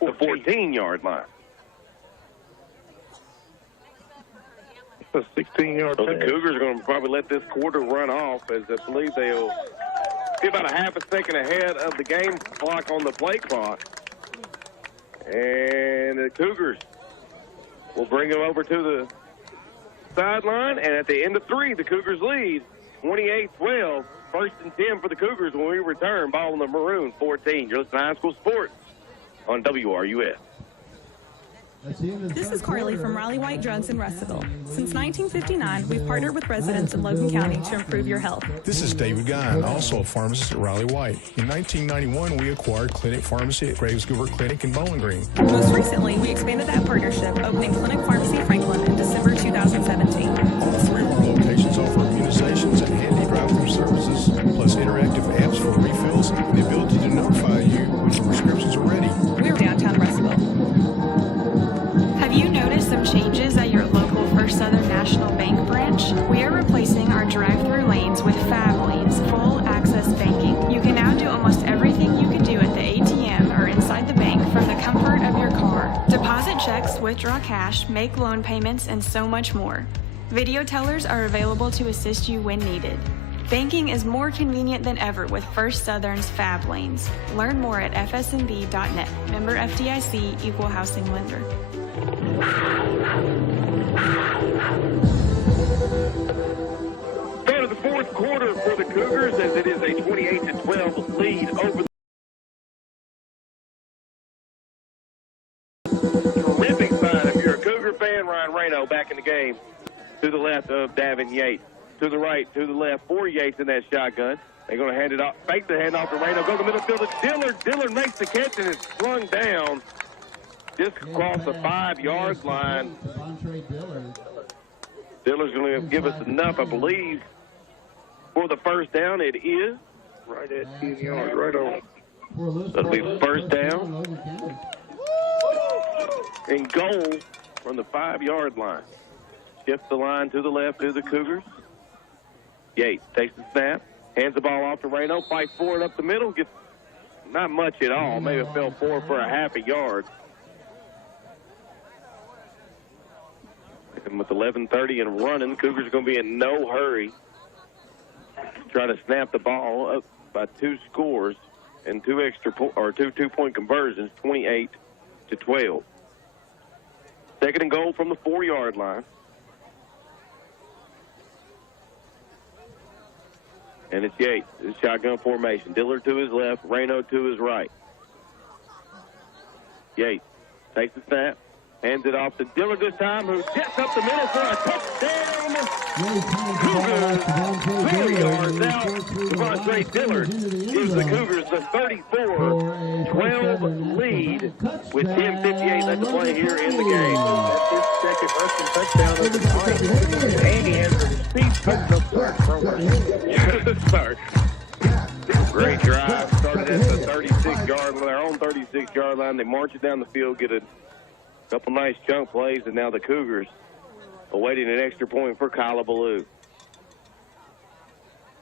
the 14-yard line. A 16-yard So the Cougars are going to probably let this quarter run off, as I believe they'll be about a half a second ahead of the game clock on the play clock. And the Cougars will bring them over to the sideline. And at the end of 3, the Cougars lead 28-12. 1st and 10 for the Cougars when we return. Ball on the Maroon 14. You're listening to High School Sports on WRUS. This is Carly from Riley White Drugs in Russellville. Since 1959, we've partnered with residents in Logan County to improve your health. This is David Guyon, also a pharmacist at Riley White. In 1991, we acquired Clinic Pharmacy at Graves Goober Clinic in Bowling Green. Most recently, we expanded that partnership, opening Clinic Pharmacy Franklin in December 2017. All 3 of our locations offer immunizations and handy drive-through services, plus interactive apps for refills and the ability to notify you when your prescriptions are ready. We're downtown Russellville. Have you noticed some changes at your local First Southern National Bank branch? We are replacing our drive-through lanes with Fab lanes, full access banking. You can now do almost everything you could do at the ATM or inside the bank from the comfort of your car. Deposit checks, withdraw cash, make loan payments, and so much more. Video tellers are available to assist you when needed. Banking is more convenient than ever with First Southern's Fab lanes. Learn more at fsnb.net. Member FDIC, Equal Housing Lender. Go to the 4th quarter for the Cougars as it is a 28-12 lead over the terrific sign. If you're a Cougar fan, Ryan Reno back in the game. To the left of Davin Yates. To the right, to the left for Yates in that shotgun. They're going to hand it off, fake the handoff to Reno. Go to the middle field to Dillard. Dillard makes the catch and it's slung down just across the 5-yard line. Dillard's going to give us enough, I believe, for the 1st down. It is right at 10 yards, right on. That'll be 1st down and goal from the 5-yard line. Shift the line to the left to the Cougars. Yates takes the snap, hands the ball off to Reno, fights for it up the middle, gets not much at all, maybe fell forward for a half a yard. And with 11:30 and running, Cougars are going to be in no hurry to try to snap the ball up by 2 scores and 2 2-point conversions, 28-12. 2nd and goal from the 4-yard line. And it's Yates. It's shotgun formation. Dillard to his left, Reno to his right. Yates takes the snap, hands it off to Dillard this time, who jets up the middle for a touchdown. Cougars, 4 yards out. Devontae Dillard gives the Cougars the 34-12 lead with 10:58 left to play here in the game. That's his 2nd rushing touchdown of the night. And he has a speed touchdown program. Sorry. Great drive. Started at the 36-yard line, their own 36-yard line. They march it down the field, get a couple nice chunk plays, and now the Cougars awaiting an extra point for Kalabaloo.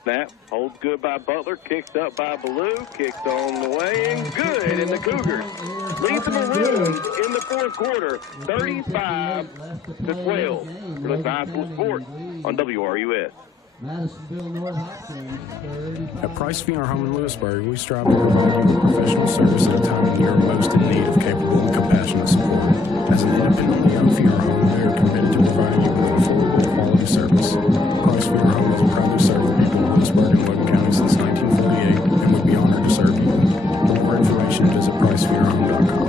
Snap, holds good by Butler, kicks up by Ballou, kicks on the way, and good. And the Cougars lead the Maroons in the 4th quarter, 35-12. For the High School Sports on WRUS. At Price Funeral Home in Lewisburg, we strive to provide you with professional service at a time when you are most in need of capable and compassionate support. As an independently owned funeral home, we are committed to providing you with affordable quality service. Price Funeral Home has proudly served the people of Lewisburg and Logan County since 1948, and would be honored to serve you. For more information, visit pricefuneralhome.com.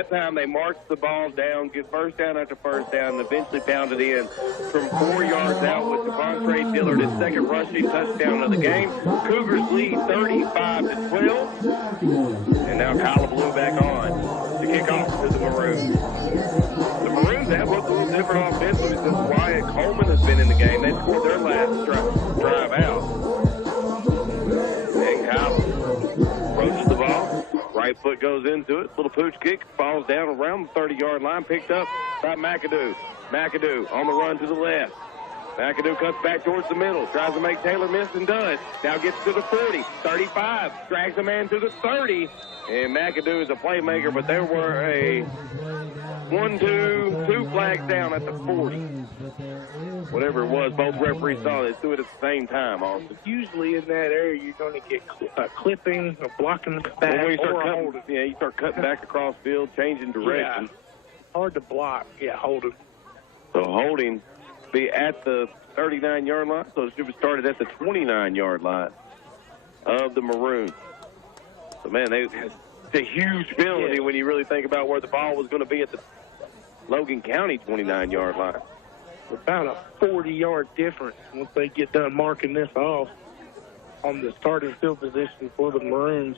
that time they marched the ball down, get first down after first down, and eventually pounded in from 4 yards out with Devontae Dillard, his second rushing touchdown of the game. Cougars lead 35-12. And now Kyle Blue back on to kick off to the Maroons. The Maroons have looked a little different offensively since Wyatt Coleman has been in the game. They scored their last drive out. And Kyle approaches the ball. Right foot goes into it. Little pooch kick. Falls down around the 30-yard line. Picked up by McAdoo. McAdoo on the run to the left. McAdoo cuts back towards the middle. Tries to make Taylor miss and does. Now gets to the 40. 35. Drags a man to the 30. And McAdoo is a playmaker, but there were a 2 flags down at the 40. Whatever it was, both referees saw it. They threw it at the same time, Austin. Usually in that area, you're going to get clipping, blocking the back, or holding. Yeah, you start cutting back across field, changing direction. Yeah. Hard to block. Yeah, holding. So holding be at the 39-yard line, so it should have started at the 29-yard line of the Maroons. So, man, it's a huge penalty when you really think about where the ball was going to be at the Logan County 29-yard line. About a 40-yard difference once they get done marking this off on the starting field position for the Maroons.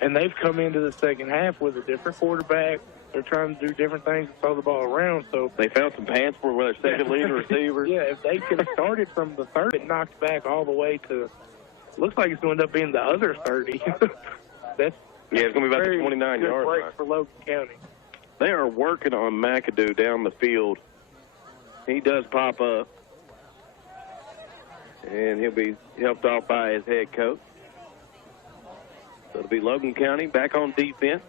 And they've come into the second half with a different quarterback. They're trying to do different things to throw the ball around. So they found some pants for their second leading receiver. Yeah, if they could have started from the 30, it knocked back all the way to, looks like it's going to end up being the other 30. It's going to be about the 29-yard line. For Logan County. They are working on McAdoo down the field. He does pop up. And he'll be helped off by his head coach. So it'll be Logan County back on defense.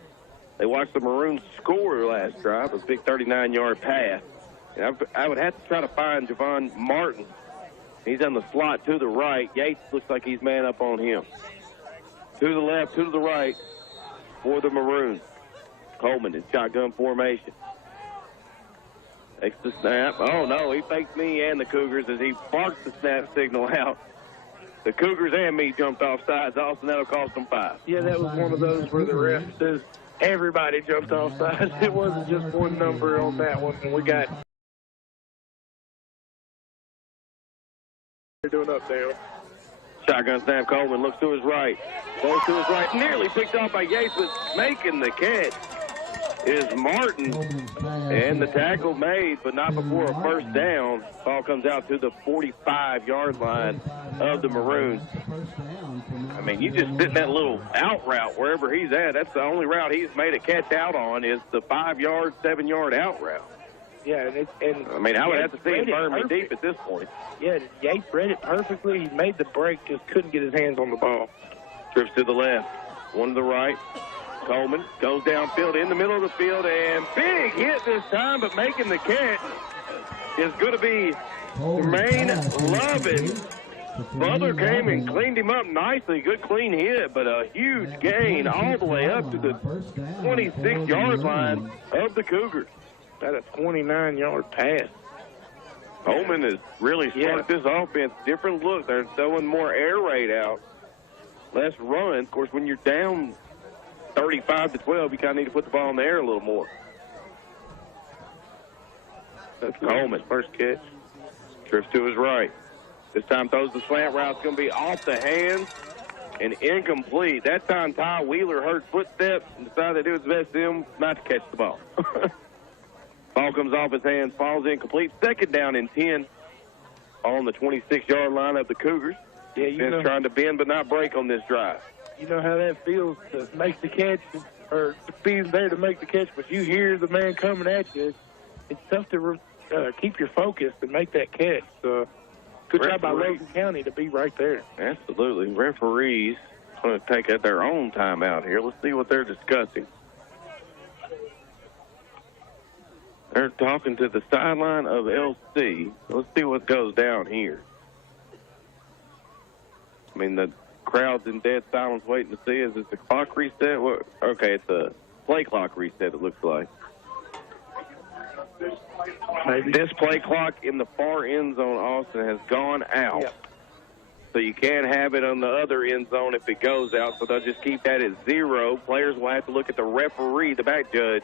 They watched the Maroons score last drive, a big 39-yard pass. And I would have to try to find Javon Martin. He's on the slot to the right. Yates looks like he's man up on him. To the left, to the right for the Maroons. Coleman in shotgun formation. Takes the snap. Oh, no, he faked me and the Cougars as he barks the snap signal out. The Cougars and me jumped off sides. Austin, that'll cost them 5. Yeah, that was one of those where the ref says everybody jumped off sides. It wasn't just one number on that one, and we got they're doing up there. Shotgun snap. Coleman looks to his right. Goes to his right. Nearly picked off by Yates, but making the catch is Martin. And the tackle made, but not before a first down. Ball comes out to the 45-yard line of the Maroons. I mean, you just sit in that little out route wherever he's at. That's the only route he's made a catch out on is the 5-yard, 7-yard out route. Yeah, and I mean, I would have to see him burn me deep at this point. Yeah, Yates read it perfectly. He made the break, just couldn't get his hands on the ball. Trips to the left, one to the right. Coleman goes downfield in the middle of the field, and big hit this time, but making the catch is going to be Jermaine Lovett. Butler came and cleaned him up nicely. Good clean hit, but a huge gain all the way up to the 26-yard line of the Cougars. That a 29-yard pass. Coleman has really sparked this offense. Different look. They're throwing more air raid out. Less run. Of course, when you're down 35-12, you kind of need to put the ball in the air a little more. That's Coleman. First catch. Trips to his right. This time throws the slant route. It's going to be off the hands and incomplete. That time Ty Wheeler heard footsteps and decided it was best for him not to catch the ball. Ball comes off his hands, falls incomplete. Second down and 10 on the 26-yard line of the Cougars. Yeah, you know, trying to bend but not break on this drive. You know how that feels to make the catch, or to be there to make the catch, but you hear the man coming at you. It's tough to keep your focus and make that catch. So good job by Logan County to be right there. Absolutely. Referees going to take their own time out here. Let's see what they're discussing. They're talking to the sideline of LC. Let's see what goes down here. I mean, the crowd's in dead silence waiting to see. Is it the clock reset? Okay, it's a play clock reset, it looks like. This play clock in the far end zone, Austin, has gone out. Yep. So you can't have it on the other end zone if it goes out, so they'll just keep that at 0. Players will have to look at the referee, the back judge,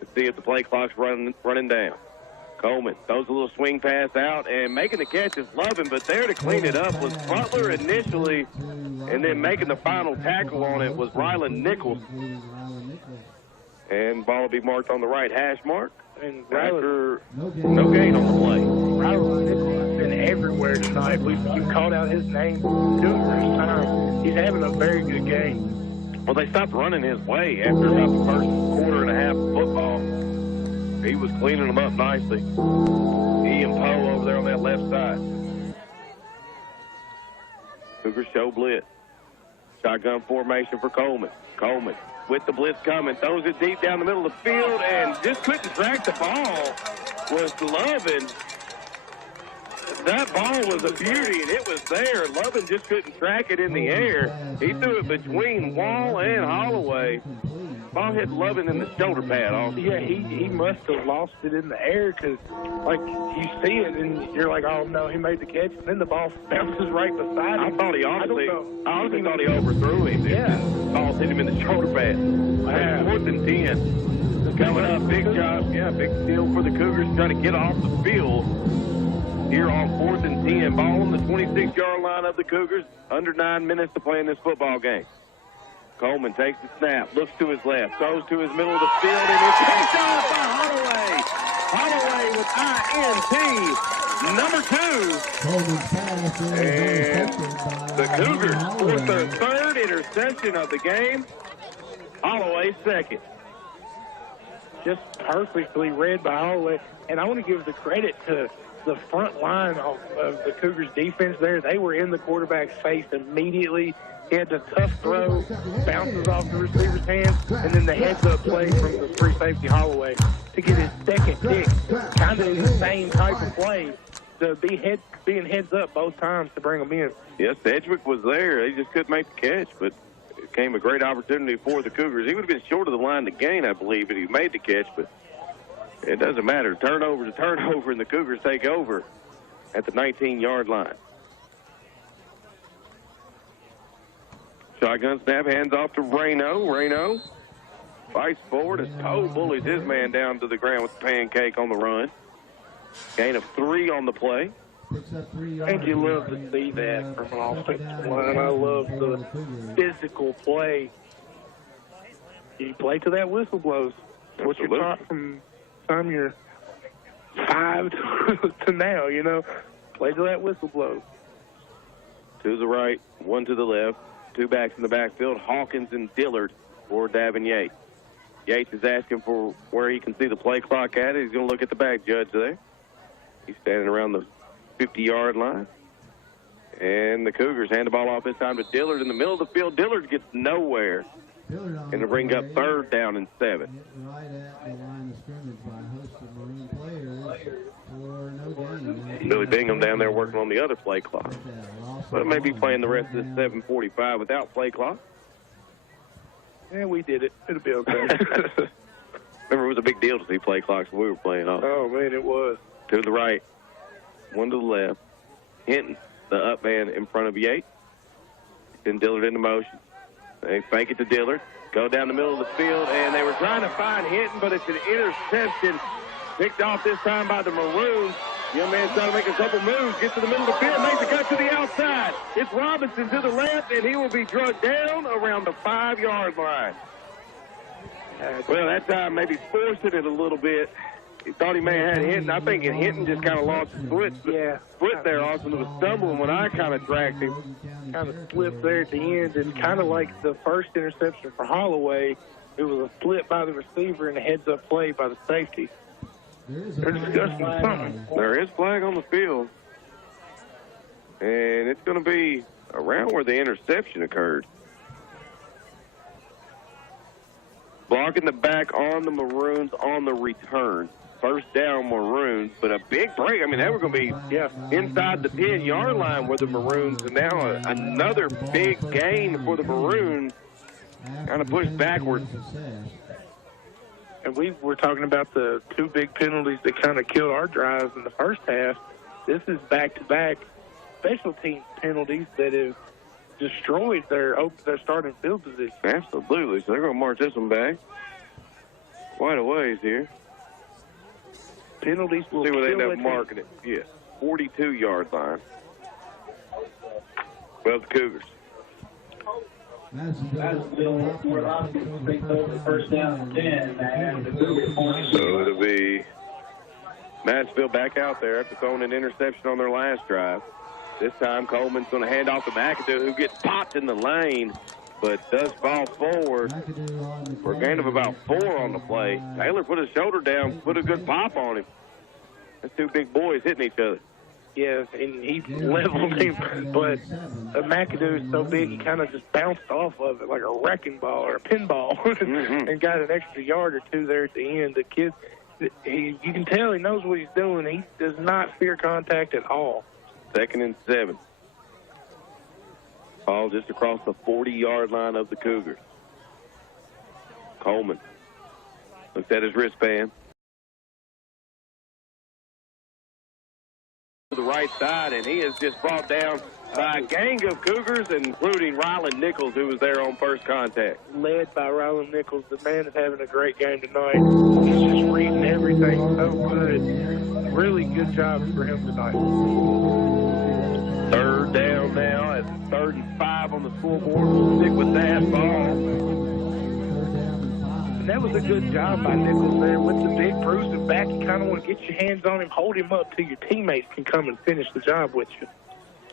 to see if the play clock's running down. Coleman throws a little swing pass out, and making the catch is Logan, but there to clean it up was Butler initially, and then making the final tackle on it was Ryland Nichols. And ball will be marked on the right hash mark. And after no gain on the play. Ryland Nichols has been everywhere tonight. We've called out his name numerous times. He's having a very good game. Well, they stopped running his way after about the first quarter and a half of football. He was cleaning them up nicely. He and Poe over there on that left side. Cougars show blitz. Shotgun formation for Coleman. Coleman with the blitz coming, throws it deep down the middle of the field and just couldn't track the ball. Was Lovin. That ball was a beauty, and it was there. Lovin just couldn't track it in the air. He threw it between Wall and Holloway. Ball hit Lovin in the shoulder pad also. Yeah, he must have lost it in the air because, like, you see it and you're like, oh, no, he made the catch. And then the ball bounces right beside him. I honestly thought he overthrew him. Yeah. The ball hit him in the shoulder pad. Wow. 4th and 10. Coming up, big job. Yeah, big steal for the Cougars trying to get off the field here on 4th and 10. Ball on the 26-yard line of the Cougars. Under 9 minutes to play in this football game. Coleman takes the snap, looks to his left, throws to his middle of the field, and it's picked off by Holloway. Holloway with INT, number 2. And the Cougars force their 3rd interception of the game. Holloway second. Just perfectly read by Holloway. And I want to give the credit to the front line of the Cougars defense there. They were in the quarterback's face immediately. He had the tough throw, bounces off the receiver's hands, and then the heads-up play from the free safety Holloway to get his second pick. Kind of the same type of play to being heads up both times to bring them in. Yes, Sedgwick was there. He just couldn't make the catch, but it came a great opportunity for the Cougars. He would have been short of the line to gain, I believe, if he made the catch, but it doesn't matter. Turnover to turnover, and the Cougars take over at the 19-yard line. Shotgun snap, hands off to Reno. Reno fights forward as Poe bullies his man down to the ground with the pancake on the run. Gain of 3 on the play. And you love to see that from an offensive line. I love the physical play. You play till that whistle blows. That's what you're taught from the time you're 5 to now, you know. Play till that whistle blows. To the right, 1 to the left. 2 backs in the backfield, Hawkins and Dillard for Davin Yates. Yates is asking for where he can see the play clock at. He's going to look at the back judge there. He's standing around the 50-yard line. And the Cougars hand the ball off this time to Dillard in the middle of the field. Dillard gets nowhere. And to bring up 3rd down and 7. Right at the line of scrimmage by a host of Marine players for no gain. Billy Bingham down there working on the other play clock. But maybe playing the rest of this 7:45 without play clock. Yeah, we did it. It'll be okay. Remember, it was a big deal to see play clocks when we were playing off. Oh, man, it was. To the right, 1 to the left. Hinton, the up man in front of Yates. Then Dillard into motion. They fake it to Dillard. Go down the middle of the field, and they were trying to find Hinton, but it's an interception. Picked off this time by the Maroons. Young man's trying to make a couple moves, gets to the middle of the field, makes a cut to the outside. It's Robinson to the left, and he will be drugged down around the 5-yard line. Well, that time maybe forcing it a little bit. He thought he may have had Hinton. I think Hinton just kind of lost his foot there, Austin. It was stumbling when I kind of dragged him. Kind of slipped there at the end, and kind of like the first interception for Holloway, it was a slip by the receiver and a heads-up play by the safety. They're discussing something. There is flag on the field. And it's going to be around where the interception occurred. Blocking the back on the Maroons on the return. First down Maroons, but a big break. I mean, they were going to be inside the 10-yard line where the Maroons, and now another big gain for the Maroons. Kind of pushed backwards. And we were talking about the 2 big penalties that kind of killed our drives in the first half. This is back-to-back special teams penalties that have destroyed their starting field position. Absolutely. So they're going to march this one back. Quite a ways here. Penalties will see where they end kill up it. marking it. Yes, 42-yard line. Well, the Cougars. First down 10, So it'll be Mansfield back out there after throwing an interception on their last drive. This time Coleman's going to hand off to McAdoo, who gets popped in the lane, but does fall forward for a gain of about 4 on the play. Taylor put his shoulder down, put a good pop on him. That's two big boys hitting each other. Yes, and he leveled him, but McAdoo is so big he kind of just bounced off of it like a wrecking ball or a pinball and got an extra yard or two there at the end. The kid, you can tell he knows what he's doing. He does not fear contact at all. 2nd and 7. Ball just across the 40-yard line of the Cougars. Coleman looks at his wristband. To the right side, and he is just brought down by a gang of Cougars, including Ryland Nichols, who was there on first contact. Led by Ryland Nichols. The man is having a great game tonight. He's just reading everything so good. Really good job for him tonight. 3rd down now. It's 3rd and 5 on the scoreboard. We'll stick with that ball. And that was a good job by Nichols there with the big bruising back. You kind of want to get your hands on him, hold him up till your teammates can come and finish the job with you.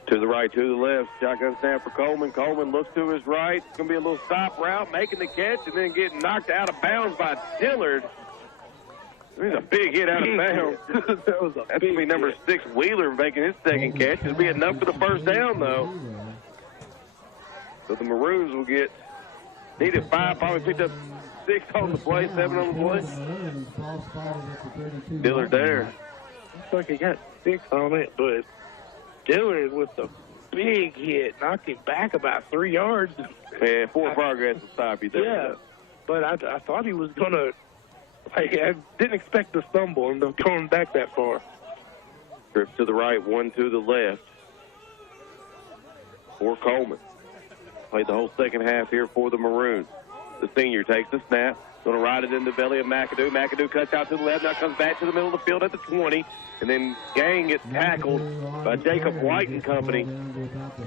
To the right, to the left. Shotgun snap for Coleman. Coleman looks to his right. It's going to be a little stop route, making the catch, and then getting knocked out of bounds by Dillard. There's a big hit out of bounds. That was That's going to be number 6, Wheeler, making his second catch. It'll be enough for the first down, though. So the Maroons will needed 5, probably picked up 6 on the play, 7 on the play. Dillard there. Looks like he got 6 on it, but Dillard with the big hit knocked him back about 3 yards. Yeah, 4 progress will stop you there. Yeah, but I thought he was going to, I didn't expect to stumble and going back that far. Trip to the right, 1 to the left for Coleman. Played the whole second half here for the Maroons. The senior takes the snap, going to ride it in the belly of McAdoo. McAdoo cuts out to the left, now comes back to the middle of the field at the 20, and then Gang gets tackled by Jacob White and company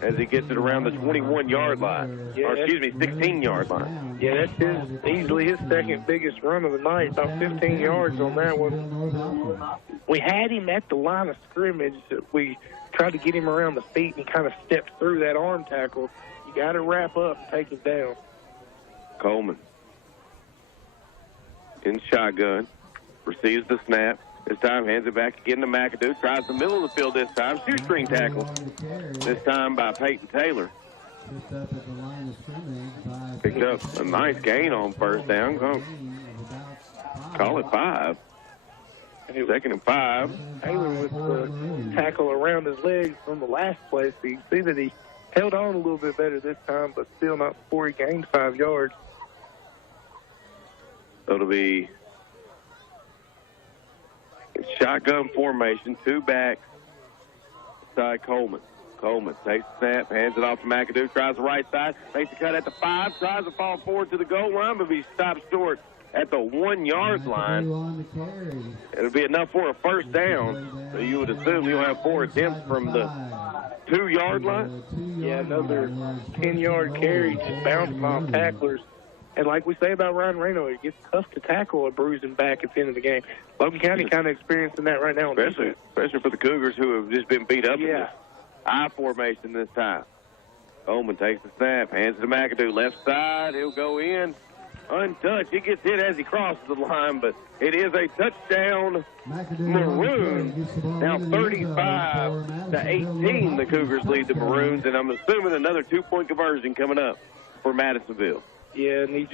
as he gets it around the 21-yard line, Yeah, or excuse me, 16-yard line. Yeah, that's easily his second biggest run of the night, about 15 yards on that one. We had him at the line of scrimmage. We tried to get him around the feet, and he kind of stepped through that arm tackle. You got to wrap up and take him down. Coleman in shotgun, receives the snap. This time hands it back again to McAdoo. Tries the middle of the field this time. Shoestring tackle. This time by Peyton Taylor. Picked up a nice gain on first down. Call it 5. 2nd and 5. Taylor with the tackle around his legs from the last play. So you can see that he held on a little bit better this time, but still not before he gained 5 yards. So it'll be shotgun formation, 2 backs side Coleman. Coleman takes the snap, hands it off to McAdoo, tries the right side, makes the cut at the 5, tries to fall forward to the goal line, but he stops short at the 1-yard line. It'll be enough for a first down. So you would assume you'll have 4 attempts from the 2-yard line. Yeah, another 10-yard carry, just bouncing off tacklers. And like we say about Ryan Reno, it gets tough to tackle a bruising back at the end of the game. Logan County kind of experiencing that right now. Especially for the Cougars, who have just been beat up in this I formation this time. Coleman takes the snap, hands it to McAdoo. Left side, he'll go in. Untouched. He gets hit as he crosses the line, but it is a touchdown Maroons. Now 35-18, the Cougars lead the Maroons, and I'm assuming another 2-point conversion coming up for Madisonville. Yeah, and you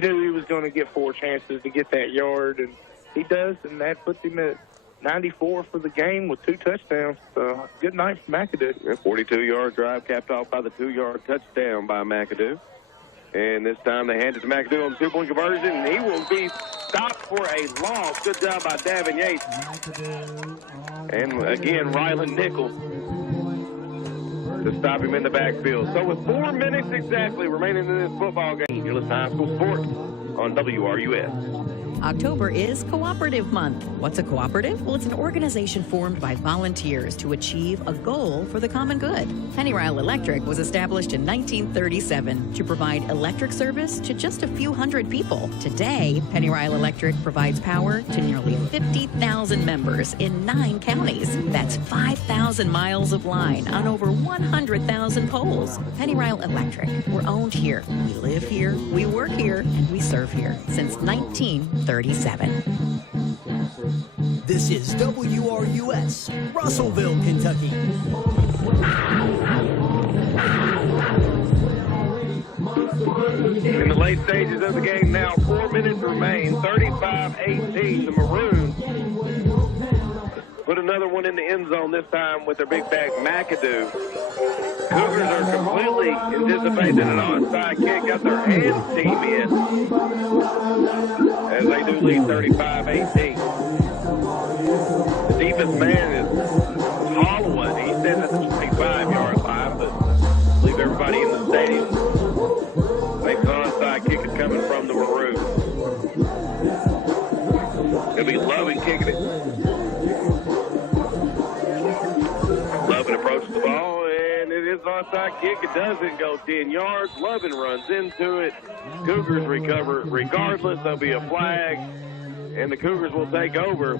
knew he was going to get 4 chances to get that yard, and he does, and that puts him at 94 for the game with 2 touchdowns. So good night for McAdoo. A 42-yard drive capped off by the 2-yard touchdown by McAdoo. And this time they hand it to McAdoo on the 2-point conversion, and he will be stopped for a loss. Good job by Davin Yates. And again, Ryland Nichols. to stop him in the backfield. So with 4 minutes exactly remaining in this football game, you're listening to High School Sports on WRUS. October is Cooperative Month. What's a cooperative? Well, it's an organization formed by volunteers to achieve a goal for the common good. Pennyrile Electric was established in 1937 to provide electric service to just a few hundred people. Today, Pennyrile Electric provides power to nearly 50,000 members in 9 counties. That's 5,000 miles of line on over 100,000 poles. Pennyrile Electric. We're owned here. We live here. We work here. And we serve here since 1937. This is WRUS, Russellville, Kentucky. In the late stages of the game now, 4 minutes remain, 35-18. The Maroons put another one in the end zone, this time with their big back, McAdoo. Cougars are completely anticipating an onside kick, got their hands team in, as they do lead 35-18. The defense man is Holloway. He stands at the 25-yard line, but I believe everybody in the stadium thinks an onside kick is coming from the Maroons. It'll be Logan kicking it. Logan approaches the ball, and it is an onside kick. It doesn't go 10 yards. Logan runs into it. Cougars recover regardless. There'll be a flag, and the Cougars will take over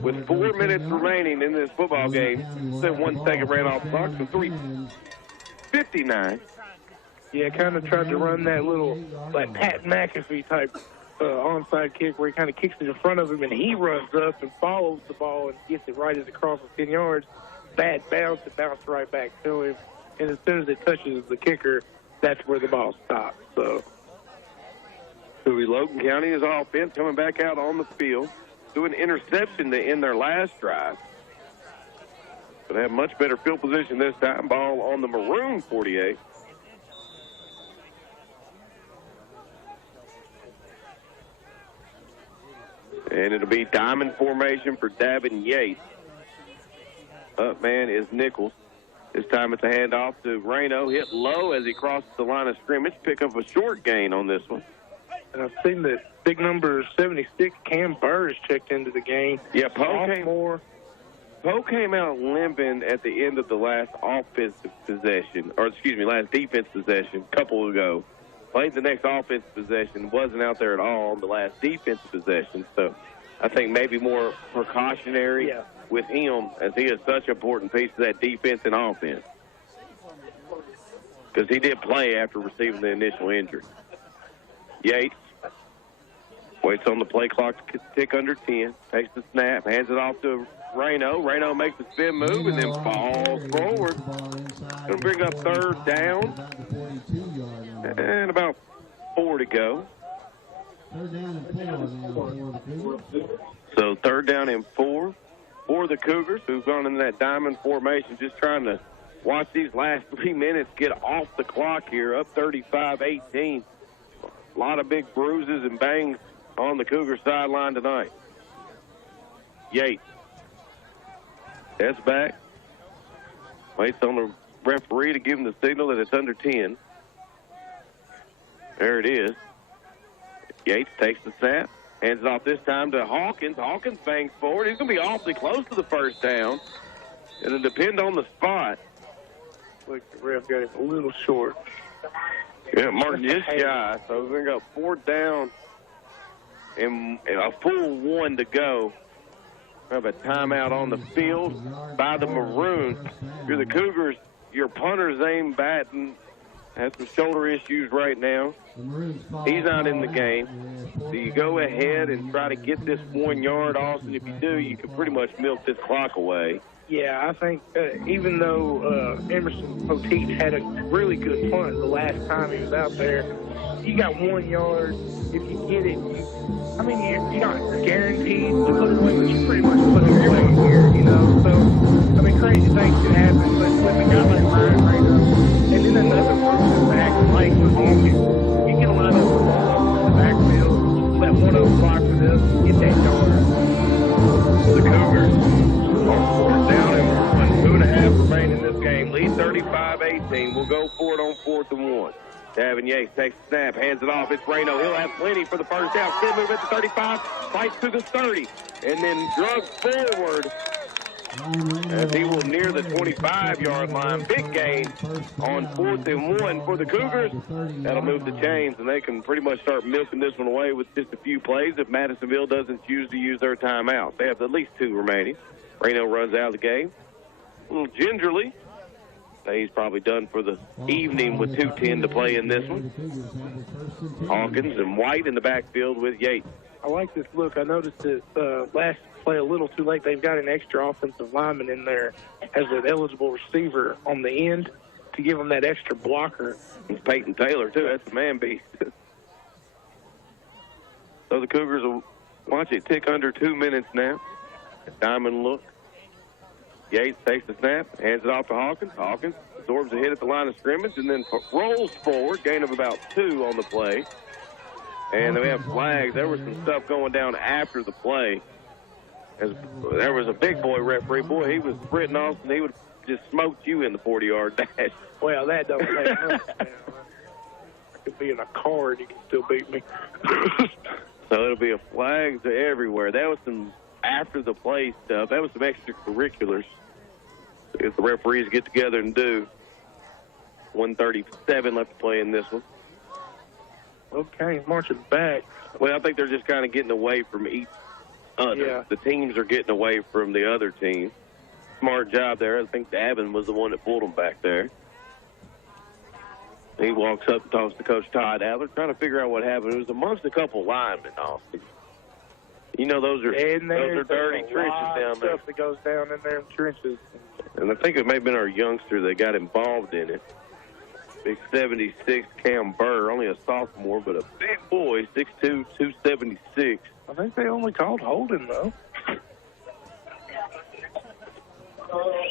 with 4 minutes remaining in this football game. Then 1 second ran off the clock, so 3:59. Yeah, kind of tried to run that little, like, Pat McAfee type onside kick where he kind of kicks it in front of him, and he runs up and follows the ball and gets it right as it crosses 10 yards. Bad bounce, it bounced right back to him. And as soon as it touches the kicker, that's where the ball stops. So Logan County is offense coming back out on the field, doing interception to end their last drive. But they have much better field position this time. Ball on the Maroon 48. And it'll be diamond formation for Davin Yates. Up man is Nichols. This time it's a handoff to Reno. Hit low as he crosses the line of scrimmage. Pick up a short gain on this one. And I've seen that big number 76, Cam Burrs, checked into the game. Yeah, Poe came out limping at the end of the last offensive possession, last defense possession a couple ago. Played the next offensive possession, wasn't out there at all on the last defensive possession. So I think maybe more precautionary with him, as he is such an important piece of that defense and offense. Because he did play after receiving the initial injury. Yates waits on the play clock to tick under 10, takes the snap, hands it off to Reno. Reno makes the spin move and then falls forward. Going to bring up third down. And about 4 to go. So third down and 4 for the Cougars, who've gone in that diamond formation, just trying to watch these last 3 minutes get off the clock here, up 35-18. A lot of big bruises and bangs on the Cougar sideline tonight. Yates. That's back. Waits on the referee to give him the signal that it's under 10. There it is. Yates takes the snap, hands it off this time to Hawkins. Hawkins bangs forward. He's going to be awfully close to the first down. It'll depend on the spot. Look, the ref got him a little short. Yeah, marked just shy. So we're going to go 4th down and a full 1 to go. We have a timeout on the field by the Maroons. You're the Cougars. Your punter's Zane Batten has some shoulder issues right now. He's not in the game. So you go ahead and try to get this 1 yard, Austin. If you do, you can pretty much milk this clock away. Yeah, I think even though Emerson Poteet had a really good punt the last time he was out there, you got 1 yard. If you get it, you're not guaranteed to put it away, but you pretty much put it away here, So, crazy things can happen. But with a guy like Ryan right now, and then another person back like Hopkins, you get a lot of balls in the backfield. Let one of them block for this, get that yard. The Cougars are 4th down and 1, 2.5 remaining in this game. Lead 35-18. 18. We'll go for it on 4th and 1. Davin Yates takes the snap, hands it off. It's Reno. He'll have plenty for the first down. Still move at the 35, fights to the 30, and then drugs forward as he will near the 25-yard line. Big gain on 4th and 1 for the Cougars. That'll move the chains, and they can pretty much start milking this one away with just a few plays if Madisonville doesn't choose to use their timeout. They have at least 2 remaining. Reno runs out of the game. A little gingerly. He's probably done for the evening with 2:10 to play in this one. Hawkins and White in the backfield with Yates. I like this look. I noticed that last play a little too late. They've got an extra offensive lineman in there as an eligible receiver on the end to give them that extra blocker. It's Peyton Taylor, too. That's the man beast. So the Cougars will watch it tick under 2 minutes now. Diamond look. Yates takes the snap, hands it off to Hawkins. Hawkins absorbs a hit at the line of scrimmage and then rolls forward, gain of about 2 on the play. And we have flags. There was some stuff going down after the play. There was a big boy referee. Boy, he was sprinting off, and he would just smoked you in the 40-yard dash. Well, that don't make sense. I could be in a car and you can still beat me. So it'll be a flags everywhere. That was some after-the-play stuff. That was some extracurriculars. If the referees get together and do. 1:37 left to play in this one. Okay, marching back. Well, I think they're just kind of getting away from each other. Yeah. The teams are getting away from the other team. Smart job there. I think Davin was the one that pulled them back there. He walks up and talks to Coach Todd Adler, trying to figure out what happened. It was amongst a couple linemen, Austin. You know, those are dirty trenches down there. Stuff that goes down in there in trenches. And I think it may have been our youngster that got involved in it. Big 76 Cam Burr, only a sophomore, but a big boy, 6'2", 276. I think they only called holding, though.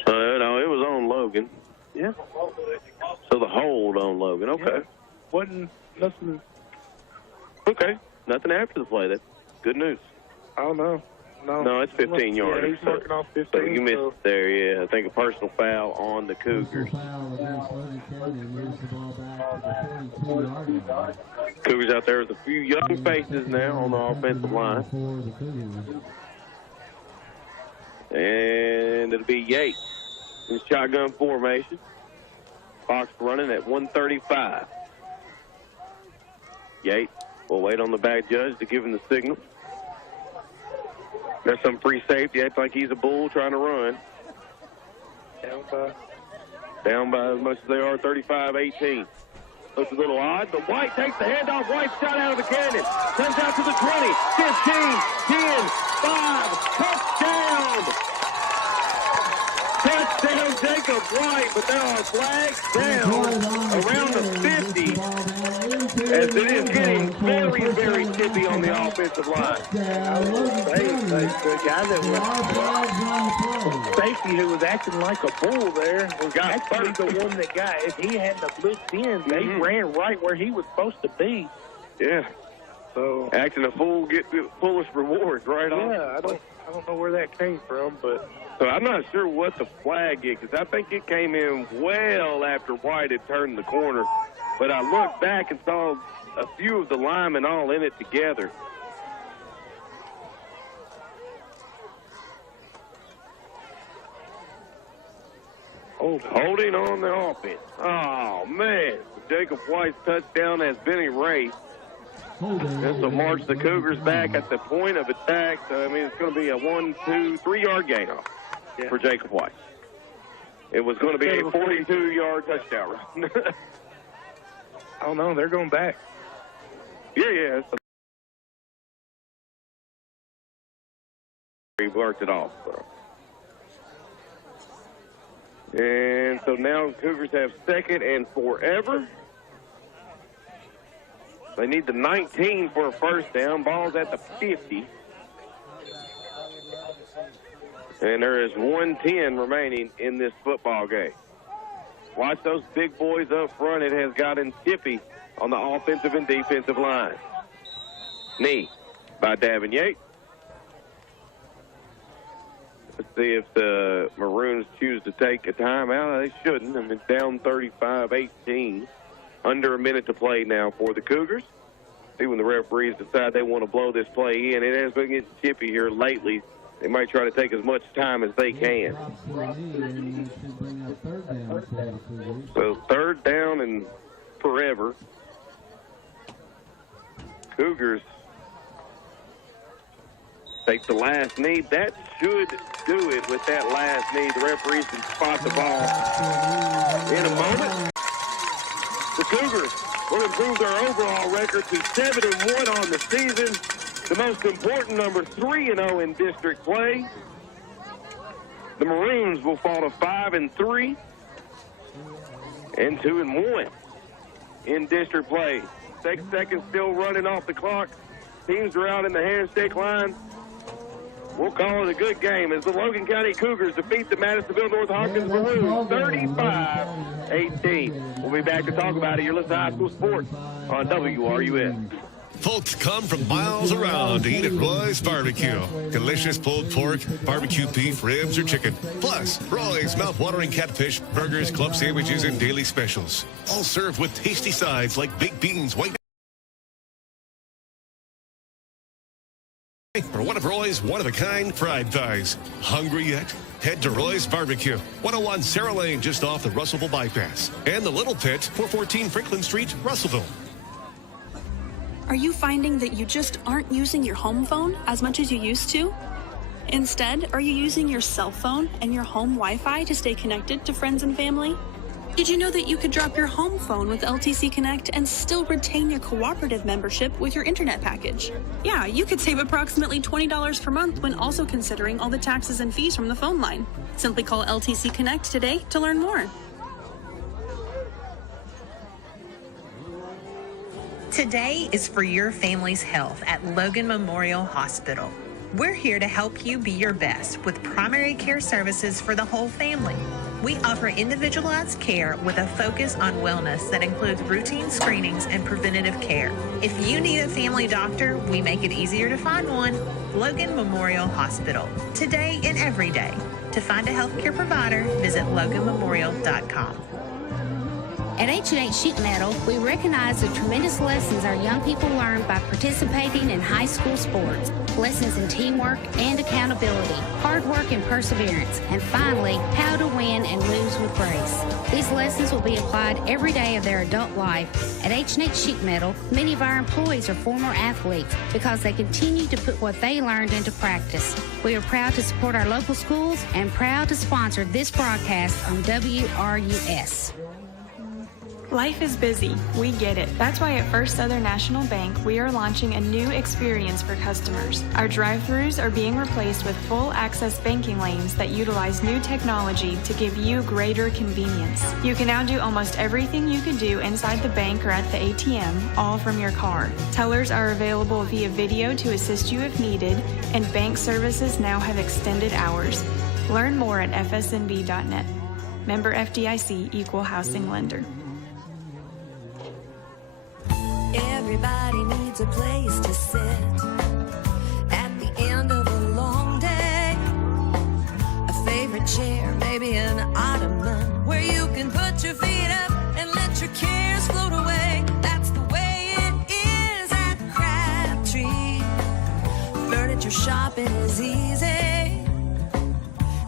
No, it was on Logan. Yeah. So the hold on Logan, okay. Yeah. Wasn't nothing. Okay, nothing after the play. That's good news. I don't know. No, it's 15 yards. Yeah, he's marking off 15. So you missed it there, yeah. I think a personal foul on the Cougars. Cougars out there with a few young faces now on the offensive line. And it'll be Yates in shotgun formation. Fox running at 135. Yates will wait on the back judge to give him the signal. There's some free safety. Acts like he's a bull trying to run. Down by as much as they are, 35-18. Looks a little odd, but White takes the handoff. White shot out of the cannon. Comes out to the 20, 15, 10, 5. Touchdown! Touchdown, Jacob White, but there are flags down around the 50 as it is getting very, very tippy on the offensive line. The guy that was safety who was acting like a bull there was actually the one that got, if he hadn't blitzed in, they ran right where he was supposed to be. Yeah. So acting a fool, get foolish rewards right on. Yeah, I don't know where that came from, but. So I'm not sure what the flag is, because I think it came in well after White had turned the corner. But I looked back and saw a few of the linemen all in it together. Holding on the offense. Oh, man. Jacob White's touchdown has been erased. This will march the Cougars back at the point of attack. So, I mean, it's going to be a 1, 2, 3-yard gain off for Jacob White. It was going to be a 42-yard touchdown run. I don't know. They're going back. Yeah. He worked it off. So. And so now Cougars have 2nd and forever. They need the 19 for a first down. Ball's at the 50. And there is 1:10 remaining in this football game. Watch those big boys up front. It has gotten tippy on the offensive and defensive line. Knee by Davin Yates. see if the Maroons choose to take a timeout. They shouldn't. I mean, down 35-18. Under a minute to play now for the Cougars. See when the referees decide they want to blow this play in. It has been getting chippy here lately. They might try to take as much time as they can. So third down and forever. Cougars take the last knee. That should do it with that last knee. The referees can spot the ball in a moment. The Cougars will improve their overall record to 7-1 on the season. The most important, number 3-0 in district play. The Maroons will fall to 5-3 and 2-1 in district play. 6 seconds still running off the clock. Teams are out in the handshake line. We'll call it a good game as the Logan County Cougars defeat the Madisonville North Hopkins Maroons 35-18. We'll be back to talk about it. You're listening to High School Sports on WRUS. Folks come from miles around to eat at Roy's Barbecue. Delicious pulled pork, barbecue beef, ribs, or chicken. Plus, Roy's mouth-watering catfish, burgers, club sandwiches, and daily specials. All served with tasty sides like baked beans, white or one of Roy's one-of-a-kind fried thighs. Hungry yet? Head to Roy's Barbecue, 101 Sarah Lane, just off the Russellville Bypass. And the Little Pit, 414 Franklin Street, Russellville. Are you finding that you just aren't using your home phone as much as you used to? Instead, are you using your cell phone and your home Wi-Fi to stay connected to friends and family? Did you know that you could drop your home phone with LTC Connect and still retain your Cooperative membership with your internet package? Yeah, you could save approximately $20 per month when also considering all the taxes and fees from the phone line. Simply call LTC Connect today to learn more. Today is for your family's health at Logan Memorial Hospital. We're here to help you be your best with primary care services for the whole family. We offer individualized care with a focus on wellness that includes routine screenings and preventative care. If you need a family doctor, we make it easier to find one. Logan Memorial Hospital, today and every day. To find a healthcare provider, visit loganmemorial.com. At H&H Sheet Metal, we recognize the tremendous lessons our young people learn by participating in high school sports. Lessons in teamwork and accountability, hard work and perseverance, and finally, how to win and lose with grace. These lessons will be applied every day of their adult life. At H&H Sheet Metal, many of our employees are former athletes because they continue to put what they learned into practice. We are proud to support our local schools and proud to sponsor this broadcast on WRUS. Life is busy. We get it. That's why at First Southern National Bank, we are launching a new experience for customers. Our drive-thrus are being replaced with full-access banking lanes that utilize new technology to give you greater convenience. You can now do almost everything you could do inside the bank or at the ATM, all from your car. Tellers are available via video to assist you if needed, and bank services now have extended hours. Learn more at fsnb.net. Member FDIC, Equal Housing Lender. Everybody needs a place to sit at the end of a long day. A favorite chair, maybe an ottoman, where you can put your feet up and let your cares float away. That's the way it is at Crabtree. Furniture shopping is easy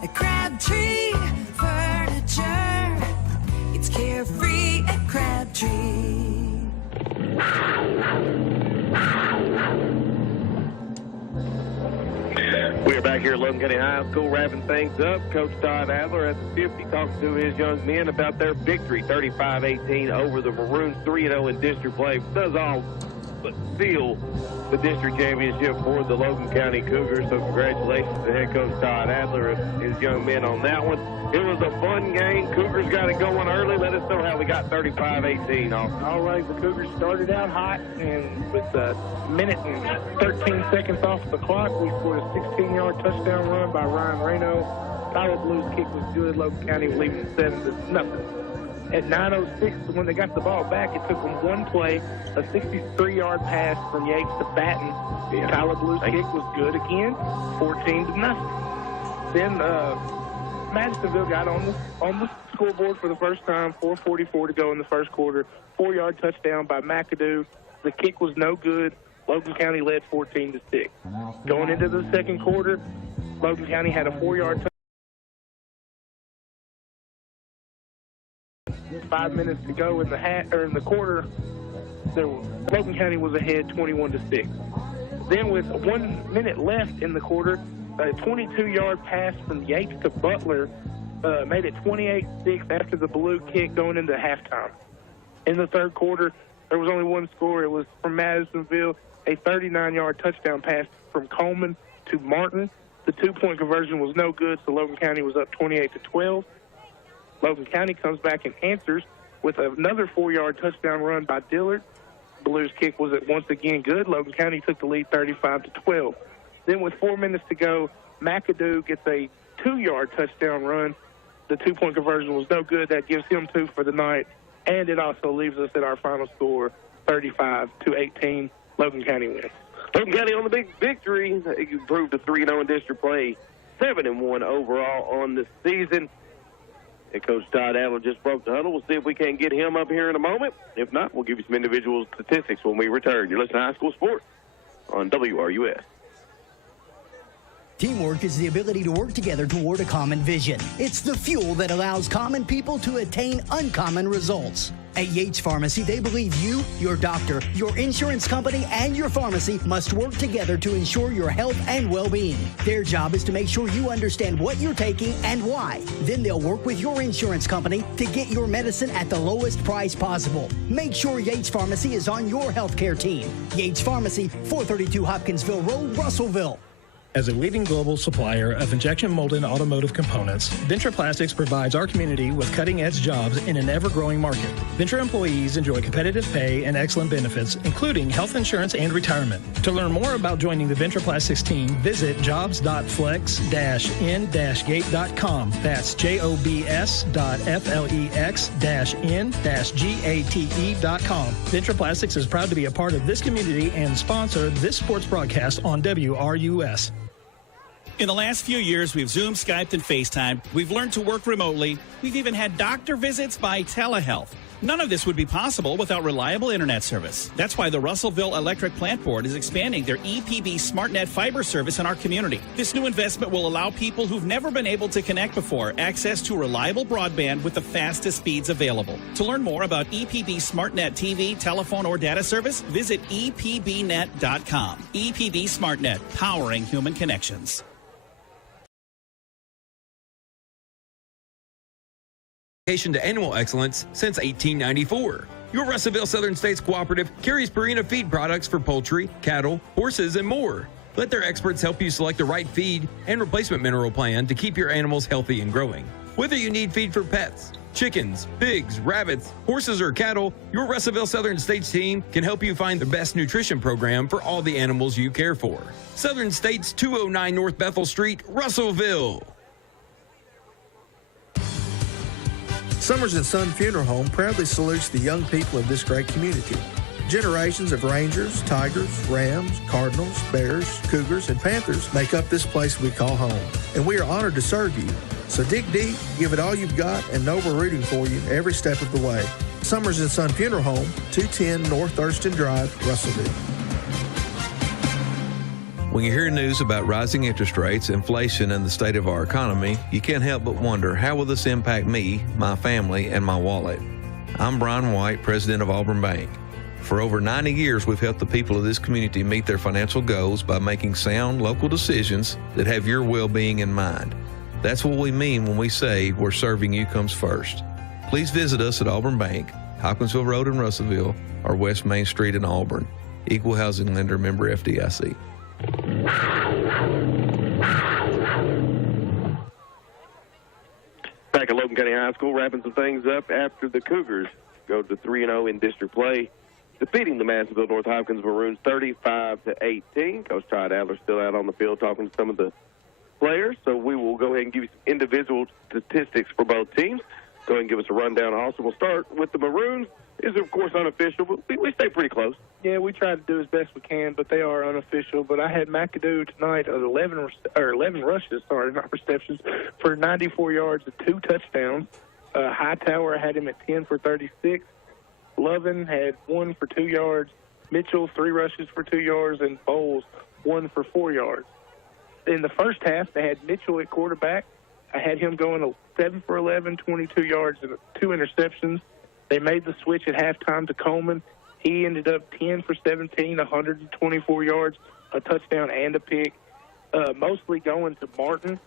at Crabtree Furniture. It's carefree at Crabtree. We are back here at Logan County High School wrapping things up. Coach Todd Adler at the 50 talking to his young men about their victory, 35-18 over the Maroons, 3-0 in district play. Does all but seal the district championship for the Logan County Cougars. So congratulations to head coach Todd Adler and his young men on that one. It was a fun game. Cougars got it going early. Let us know how we got 35-18 off. All right, the Cougars started out hot, and with a minute and 13 seconds off the clock, we scored a 16-yard touchdown run by Ryan Reno. Tyler Blue's kick was good. Logan County was leaving 7-0. At 9:06, when they got the ball back, it took them one play, a 63-yard pass from Yates to Batten. Tyler Blue's kick was good again, 14-0. Then Madisonville got on the scoreboard for the first time, 4:44 to go in the first quarter, 4-yard touchdown by McAdoo. The kick was no good. Logan County led 14-6. Going into the second quarter, Logan County had a 4-yard touchdown. 5 minutes to go in the quarter. Logan County was ahead 21-6. Then with 1 minute left in the quarter, a 22-yard pass from Yates to Butler made it 28-6 after the blue kick going into halftime. In the third quarter, there was only one score. It was from Madisonville, a 39-yard touchdown pass from Coleman to Martin. The two-point conversion was no good, so Logan County was up 28-12. Logan County comes back and answers with another 4-yard touchdown run by Dillard. Blues kick was once again good. Logan County took the lead 35-12. Then with 4 minutes to go, McAdoo gets a 2-yard touchdown run. The two-point conversion was no good. That gives him 2 for the night, and it also leaves us at our final score, 35-18. Logan County wins. Logan County on the big victory. It improved to 3-0 in district play, 7-1 overall on the season. And Coach Todd Adler just broke the huddle. We'll see if we can get him up here in a moment. If not, we'll give you some individual statistics when we return. You're listening to High School Sports on WRUS. Teamwork is the ability to work together toward a common vision. It's the fuel that allows common people to attain uncommon results. At Yates Pharmacy, they believe you, your doctor, your insurance company, and your pharmacy must work together to ensure your health and well-being. Their job is to make sure you understand what you're taking and why. Then they'll work with your insurance company to get your medicine at the lowest price possible. Make sure Yates Pharmacy is on your healthcare team. Yates Pharmacy, 432 Hopkinsville Road, Russellville. As a leading global supplier of injection molded automotive components, Venture Plastics provides our community with cutting-edge jobs in an ever-growing market. Venture employees enjoy competitive pay and excellent benefits, including health insurance and retirement. To learn more about joining the Venture Plastics team, visit jobs.flex-in-gate.com. That's jobs.flex-in-gate.com. Venture Plastics is proud to be a part of this community and sponsor this sports broadcast on WRUS. In the last few years, we've Zoomed, Skyped, and FaceTimed. We've learned to work remotely. We've even had doctor visits by telehealth. None of this would be possible without reliable internet service. That's why the Russellville Electric Plant Board is expanding their EPB SmartNet fiber service in our community. This new investment will allow people who've never been able to connect before access to reliable broadband with the fastest speeds available. To learn more about EPB SmartNet TV, telephone, or data service, visit epbnet.com. EPB SmartNet, powering human connections. To animal excellence since 1894. Your Russellville Southern States Cooperative carries Purina feed products for poultry, cattle, horses, and more. Let their experts help you select the right feed and replacement mineral plan to keep your animals healthy and growing. Whether you need feed for pets, chickens, pigs, rabbits, horses, or cattle, your Russellville Southern States team can help you find the best nutrition program for all the animals you care for. Southern States, 209 North Bethel Street, Russellville. Summers and Son Funeral Home proudly salutes the young people of this great community. Generations of Rangers, Tigers, Rams, Cardinals, Bears, Cougars, and Panthers make up this place we call home, and we are honored to serve you. So dig deep, give it all you've got, and know we're rooting for you every step of the way. Summers and Son Funeral Home, 210 North Thurston Drive, Russellville. When you hear news about rising interest rates, inflation, and the state of our economy, you can't help but wonder, how will this impact me, my family, and my wallet? I'm Brian White, president of Auburn Bank. For over 90 years, we've helped the people of this community meet their financial goals by making sound local decisions that have your well-being in mind. That's what we mean when we say where serving you comes first. Please visit us at Auburn Bank, Hopkinsville Road in Russellville, or West Main Street in Auburn. Equal housing lender, member FDIC. Back at Logan County High School, wrapping some things up after the Cougars go to 3-0 in district play, defeating the Madisonville North Hopkins Maroons 35-18. Coach Todd Adler still out on the field talking to some of the players, so we will go ahead and give you some individual statistics for both teams. Go ahead and give us a rundown. Also, we'll start with the Maroons. is, of course, unofficial, but we stay pretty close. Yeah, we try to do as best we can, but they are unofficial. But I had McAdoo tonight at 11 rushes, not receptions, for 94 yards and 2 touchdowns. Hightower, I had him at 10 for 36. Logan had 1 for 2 yards. Mitchell, 3 rushes for 2 yards, and Bowles, 1 for 4 yards. In the first half, they had Mitchell at quarterback. I had him going 7 for 11, 22 yards, and 2 interceptions. They made the switch at halftime to Coleman. He ended up 10 for 17, 124 yards, a touchdown, and a pick. Mostly going to Martin,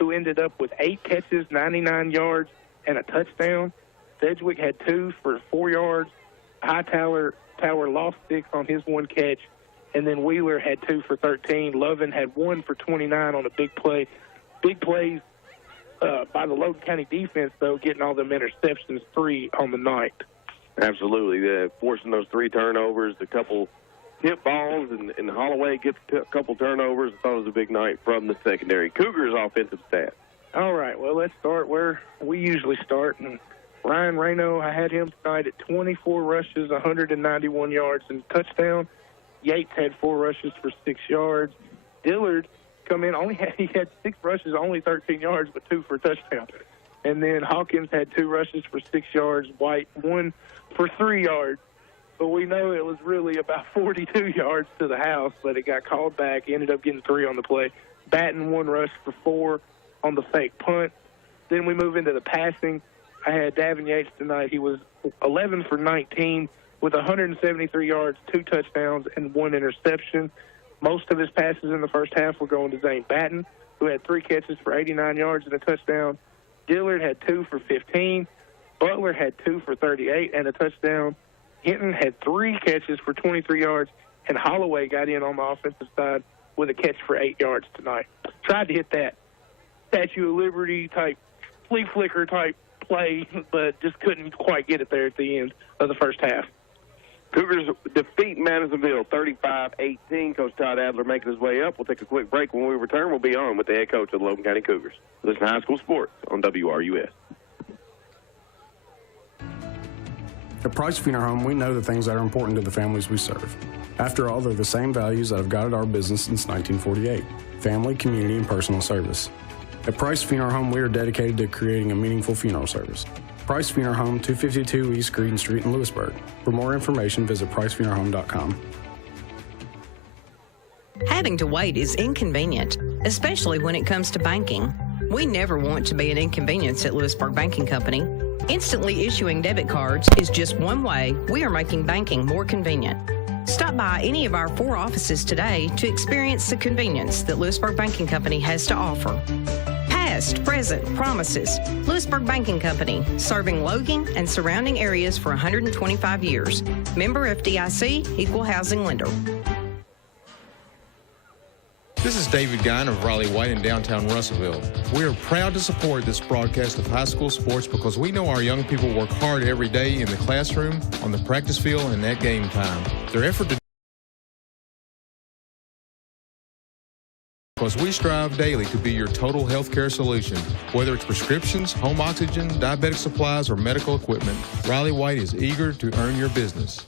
who ended up with 8 catches, 99 yards, and a touchdown. Sedgwick had 2 for 4 yards. Hightower lost 6 on his 1 catch. And then Wheeler had 2 for 13. Logan had 1 for 29 on a big play. Big plays by the Logan County defense, though, getting all them interceptions, 3 on the night. Absolutely. Forcing those 3 turnovers, a couple hit balls, and Holloway gets a couple turnovers. I thought it was a big night from the secondary. Cougars offensive stats. All right, well, let's start where we usually start. And Ryan Reno, I had him tonight at 24 rushes, 191 yards, and a touchdown. Yates had 4 rushes for 6 yards. Dillard come in, he had 6 rushes, only 13 yards, but 2 for a touchdown. And then Hopkins had 2 rushes for 6 yards. White, 1 for 3 yards. But we know it was really about 42 yards to the house, but it got called back. He ended up getting 3 on the play. Batten, 1 rush for 4 on the fake punt. Then we move into the passing. I had Davin Yates tonight. He was 11 for 19 with 173 yards, 2 touchdowns, and 1 interception. Most of his passes in the first half were going to Zane Batten, who had 3 catches for 89 yards and a touchdown. Dillard had 2 for 15. Butler had 2 for 38 and a touchdown. Hinton had 3 catches for 23 yards, and Holloway got in on the offensive side with a catch for 8 yards tonight. Tried to hit that Statue of Liberty type, flea flicker type play, but just couldn't quite get it there at the end of the first half. Cougars defeat Madisonville 35-18. Coach Todd Adler making his way up. We'll take a quick break. When we return, we'll be on with the head coach of the Logan County Cougars. Listen to High School Sports on WRUS. At Price Funeral Home, we know the things that are important to the families we serve. After all, they're the same values that have guided our business since 1948: family, community, and personal service. At Price Funeral Home, we are dedicated to creating a meaningful funeral service. Price Funeral Home, 252 East Green Street in Lewisburg. For more information, visit pricefuneralhome.com. Having to wait is inconvenient, especially when it comes to banking. We never want to be an inconvenience at Lewisburg Banking Company. Instantly issuing debit cards is just one way we are making banking more convenient. Stop by any of our 4 offices today to experience the convenience that Lewisburg Banking Company has to offer. Past, present, promises. Lewisburg Banking Company, serving Logan and surrounding areas for 125 years. Member FDIC, Equal Housing Lender. This is David Guine of Riley White in downtown Russellville. We are proud to support this broadcast of high school sports because we know our young people work hard every day in the classroom, on the practice field, and at game time. Their effort to because we strive daily to be your total health care solution. Whether it's prescriptions, home oxygen, diabetic supplies, or medical equipment, Riley White is eager to earn your business.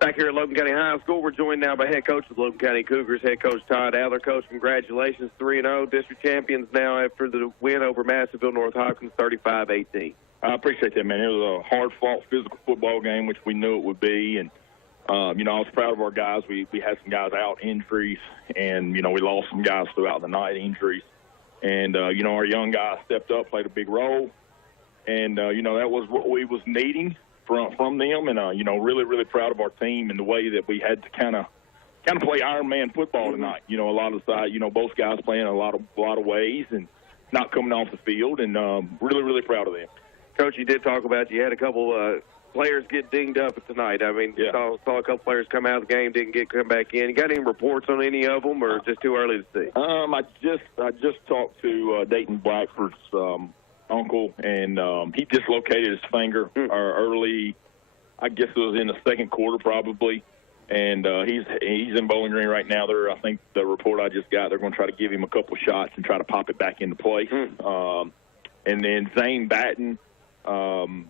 Back here at Logan County High School, we're joined now by head coach of the Logan County Cougars, head coach Todd Adler. Coach, congratulations, 3-0, district champions now after the win over Madisonville North Hopkins, 35-18. I appreciate that, man. It was a hard-fought physical football game, which we knew it would be. And, I was proud of our guys. We had some guys out, injuries, and, we lost some guys throughout the night, injuries. And, our young guys stepped up, played a big role. And, that was what we was needing from them. And, really, really proud of our team and the way that we had to kind of play Iron Man football tonight. A lot of the side, both guys playing a lot of ways and not coming off the field. And really, really proud of them. Coach, you did talk about you had a couple players get dinged up tonight. I mean, saw a couple players come out of the game, didn't come back in. You got any reports on any of them, or just too early to see? I just talked to Dayton Blackford's uncle, and he dislocated his finger early. I guess it was in the second quarter probably, and he's in Bowling Green right now. I think the report I just got, they're going to try to give him a couple shots and try to pop it back into place. And then Zane Batten,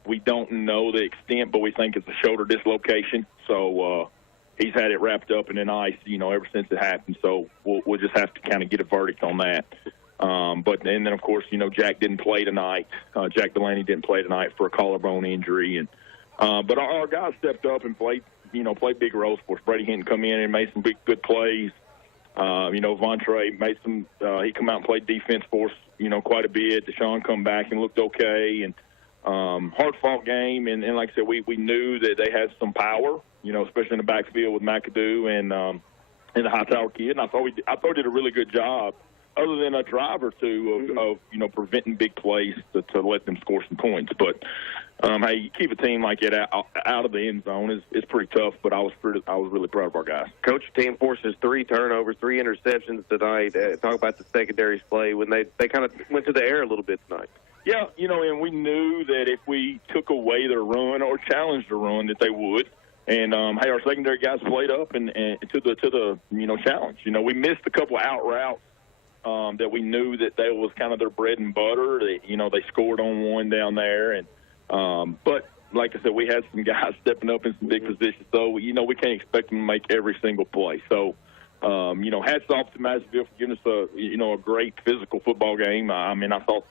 we don't know the extent, but we think it's a shoulder dislocation. So he's had it wrapped up and in ice, ever since it happened. So we'll just have to kind of get a verdict on that. And then, of course, Jack didn't play tonight. Jack Delaney didn't play tonight for a collarbone injury. And but our guys stepped up and played big roles for us. Brady Hinton come in and made some good plays. Vontre made some he come out and played defense for us, quite a bit. Deshaun come back and looked okay. And hard-fought game. And like I said, we knew that they had some power, especially in the backfield with McAdoo and the Hightower kid. And I thought we did a really good job, other than a drive or two of preventing big plays to let them score some points. But hey, you keep a team like it out of the end zone is pretty tough. But I was really proud of our guys. Coach, your team forces 3 turnovers, 3 interceptions tonight. Talk about the secondary's play when they kind of went to the air a little bit tonight. Yeah, and we knew that if we took away their run or challenged the run, that they would. And hey, our secondary guys played up and to the challenge. We missed a couple out routes that we knew that was kind of their bread and butter. They scored on one down there, and but like I said, we had some guys stepping up in some big positions. So we can't expect them to make every single play. So hats off to Madisonville for giving us a great physical football game. I thought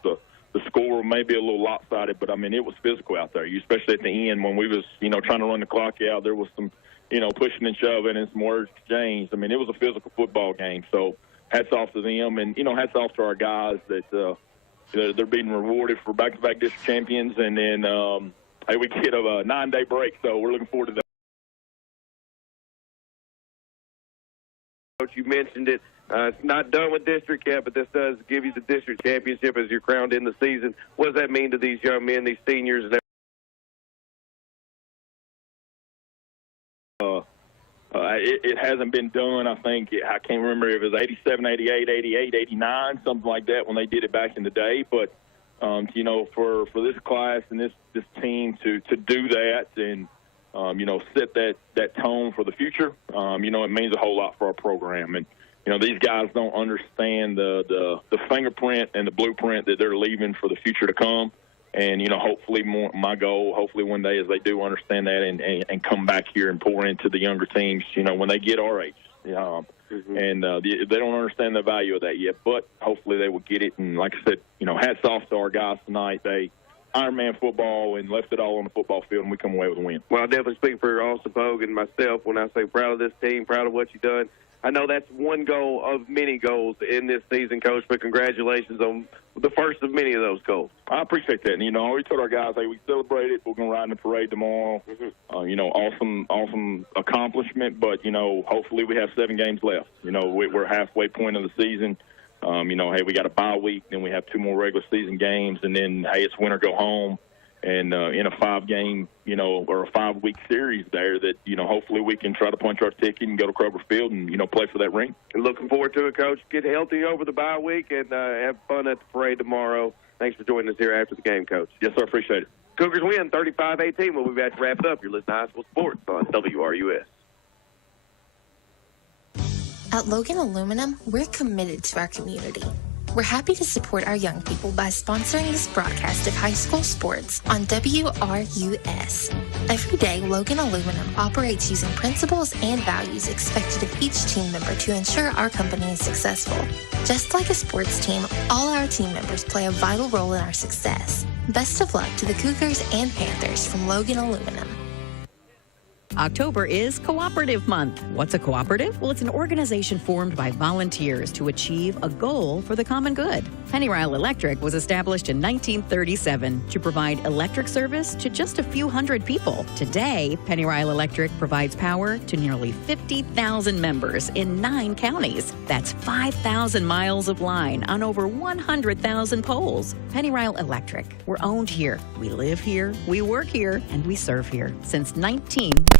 the score may be a little lopsided, but it was physical out there, especially at the end when we was trying to run the clock out. There was some pushing and shoving and some words exchanged. It was a physical football game. So hats off to them, and hats off to our guys that they're being rewarded for back-to-back district champions. And then hey, we get a 9-day break, so we're looking forward to that. Coach, you mentioned it. It's not done with district yet, but this does give you the district championship as you're crowned in the season. What does that mean to these young men, these seniors? And it hasn't been done. I think I can't remember if it was 87, 88, 88, 89, something like that when they did it back in the day. But for this class and this team to do that and set that tone for the future, it means a whole lot for our program. And these guys don't understand the fingerprint and the blueprint that they're leaving for the future to come. And, hopefully my goal, hopefully one day is they do understand that and come back here and pour into the younger teams, when they get our age. And they don't understand the value of that yet, but hopefully they will get it. And like I said, hats off to our guys tonight. They Ironman football and left it all on the football field, and we come away with a win. Well, I definitely speak for Austin Pogue and myself when I say proud of this team, proud of what you've done. I know that's one goal of many goals in this season, Coach, but congratulations on the first of many of those goals. I appreciate that. And, we told our guys, hey, we celebrated. We're going to ride in the parade tomorrow. Awesome accomplishment, but, hopefully we have 7 games left. We're halfway point of the season. Hey, we got a bye week, then we have 2 more regular season games, and then, hey, it's win or go home. And in a 5-game, or a 5-week series there that, hopefully we can try to punch our ticket and go to Kroger Field and, play for that ring. And looking forward to it, Coach. Get healthy over the bye week and have fun at the parade tomorrow. Thanks for joining us here after the game, Coach. Yes, sir. Appreciate it. Cougars win 35-18. We'll be back to wrap it up. You're listening to High School Sports on WRUS. At Logan Aluminum, we're committed to our community. We're happy to support our young people by sponsoring this broadcast of high school sports on WRUS. Every day, Logan Aluminum operates using principles and values expected of each team member to ensure our company is successful. Just like a sports team, all our team members play a vital role in our success. Best of luck to the Cougars and Panthers from Logan Aluminum. October is Cooperative Month. What's a cooperative? Well, it's an organization formed by volunteers to achieve a goal for the common good. Pennyrile Electric was established in 1937 to provide electric service to just a few hundred people. Today, Pennyrile Electric provides power to nearly 50,000 members in 9 counties. That's 5,000 miles of line on over 100,000 poles. Pennyrile Electric. We're owned here. We live here. We work here. And we serve here since 1937.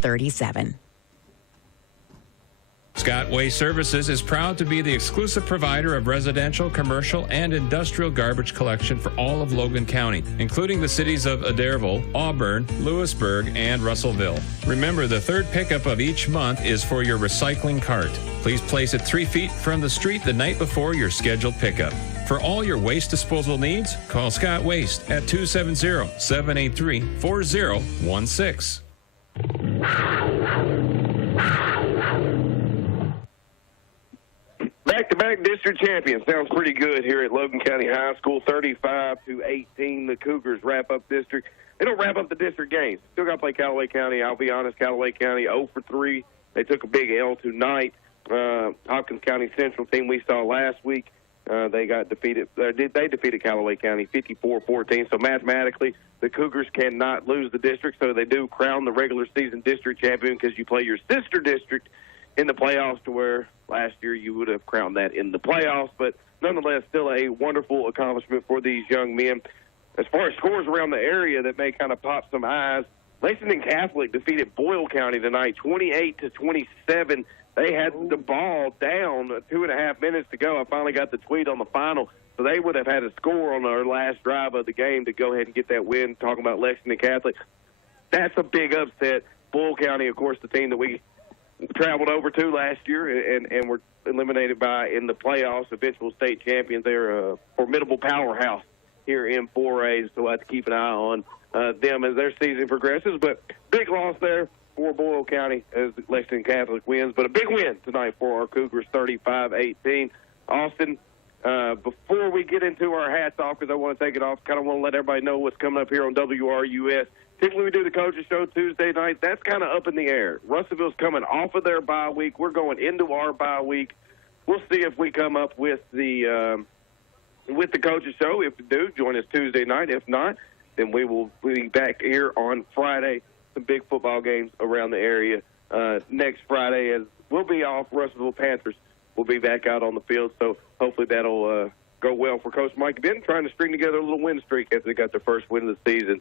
Scott Waste Services is proud to be the exclusive provider of residential, commercial, and industrial garbage collection for all of Logan County, including the cities of Adairville, Auburn, Lewisburg, and Russellville. Remember, the third pickup of each month is for your recycling cart. Please place it 3 feet from the street the night before your scheduled pickup. For all your waste disposal needs, call Scott Waste at 270-783-4016. Back-to-back district champions. Sounds pretty good here at Logan County High School, 35-18. The Cougars wrap up district. They don't wrap up the district games. Still got to play Callaway County. I'll be honest, Callaway County 0-3. They took a big L tonight. Hopkins County Central team we saw last week, they got defeated. They defeated Callaway County 54-14. So mathematically, the Cougars cannot lose the district. So they do crown the regular season district champion because you play your sister district in the playoffs, to where last year you would have crowned that in the playoffs. But nonetheless, still a wonderful accomplishment for these young men. As far as scores around the area that may kind of pop some eyes, Lexington Catholic defeated Boyle County tonight 28-27. They had the ball down 2.5 minutes to go. I finally got the tweet on the final. So they would have had a score on our last drive of the game to go ahead and get that win, talking about Lexington Catholic. That's a big upset. Boyle County, of course, the team that we traveled over to last year and were eliminated by in the playoffs, eventual state champions. They're a formidable powerhouse here in 4A, so we'll have to keep an eye on them as their season progresses. But big loss there for Boyle County as Lexington Catholic wins. But a big win tonight for our Cougars, 35-18. Austin, before we get into our hats off, because I want to take it off, kind of want to let everybody know what's coming up here on WRUS. Typically we do the coaches show Tuesday night. That's kind of up in the air. Russellville's coming off of their bye week. We're going into our bye week. We'll see if we come up with the coaches show. If we do, join us Tuesday night. If not, then we will be back here on Friday. Some big football games around the area next Friday, as we'll be off. Russellville Panthers will be back out on the field, so hopefully that'll go well for Coach Mike Benton, trying to string together a little win streak as they got their first win of the season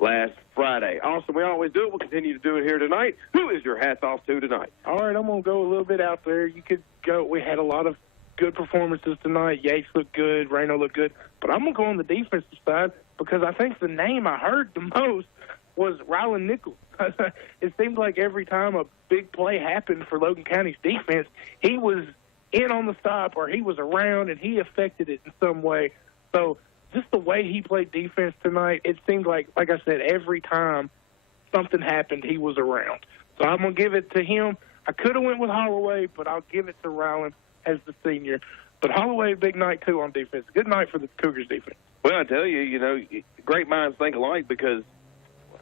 last Friday. Awesome. We always do it. We'll continue to do it here tonight. Who is your hats off to tonight? All right, I'm going to go a little bit out there. You could go. We had a lot of good performances tonight. Yates looked good. Reno looked good. But I'm going to go on the defensive side because I think the name I heard the most was Ryland Nichols. It seemed like every time a big play happened for Logan County's defense, he was in on the stop or he was around and he affected it in some way. So just the way he played defense tonight, it seemed like I said, every time something happened, he was around. So I'm going to give it to him. I could have went with Holloway, but I'll give it to Ryland as the senior. But Holloway, big night, too, on defense. Good night for the Cougars defense. Well, I tell you, great minds think alike, because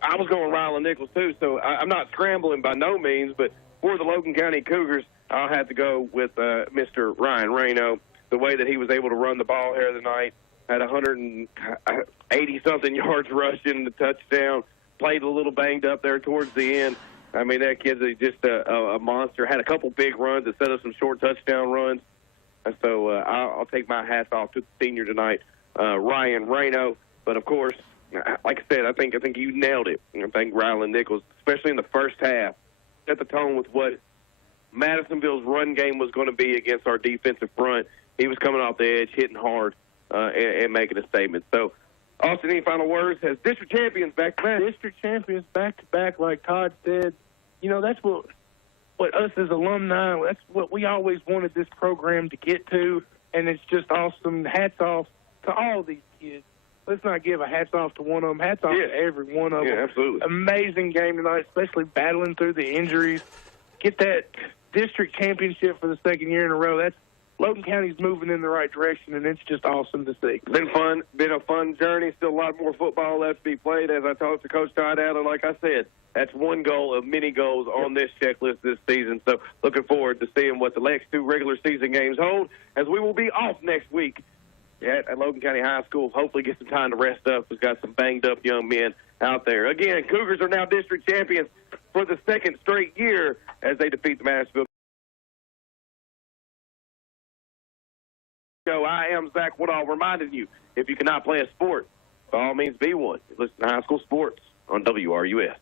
I was going Ryland Nichols, too, so I'm not scrambling by no means, but for the Logan County Cougars, I'll have to go with Mr. Ryan Reno. The way that he was able to run the ball here tonight, had 180-something yards rushing, the touchdown, played a little banged up there towards the end. I mean, that kid's just a monster. Had a couple big runs that set up some short touchdown runs. And so I'll take my hats off to the senior tonight, Ryan Reno. But, of course, like I said, I think you nailed it. I think Ryland Nichols, especially in the first half, set the tone with what Madisonville's run game was going to be against our defensive front. He was coming off the edge, hitting hard, and making a statement. So, Austin, any final words? As district champions back-to-back. District champions back-to-back, like Todd said. That's what us as alumni, that's what we always wanted this program to get to, and it's just awesome. Hats off to all these kids. Let's not give a hats off to one of them. Hats off to every one of them. Yeah, absolutely. Amazing game tonight, especially battling through the injuries. Get that district championship for the second year in a row. Logan County's moving in the right direction, and it's just awesome to see. Been fun. Been a fun journey. Still a lot more football left to be played. As I talked to Coach Todd Allen, like I said, that's one goal of many goals on this checklist this season. So looking forward to seeing what the next two regular season games hold, as we will be off next week at Logan County High School. Hopefully get some time to rest up. We've got some banged-up young men out there. Again, Cougars are now district champions for the second straight year as they defeat the Madisonville. I am Zach Woodall, reminding you, if you cannot play a sport, by all means be one. Listen to High School Sports on WRUS.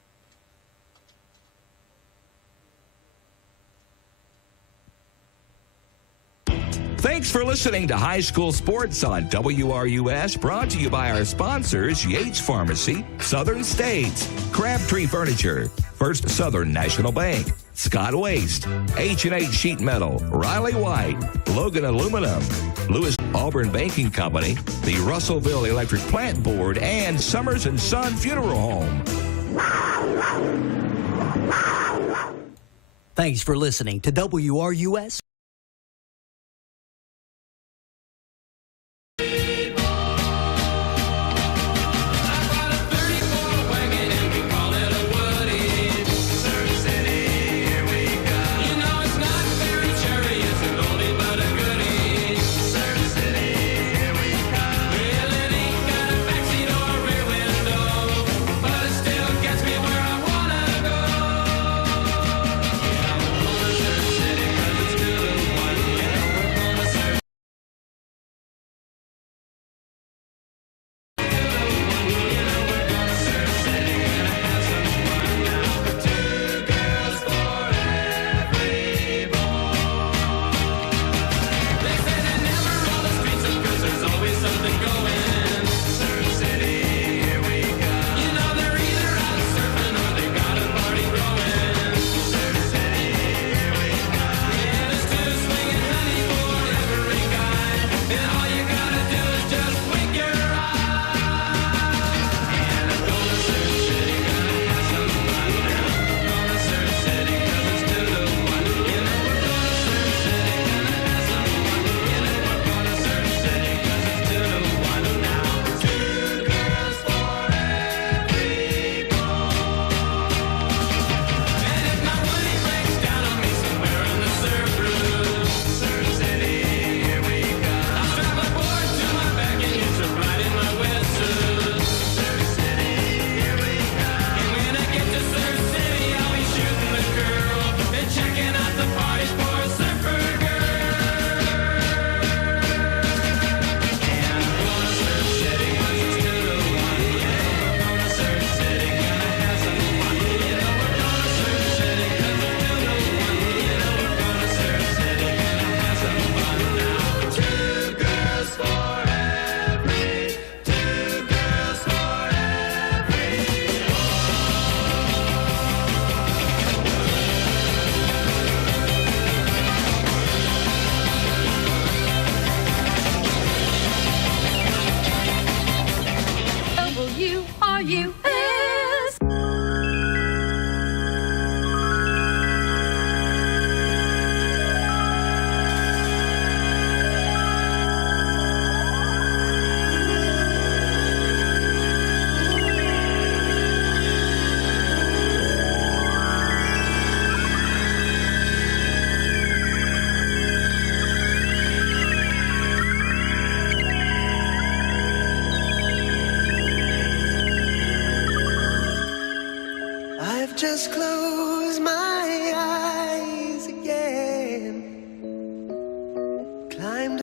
Thanks for listening to High School Sports on WRUS, brought to you by our sponsors, Yates Pharmacy, Southern States, Crabtree Furniture, First Southern National Bank, Scott Waste, H&H Sheet Metal, Riley White, Logan Aluminum, Lewis Auburn Banking Company, the Russellville Electric Plant Board, and Summers & Son Funeral Home. Thanks for listening to WRUS. Just close my